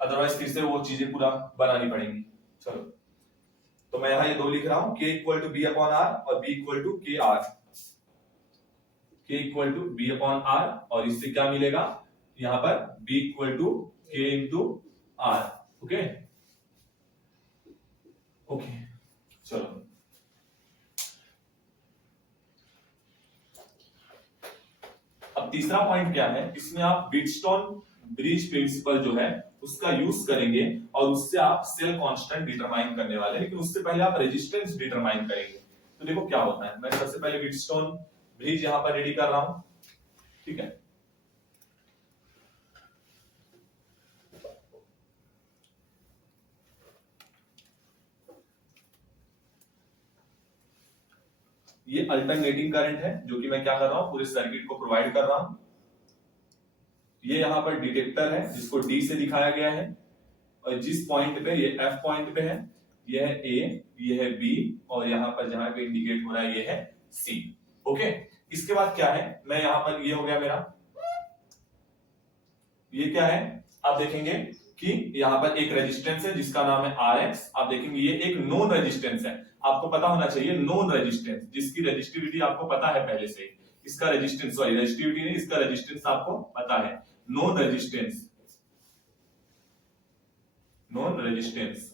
अदरवाइज फिर से वो चीजें पूरा बनानी पड़ेंगी। चलो, तो मैं यहाँ ये दो लिख रहा हूं, K equal to B upon R और B equal to K R। K equal to B upon R और इससे क्या मिलेगा यहां पर B equal to K into R। Okay okay, चलो अब तीसरा पॉइंट क्या है, इसमें आप व्हीटस्टोन ब्रिज प्रिंसिपल जो है उसका यूज करेंगे और उससे आप सेल कांस्टेंट डिटरमाइन करने वाले हैं, लेकिन उससे पहले आप रेजिस्टेंस डिटरमाइन करेंगे। तो देखो क्या होता है, मैं सबसे पहले व्हीटस्टोन ब्रिज यहां पर रेडी कर रहा हूं, ठीक है। ये अल्टरनेटिंग करंट है जो कि मैं क्या कर रहा हूं, पूरे सर्किट को प्रोवाइड कर रहा हूं। ये यहां पर डिटेक्टर है जिसको D से दिखाया गया है, और जिस पॉइंट पे, ये F पॉइंट पे है, ये है A, ये है B, और यहां पर जहां पे इंडिकेट हो रहा है ये है C। ओके, इसके बाद क्या है, मैं यहां पर, ये हो गया मेरा, ये क्या है, आप देखेंगे कि यहां पर एक रेजिस्टेंस है जिसका नाम है Rx। आप देखेंगे ये एक नोन रेजिस्टेंस है, आपको पता होना चाहिए नोन रेजिस्टेंस, जिसकी रेजिस्टिविटी आपको पता है पहले से, इसका रेजिस्टेंस, सॉरी रेजिस्टिविटी नहीं, इसका रेजिस्टेंस आपको पता है, known resistance, non resistance.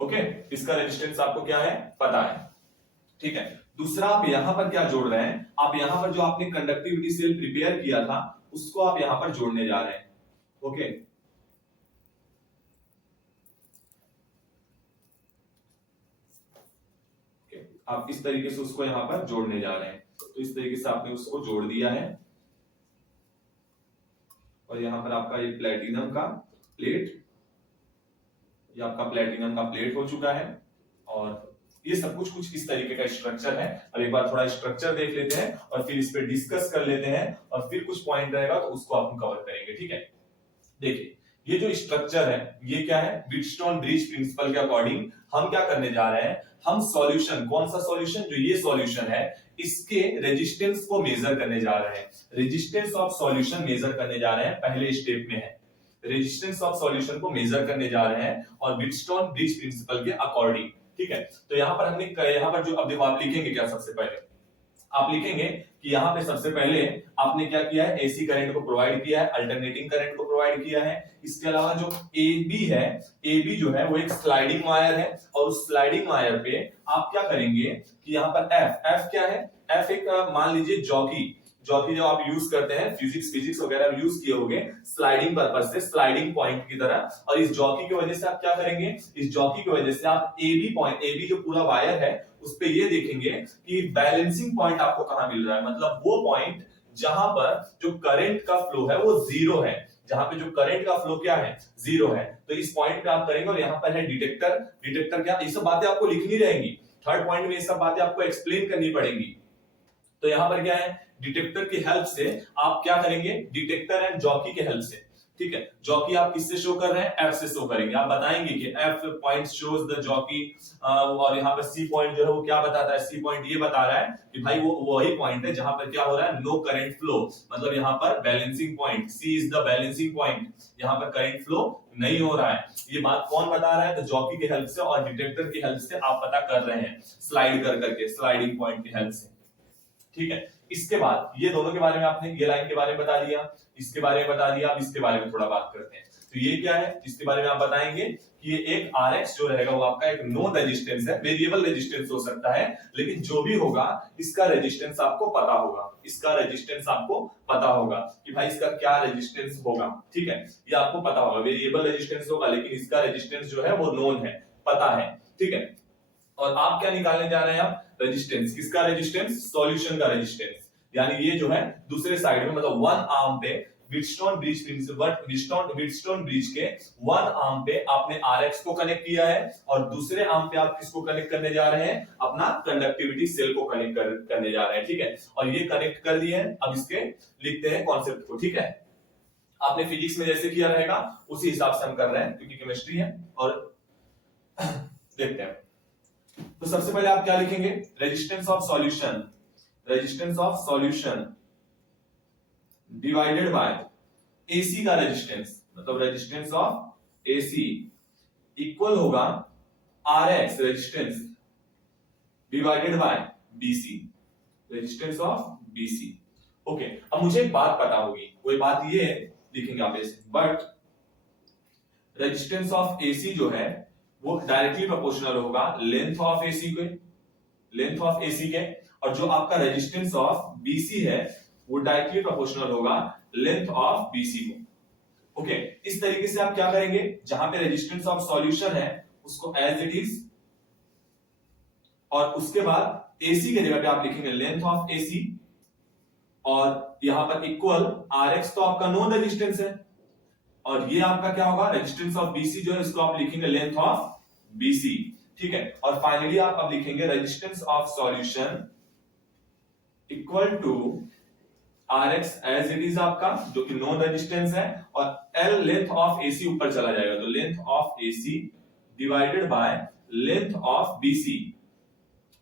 Okay, इसका रेजिस्टेंस आपको क्या है, पता है, ठीक है। दूसरा, आप यहां पर क्या जोड़ रहे हैं, आप यहां पर जो आपने कंडक्टिविटी सेल प्रिपेयर किया था उसको आप यहां पर जोड़ने जा रहे हैं। ओके, आप इस तरीके से उसको यहां पर जोड़ने जा रहे हैं, तो इस तरीके से आपने उसको जोड़ दिया है। और यहां पर आपका ये प्लेटिनम का प्लेट, ये आपका प्लेटिनम का प्लेट हो चुका है, और ये सब कुछ इस तरीके का स्ट्रक्चर है। अब एक बार थोड़ा स्ट्रक्चर देख लेते हैं और फिर इस पे डिस्कस कर लेते हैं, और फिर कुछ पॉइंट रहेगा तो उसको आप कवर करेंगे, ठीक है। देखिए, ये जो स्ट्रक्चर है ये क्या है, व्हीटस्टोन ब्रिज प्रिंसिपल के अकॉर्डिंग हम क्या करने जा रहे हैं, हम सॉल्यूशन, कौन सा सॉल्यूशन, जो ये सॉल्यूशन है इसके रेजिस्टेंस को मेजर करने जा रहे हैं। रेजिस्टेंस ऑफ सॉल्यूशन मेजर करने जा रहे हैं, पहले स्टेप में है। रेजिस्टेंस ऑफ सॉल्यूशन को मेजर करने जा रहे हैं और व्हीटस्टोन ब्रिज प्रिंसिपल के अकॉर्डिंग। ठीक है, तो यहाँ पर हमने यहाँ पर जो अब देखो आप लिखेंगे क्या, सबसे पहले आप लिखेंगे कि यहाँ पे सबसे पहले आपने क्या किया है, एसी करंट को प्रोवाइड किया है, अल्टरनेटिंग करंट को प्रोवाइड किया है। इसके अलावा जो AB है, AB जो है वो एक स्लाइडिंग वायर है और उस स्लाइडिंग वायर पे आप क्या करेंगे कि यहाँ पर F क्या है, F एक मान लीजिए जॉकी जो आप यूज करते हैं फिजिक्स वगैरह यूज किए होंगे स्लाइडिंग पर्पस से, स्लाइडिंग पॉइंट की तरह। और इस जॉकी की वजह से आप क्या करेंगे, इस जॉकी की वजह से आप AB जो पूरा वायर है उस पे ये देखेंगे कि बैलेंसिंग पॉइंट आपको कहां मिल रहा है, मतलब वो पॉइंट जहां पर जो करंट का फ्लो है वो जीरो है, जहां पे जो करंट का फ्लो क्या है, जीरो है। तो इस पॉइंट पे आप करेंगे और यहाँ पर है डिटेक्टर क्या, ये सब बातें आपको लिखनी रहेंगी। थर्ड पॉइंट में ये सब बातें आपको एक्सप्लेन करनी पड़ेंगी। तो यहाँ पर क्या है, डिटेक्टर की हेल्प से आप क्या करेंगे, डिटेक्टर एंड जॉकी के हेल्प से। ठीक है, जॉकी आप किससे शो कर रहे हैं, F से शो करेंगे। आप बताएंगे कि F point shows the jockey, और यहाँ पर C पॉइंट जो है वो क्या बताता है, C पॉइंट ये बता रहा है कि भाई वो वही पॉइंट है जहां पर क्या हो रहा है, नो करंट फ्लो, मतलब यहाँ पर balancing point, C is the balancing point, यहाँ पर करंट फ्लो नहीं हो रहा है। ये बात कौन बता रहा है, तो जॉकी की हेल्प से और डिटेक्टर की हेल्प से आप पता कर रहे हैं, स्लाइड कर करके, स्लाइडिंग पॉइंट की हेल्प से। ठीक है, इसके बाद ये दोनों के बारे में आपने, ये लाइन के बारे में बता दिया, इसके बारे में बता दिया। अब इसके बारे में थोड़ा बात करते हैं। तो ये क्या है, इसके बारे में आप बताएंगे कि ये एक Rx जो रहेगा वो आपका एक नोन रेजिस्टेंस है, वेरिएबल रेजिस्टेंस हो सकता है, लेकिन जो भी होगा इसका रेजिस्टेंस आपको पता होगा, इसका रेजिस्टेंस आपको पता होगा कि भाई इसका क्या रेजिस्टेंस होगा। ठीक है, ये आपको पता होगा, वेरिएबल रेजिस्टेंस होगा लेकिन इसका रेजिस्टेंस जो है वो नोन है, पता है। ठीक है, और आप क्या निकालने जा रहे हैं, आप रेजिस्टेंस, किसका रेजिस्टेंस, सॉल्यूशन का रेजिस्टेंस। यानी ये जो है दूसरे साइड में, मतलब वन आर्म पे Wheatstone bridge principle, Wheatstone bridge के वन आर्म पे आपने Rx को कनेक्ट किया है और दूसरे आर्म पे आप किसको कनेक्ट करने जा रहे हैं, अपना कंडक्टिविटी सेल को कनेक्ट करने जा रहे हैं। ठीक है, और ये कनेक्ट कर दिए हैं। अब इसके लिखते हैं कॉन्सेप्ट को। ठीक है, आपने फिजिक्स में जैसे किया रहेगा उसी हिसाब से हम कर रहे हैं क्योंकि केमिस्ट्री है। और देखते हैं, तो सबसे पहले आप क्या लिखेंगे, resistance of solution, resistance of solution divided by AC का रेजिस्टेंस, मतलब रेजिस्टेंस ऑफ AC इक्वल होगा Rx resistance divided by BC, resistance of BC। Okay, अब मुझे एक बात पता होगी, वो बात ये लिखेंगे आप ऐसे, बट रेजिस्टेंस ऑफ AC जो है वो डायरेक्टली प्रोपोर्शनल होगा लेंथ ऑफ AC के, लेंथ ऑफ AC के, और जो आपका रेजिस्टेंस ऑफ BC है वो डायरेक्टली प्रोपोर्शनल होगा लेंथ ऑफ BC को। ओके, इस तरीके से आप क्या करेंगे, जहां पे रेजिस्टेंस ऑफ सॉल्यूशन है उसको एज इट इज, और उसके बाद AC के जगह पे आप लिखेंगे लेंथ ऑफ AC, और यहां पर इक्वल Rx तो आपका नोन रेजिस्टेंस है, और ये आपका क्या होगा, रेजिस्टेंस ऑफ BC जो है इसको आप लिखेंगे लेंथ ऑफ BC। ठीक है, और फाइनली आप अब लिखेंगे resistance of solution equal to Rx as it is आपका, जो कि नॉन रेजिस्टेंस है, और L लेंथ ऑफ AC ऊपर चला जाएगा, तो length of AC divided by length of BC।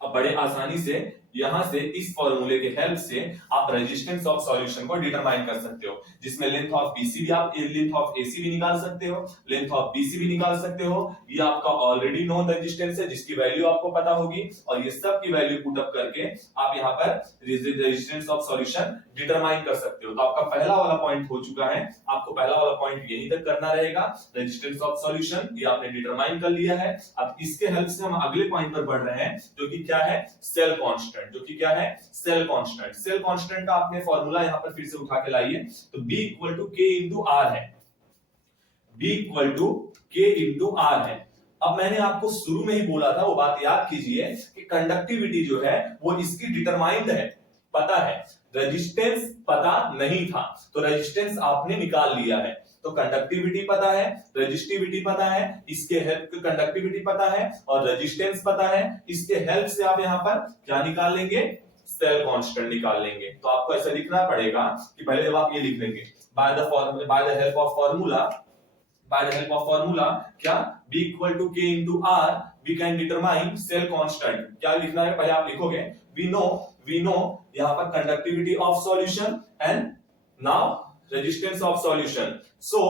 अब बड़े आसानी से यहां से इस फॉर्मूले के हेल्प से आप रेजिस्टेंस ऑफ सॉल्यूशन को डिटरमाइन कर सकते हो, जिसमें लेंथ ऑफ BC भी आप लेंथ ऑफ AC भी निकाल सकते हो, लेंथ ऑफ BC भी निकाल सकते हो। ये आपका ऑलरेडी नॉन रेजिस्टेंस है जिसकी वैल्यू आपको पता होगी, और ये सब की वैल्यू पुट अप करके आप यहाँ पर रेजिस्टेंस ऑफ सॉल्यूशन डिटरमाइन कर सकते हो। तो आपका पहला वाला पॉइंट हो चुका है, आपको पहला वाला पॉइंट यहीं तक करना रहेगा, रेजिस्टेंस ऑफ सॉल्यूशन ये आपने डिटरमाइन कर लिया है। अब इसके हेल्प से हम अगले पॉइंट पर बढ़ रहे हैं जो कि क्या है, सेल कांस्टेंट, जो कि क्या है, सेल कांस्टेंट। सेल कांस्टेंट का आपने फॉर्मूला यहां पर फिर से उठा के लाइए, तो B equal to K into R है, B equal to K into R है। अब मैंने आपको शुरू में ही बोला था, वो बात याद कीजिए कि कंडक्टिविटी जो है वो इसकी डिटरमाइंड है, पता है, रेजिस्टेंस पता नहीं था, तो रेजिस्टेंस आपने निकाल लिया है। तो कंडक्टिविटी पता है, रेजिस्टिविटी पता है, इसके हेल्प कंडक्टिविटी पता है और रेजिस्टेंस पता है, इसके हेल्प से आप यहां पर क्या निकाल लेंगे, सेल कांस्टेंट निकाल लेंगे। तो आपको ऐसा लिखना पड़ेगा कि पहले जब आप ये लिख लेंगे by the help of formula क्या, B equal to K into R we can determine cell constant. क्या लिखना है, पहले आप लिखोगे वी नो यहाँ पर conductivity of solution, and now resistance of solution. So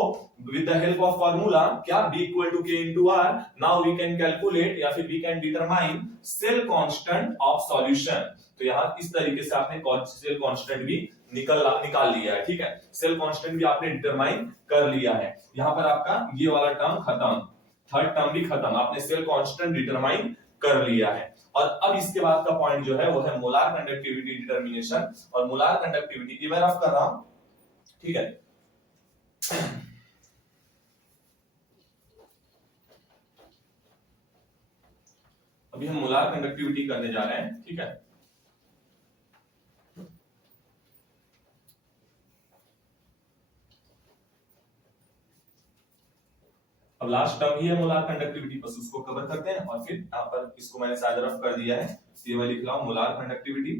with the help of formula क्या B equal to K into R, now we can calculate या फिर we can determine cell constant of solution. तो यहाँ इस तरीके से आपने cell constant भी निकाल लिया है, ठीक है। सेल कांस्टेंट भी आपने डिटरमाइन कर लिया है। यहाँ पर आपका ये वाला टर्म खत्म, थर्ड टर्म भी खत्म, आपने सेल कांस्टेंट डिटरमाइन कर लिया है। और अब इसके बाद का पॉइंट जो है वो है मोलार कंडक्टिविटी डिटर्मिनेशन। और मोलार कंडक्टिविटी की मैं रफ कर रहा हूं, ठीक है। अभी हम मोलार कंडक्टिविटी करने जा रहे हैं, ठीक है। अब लास्ट टर्म ही है मोलार कंडक्टिविटी, बस उसको कवर करते हैं और फिर यहाँ पर इसको मैंने शायद रफ कर दिया है, ये मैं लिख रहा हूं मोलार कंडक्टिविटी,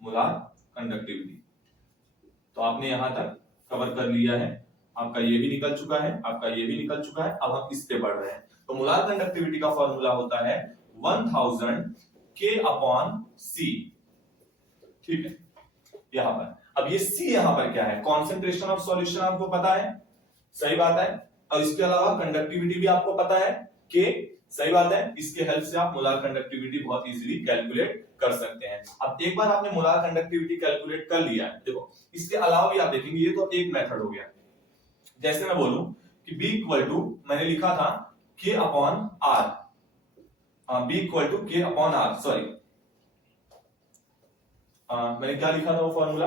मोलार कंडक्टिविटी। तो आपने यहां तक कवर कर लिया है, आपका ये भी निकल चुका है, आपका ये भी निकल चुका है। अब हम इस पे बढ़ रहे हैं। तो मोलार कंडक्टिविटी का फॉर्मूला होता है 1000 K/C, ठीक है। यहां पर अब ये C यहां पर क्या है, कॉन्सेंट्रेशन ऑफ सॉल्यूशन आपको पता है, सही बात है। और इसके अलावा कंडक्टिविटी भी आपको पता है K, सही बात है। इसके हेल्प से आप मोलार कंडक्टिविटी बहुत इजीली कैलकुलेट कर सकते हैं। अब एक बार आपने मोलार कंडक्टिविटी कैलकुलेट कर लिया है, देखो इसके अलावा भी आप देखेंगे, ये तो एक मेथड हो गया। जैसे मैं बोलूं कि B इक्वल टू, मैंने लिखा था K/R, B equal to K/R, sorry मैंने क्या लिखा था वो formula,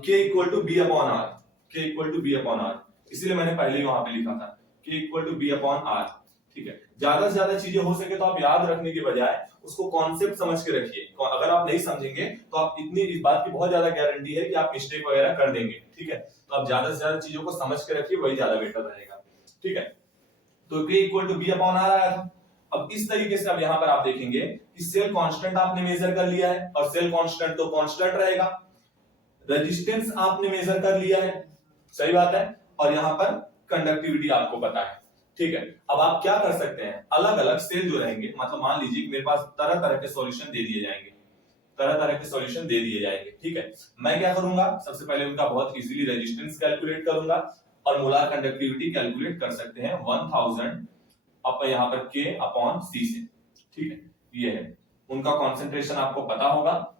K equal to B/R, K equal to B/R, इसीलिए मैंने पहले ही वहां पे लिखा था K इक्वल टू B/R, ठीक है। ज्यादा से ज्यादा चीजें हो सके तो आप याद रखने के बजाय उसको कॉन्सेप्ट समझ के रखिए। अगर आप नहीं समझेंगे तो आप इतनी, इस बात की बहुत ज्यादा गारंटी है कि आप मिस्टेक वगैरह कर देंगे, ठीक है। तो आप ज्यादा से ज्यादा चीजों को समझ के रखिए, वही ज्यादा बेटर रहेगा, ठीक है। तो K इक्वल टू B/R आया था। अब इस तरीके से अब यहाँ पर आप देखेंगे कि सेल कांस्टेंट आपने मेजर कर लिया है, और सेल कांस्टेंट तो कांस्टेंट रहेगा। रेजिस्टेंस आपने मेजर कर लिया है, सही बात है। और यहाँ पर कंडक्टिविटी आपको पता है, ठीक है। अब आप क्या कर सकते हैं, अलग अलग सेल जो रहेंगे, मतलब मान लीजिए कि मेरे पास तरह तरह के सॉल्यूशन दे दिए जाएंगे, तरह तरह के सॉल्यूशन दे दिए जाएंगे, ठीक है। मैं क्या करूंगा, सबसे पहले उनका बहुत इजीली रेजिस्टेंस कैलकुलेट करूंगा और मोलार कंडक्टिविटी कैलकुलेट कर सकते हैं 1000 अब यहाँ पर K/C से, ठीक है। ये है उनका कॉन्सेंट्रेशन, आपको पता होगा।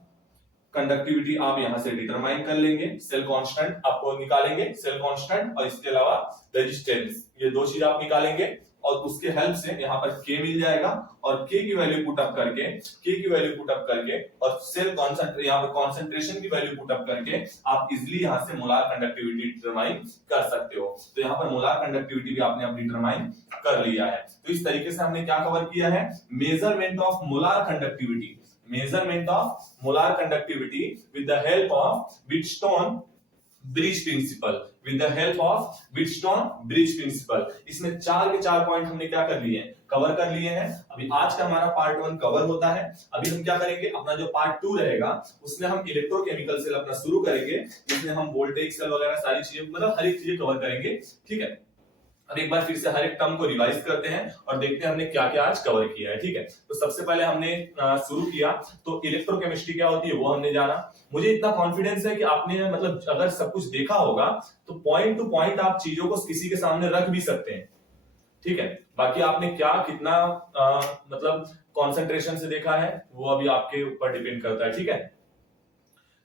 कंडक्टिविटी आप यहां से डिटरमाइन कर लेंगे, सेल कांस्टेंट आपको निकालेंगे, सेल कांस्टेंट और इसके अलावा रेजिस्टेंस, ये दो चीज आप निकालेंगे और उसके हेल्प से यहाँ पर K मिल जाएगा। और K की वैल्यू पुट अप करके, K की वैल्यू पुट अप करके और सेल कॉन्सेंट्रेशन, यहाँ पर कॉन्सेंट्रेशन की वैल्यू पुट अप करके आप इजिली यहाँ से मोलार कंडक्टिविटी डिटरमाइन कर सकते हो। तो यहाँ पर मोलार कंडक्टिविटी भी आपने अपनी डिटरमाइन कर लिया है। तो इस तरीके से हमने क्या कवर किया है, measurement of molar conductivity, measurement of molar conductivity with the help of Wheatstone bridge principle, with the help of Wheatstone bridge principle. इसमें 4 के 4 पॉइंट हमने क्या कर लिए हैं, कवर कर लिए हैं। अभी आज का हमारा पार्ट 1 कवर होता है। अभी हम क्या करेंगे, अपना जो पार्ट 2 रहेगा उसमें हम इलेक्ट्रोकेमिकल सेल अपना शुरू करेंगे, जिसमें हम वोल्टेज सेल वगैरह सारी चीजें, मतलब हर एक चीजें कवर करेंगे, ठीक है। अब एक बार फिर से हर एक टर्म को रिवाइज करते हैं और देखते हैं हमने क्या क्या आज कवर किया है, ठीक है। तो सबसे पहले हमने शुरू किया तो इलेक्ट्रोकेमिस्ट्री क्या होती है वो हमने जाना। मुझे इतना कॉन्फिडेंस है कि आपने, मतलब अगर सब कुछ देखा होगा तो पॉइंट टू पॉइंट आप चीजों को किसी के सामने रख भी सकते हैं, ठीक है। बाकी आपने क्या कितना मतलब कॉन्सेंट्रेशन से देखा है वो अभी आपके ऊपर डिपेंड करता है, ठीक है।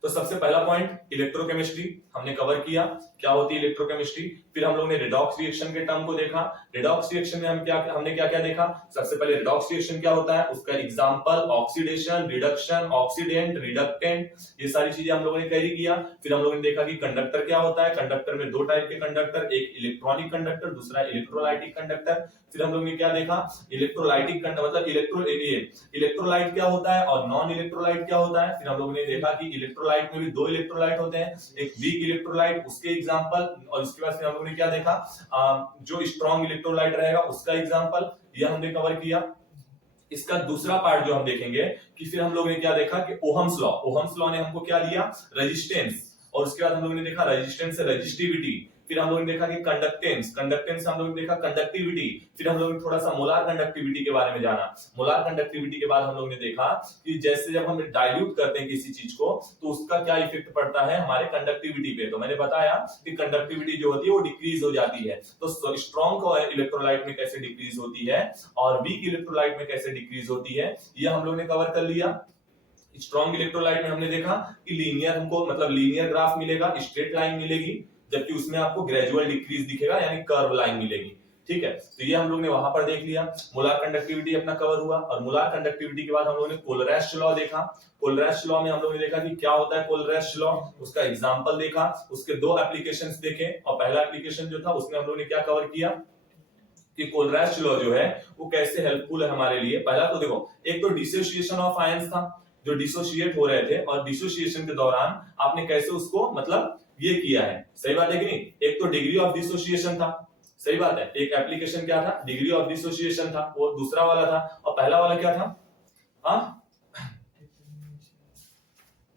तो सबसे पहला पॉइंट इलेक्ट्रोकेमिस्ट्री हमने कवर किया, क्या होती है इलेक्ट्रोकेमिस्ट्री। फिर हम लोग ने रिडॉक्स रिएक्शन के टर्म को देखा। रिडॉक्स रिएक्शन में हमने क्या क्या देखा। सबसे पहले रिडॉक्स रिएक्शन क्या होता है, उसका example, oxidation, reduction, oxidant, reductant, ये सारी चीजें हम लोगों ने कैरी किया। फिर हम लोगों ने देखा कि कंडक्टर क्या होता है। कंडक्टर में 2 टाइप के कंडक्टर, एक इलेक्ट्रॉनिक कंडक्टर, दूसरा इलेक्ट्रोलाइटिक कंडक्टर। फिर हम लोग ने क्या देखा, इलेक्ट्रोलाइटिक कंडक्टर मतलब इलेक्ट्रोलाइट क्या होता है और नॉन इलेक्ट्रोलाइट क्या होता है। फिर हम लोगों ने देखा कि इलेक्ट्रोलाइट में भी 2 इलेक्ट्रोलाइट होते हैं, एक वीक इलेक्ट्रोलाइट, उसके एग्जांपल, और उसके बाद फिर हम लोगों ने क्या देखा, जो स्ट्रॉन्ग इलेक्ट्रोलाइट रहेगा उसका एग्जांपल, यह हमने कवर किया। इसका दूसरा पार्ट जो हम देखेंगे कि फिर हम लोगों ने क्या देखा कि ओहम्स लॉ ने हमको क्या दिया, रेजिस्टेंस, और उसके बाद हम लोगों ने देखा रेजिस्टेंस से रेजिस्टिविटी, फिर हम लोगों ने देखा कि कंडक्टेंस, कंडक्टेंस हम लोगों ने देखा कंडक्टिविटी, फिर हम लोगों ने थोड़ा सा मोलार कंडक्टिविटी के बारे में जाना। मोलार कंडक्टिविटी के बाद हम लोगों ने देखा कि जैसे जब हम डाइल्यूट करते हैं किसी चीज को तो उसका क्या इफेक्ट पड़ता है हमारे कंडक्टिविटी पे। तो मैंने बताया कि कंडक्टिविटी जो होती है वो डिक्रीज हो जाती है। तो स्ट्रॉन्ग इलेक्ट्रोलाइट में कैसे डिक्रीज होती है और वीक इलेक्ट्रोलाइट में कैसे डिक्रीज होती है, ये हम लोग ने कवर कर लिया। स्ट्रॉन्ग इलेक्ट्रोलाइट में हमने देखा कि लीनियर हमको मतलब लीनियर ग्राफ मिलेगा, स्ट्रेट लाइन मिलेगी, जबकि उसमें आपको ग्रेजुअल डिक्रीज दिखेगा यानी कर्व लाइन मिलेगी। ठीक है, तो ये हम लोग ने वहां पर देख लिया। मोलार कंडक्टिविटी अपना कवर हुआ और मोलार कंडक्टिविटी के बाद हम लोगों ने कोलरेस्ट लॉ देखा। कोलरेस्ट लॉ में हम लोगों ने देखा कि क्या होता है कोलरेस्ट लॉ, उसका एग्जांपल देखा, उसके दो एप्लीकेशंस देखे और पहला एप्लीकेशन जो था उसमें हम लोगों ने क्या कवर किया कि कोलरेस्ट लॉ जो है वो कैसे हेल्पफुल है हमारे लिए। पहला तो देखो, एक तो डिसोसिएशन ऑफ आयंस था, जो डिसोसिएट हो रहे थे और डिसोसिएशन के दौरान आपने कैसे उसको मतलब ये किया है, सही बात है कि नहीं। एक तो डिग्री ऑफ डिसोसिएशन था, सही बात है, एक एप्लीकेशन क्या था, डिग्री ऑफ डिसोसिएशन था, वो दूसरा वाला था, और पहला वाला क्या था, हाँ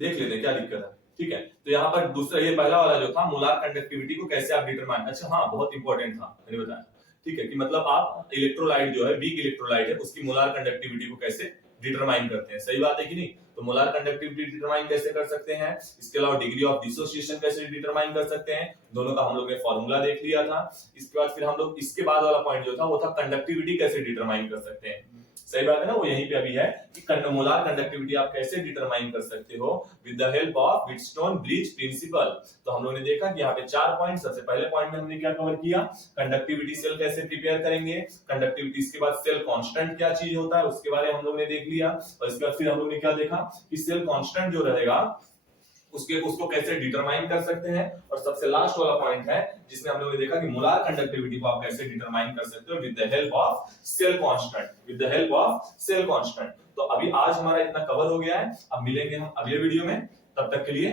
देख लेते हैं क्या दिक्कत है। ठीक है, तो यहाँ पर दूसरा ये पहला वाला जो था मोलार कंडक्टिविटी को कैसे आप डिटरमाइन, अच्छा हाँ बहुत इंपॉर्टेंट था मैंने बताया। ठीक है, कि मतलब आप इलेक्ट्रोलाइट जो है वीक इलेक्ट्रोलाइट है उसकी मोलार कंडक्टिविटी को कैसे डिटरमाइन करते हैं, सही बात है कि नहीं। तो मोलार कंडक्टिविटी डिटरमाइन कैसे कर सकते हैं, इसके अलावा डिग्री ऑफ डिसोसिएशन कैसे डिटरमाइन कर सकते हैं, दोनों का हम लोग ने फॉर्मूला देख लिया था। इसके बाद फिर हम लोग इसके बाद वाला पॉइंट जो था वो था कंडक्टिविटी कैसे डिटरमाइन कर सकते हैं, सही बात है ना, वो यहीं पे अभी है कि मोलार कंडक्टिविटी आप कैसे डिटरमाइन कर सकते हो with the help of Wheatstone bridge principle. तो हम लोगों ने देखा कि यहाँ पे 4 पॉइंट, सबसे पहले पॉइंट में हमने क्या कवर किया, कंडक्टिविटी सेल कैसे प्रिपेयर करेंगे, कंडक्टिविटी, इसके बाद सेल कांस्टेंट क्या चीज होता है उसके बारे में हम लोगों ने देख लिया, और इसके बाद फिर हम लोगों ने क्या देखा कि सेल कांस्टेंट जो रहेगा उसको कैसे डिटरमाइन कर सकते हैं, और सबसे लास्ट वाला पॉइंट है जिसमें हम लोगों ने देखा कि मोलार कंडक्टिविटी को आप कैसे डिटरमाइन कर सकते हो with the help of cell constant, with the help of cell constant. तो अभी आज हमारा इतना कवर हो गया है, अब मिलेंगे हम अगले वीडियो में, तब तक के लिए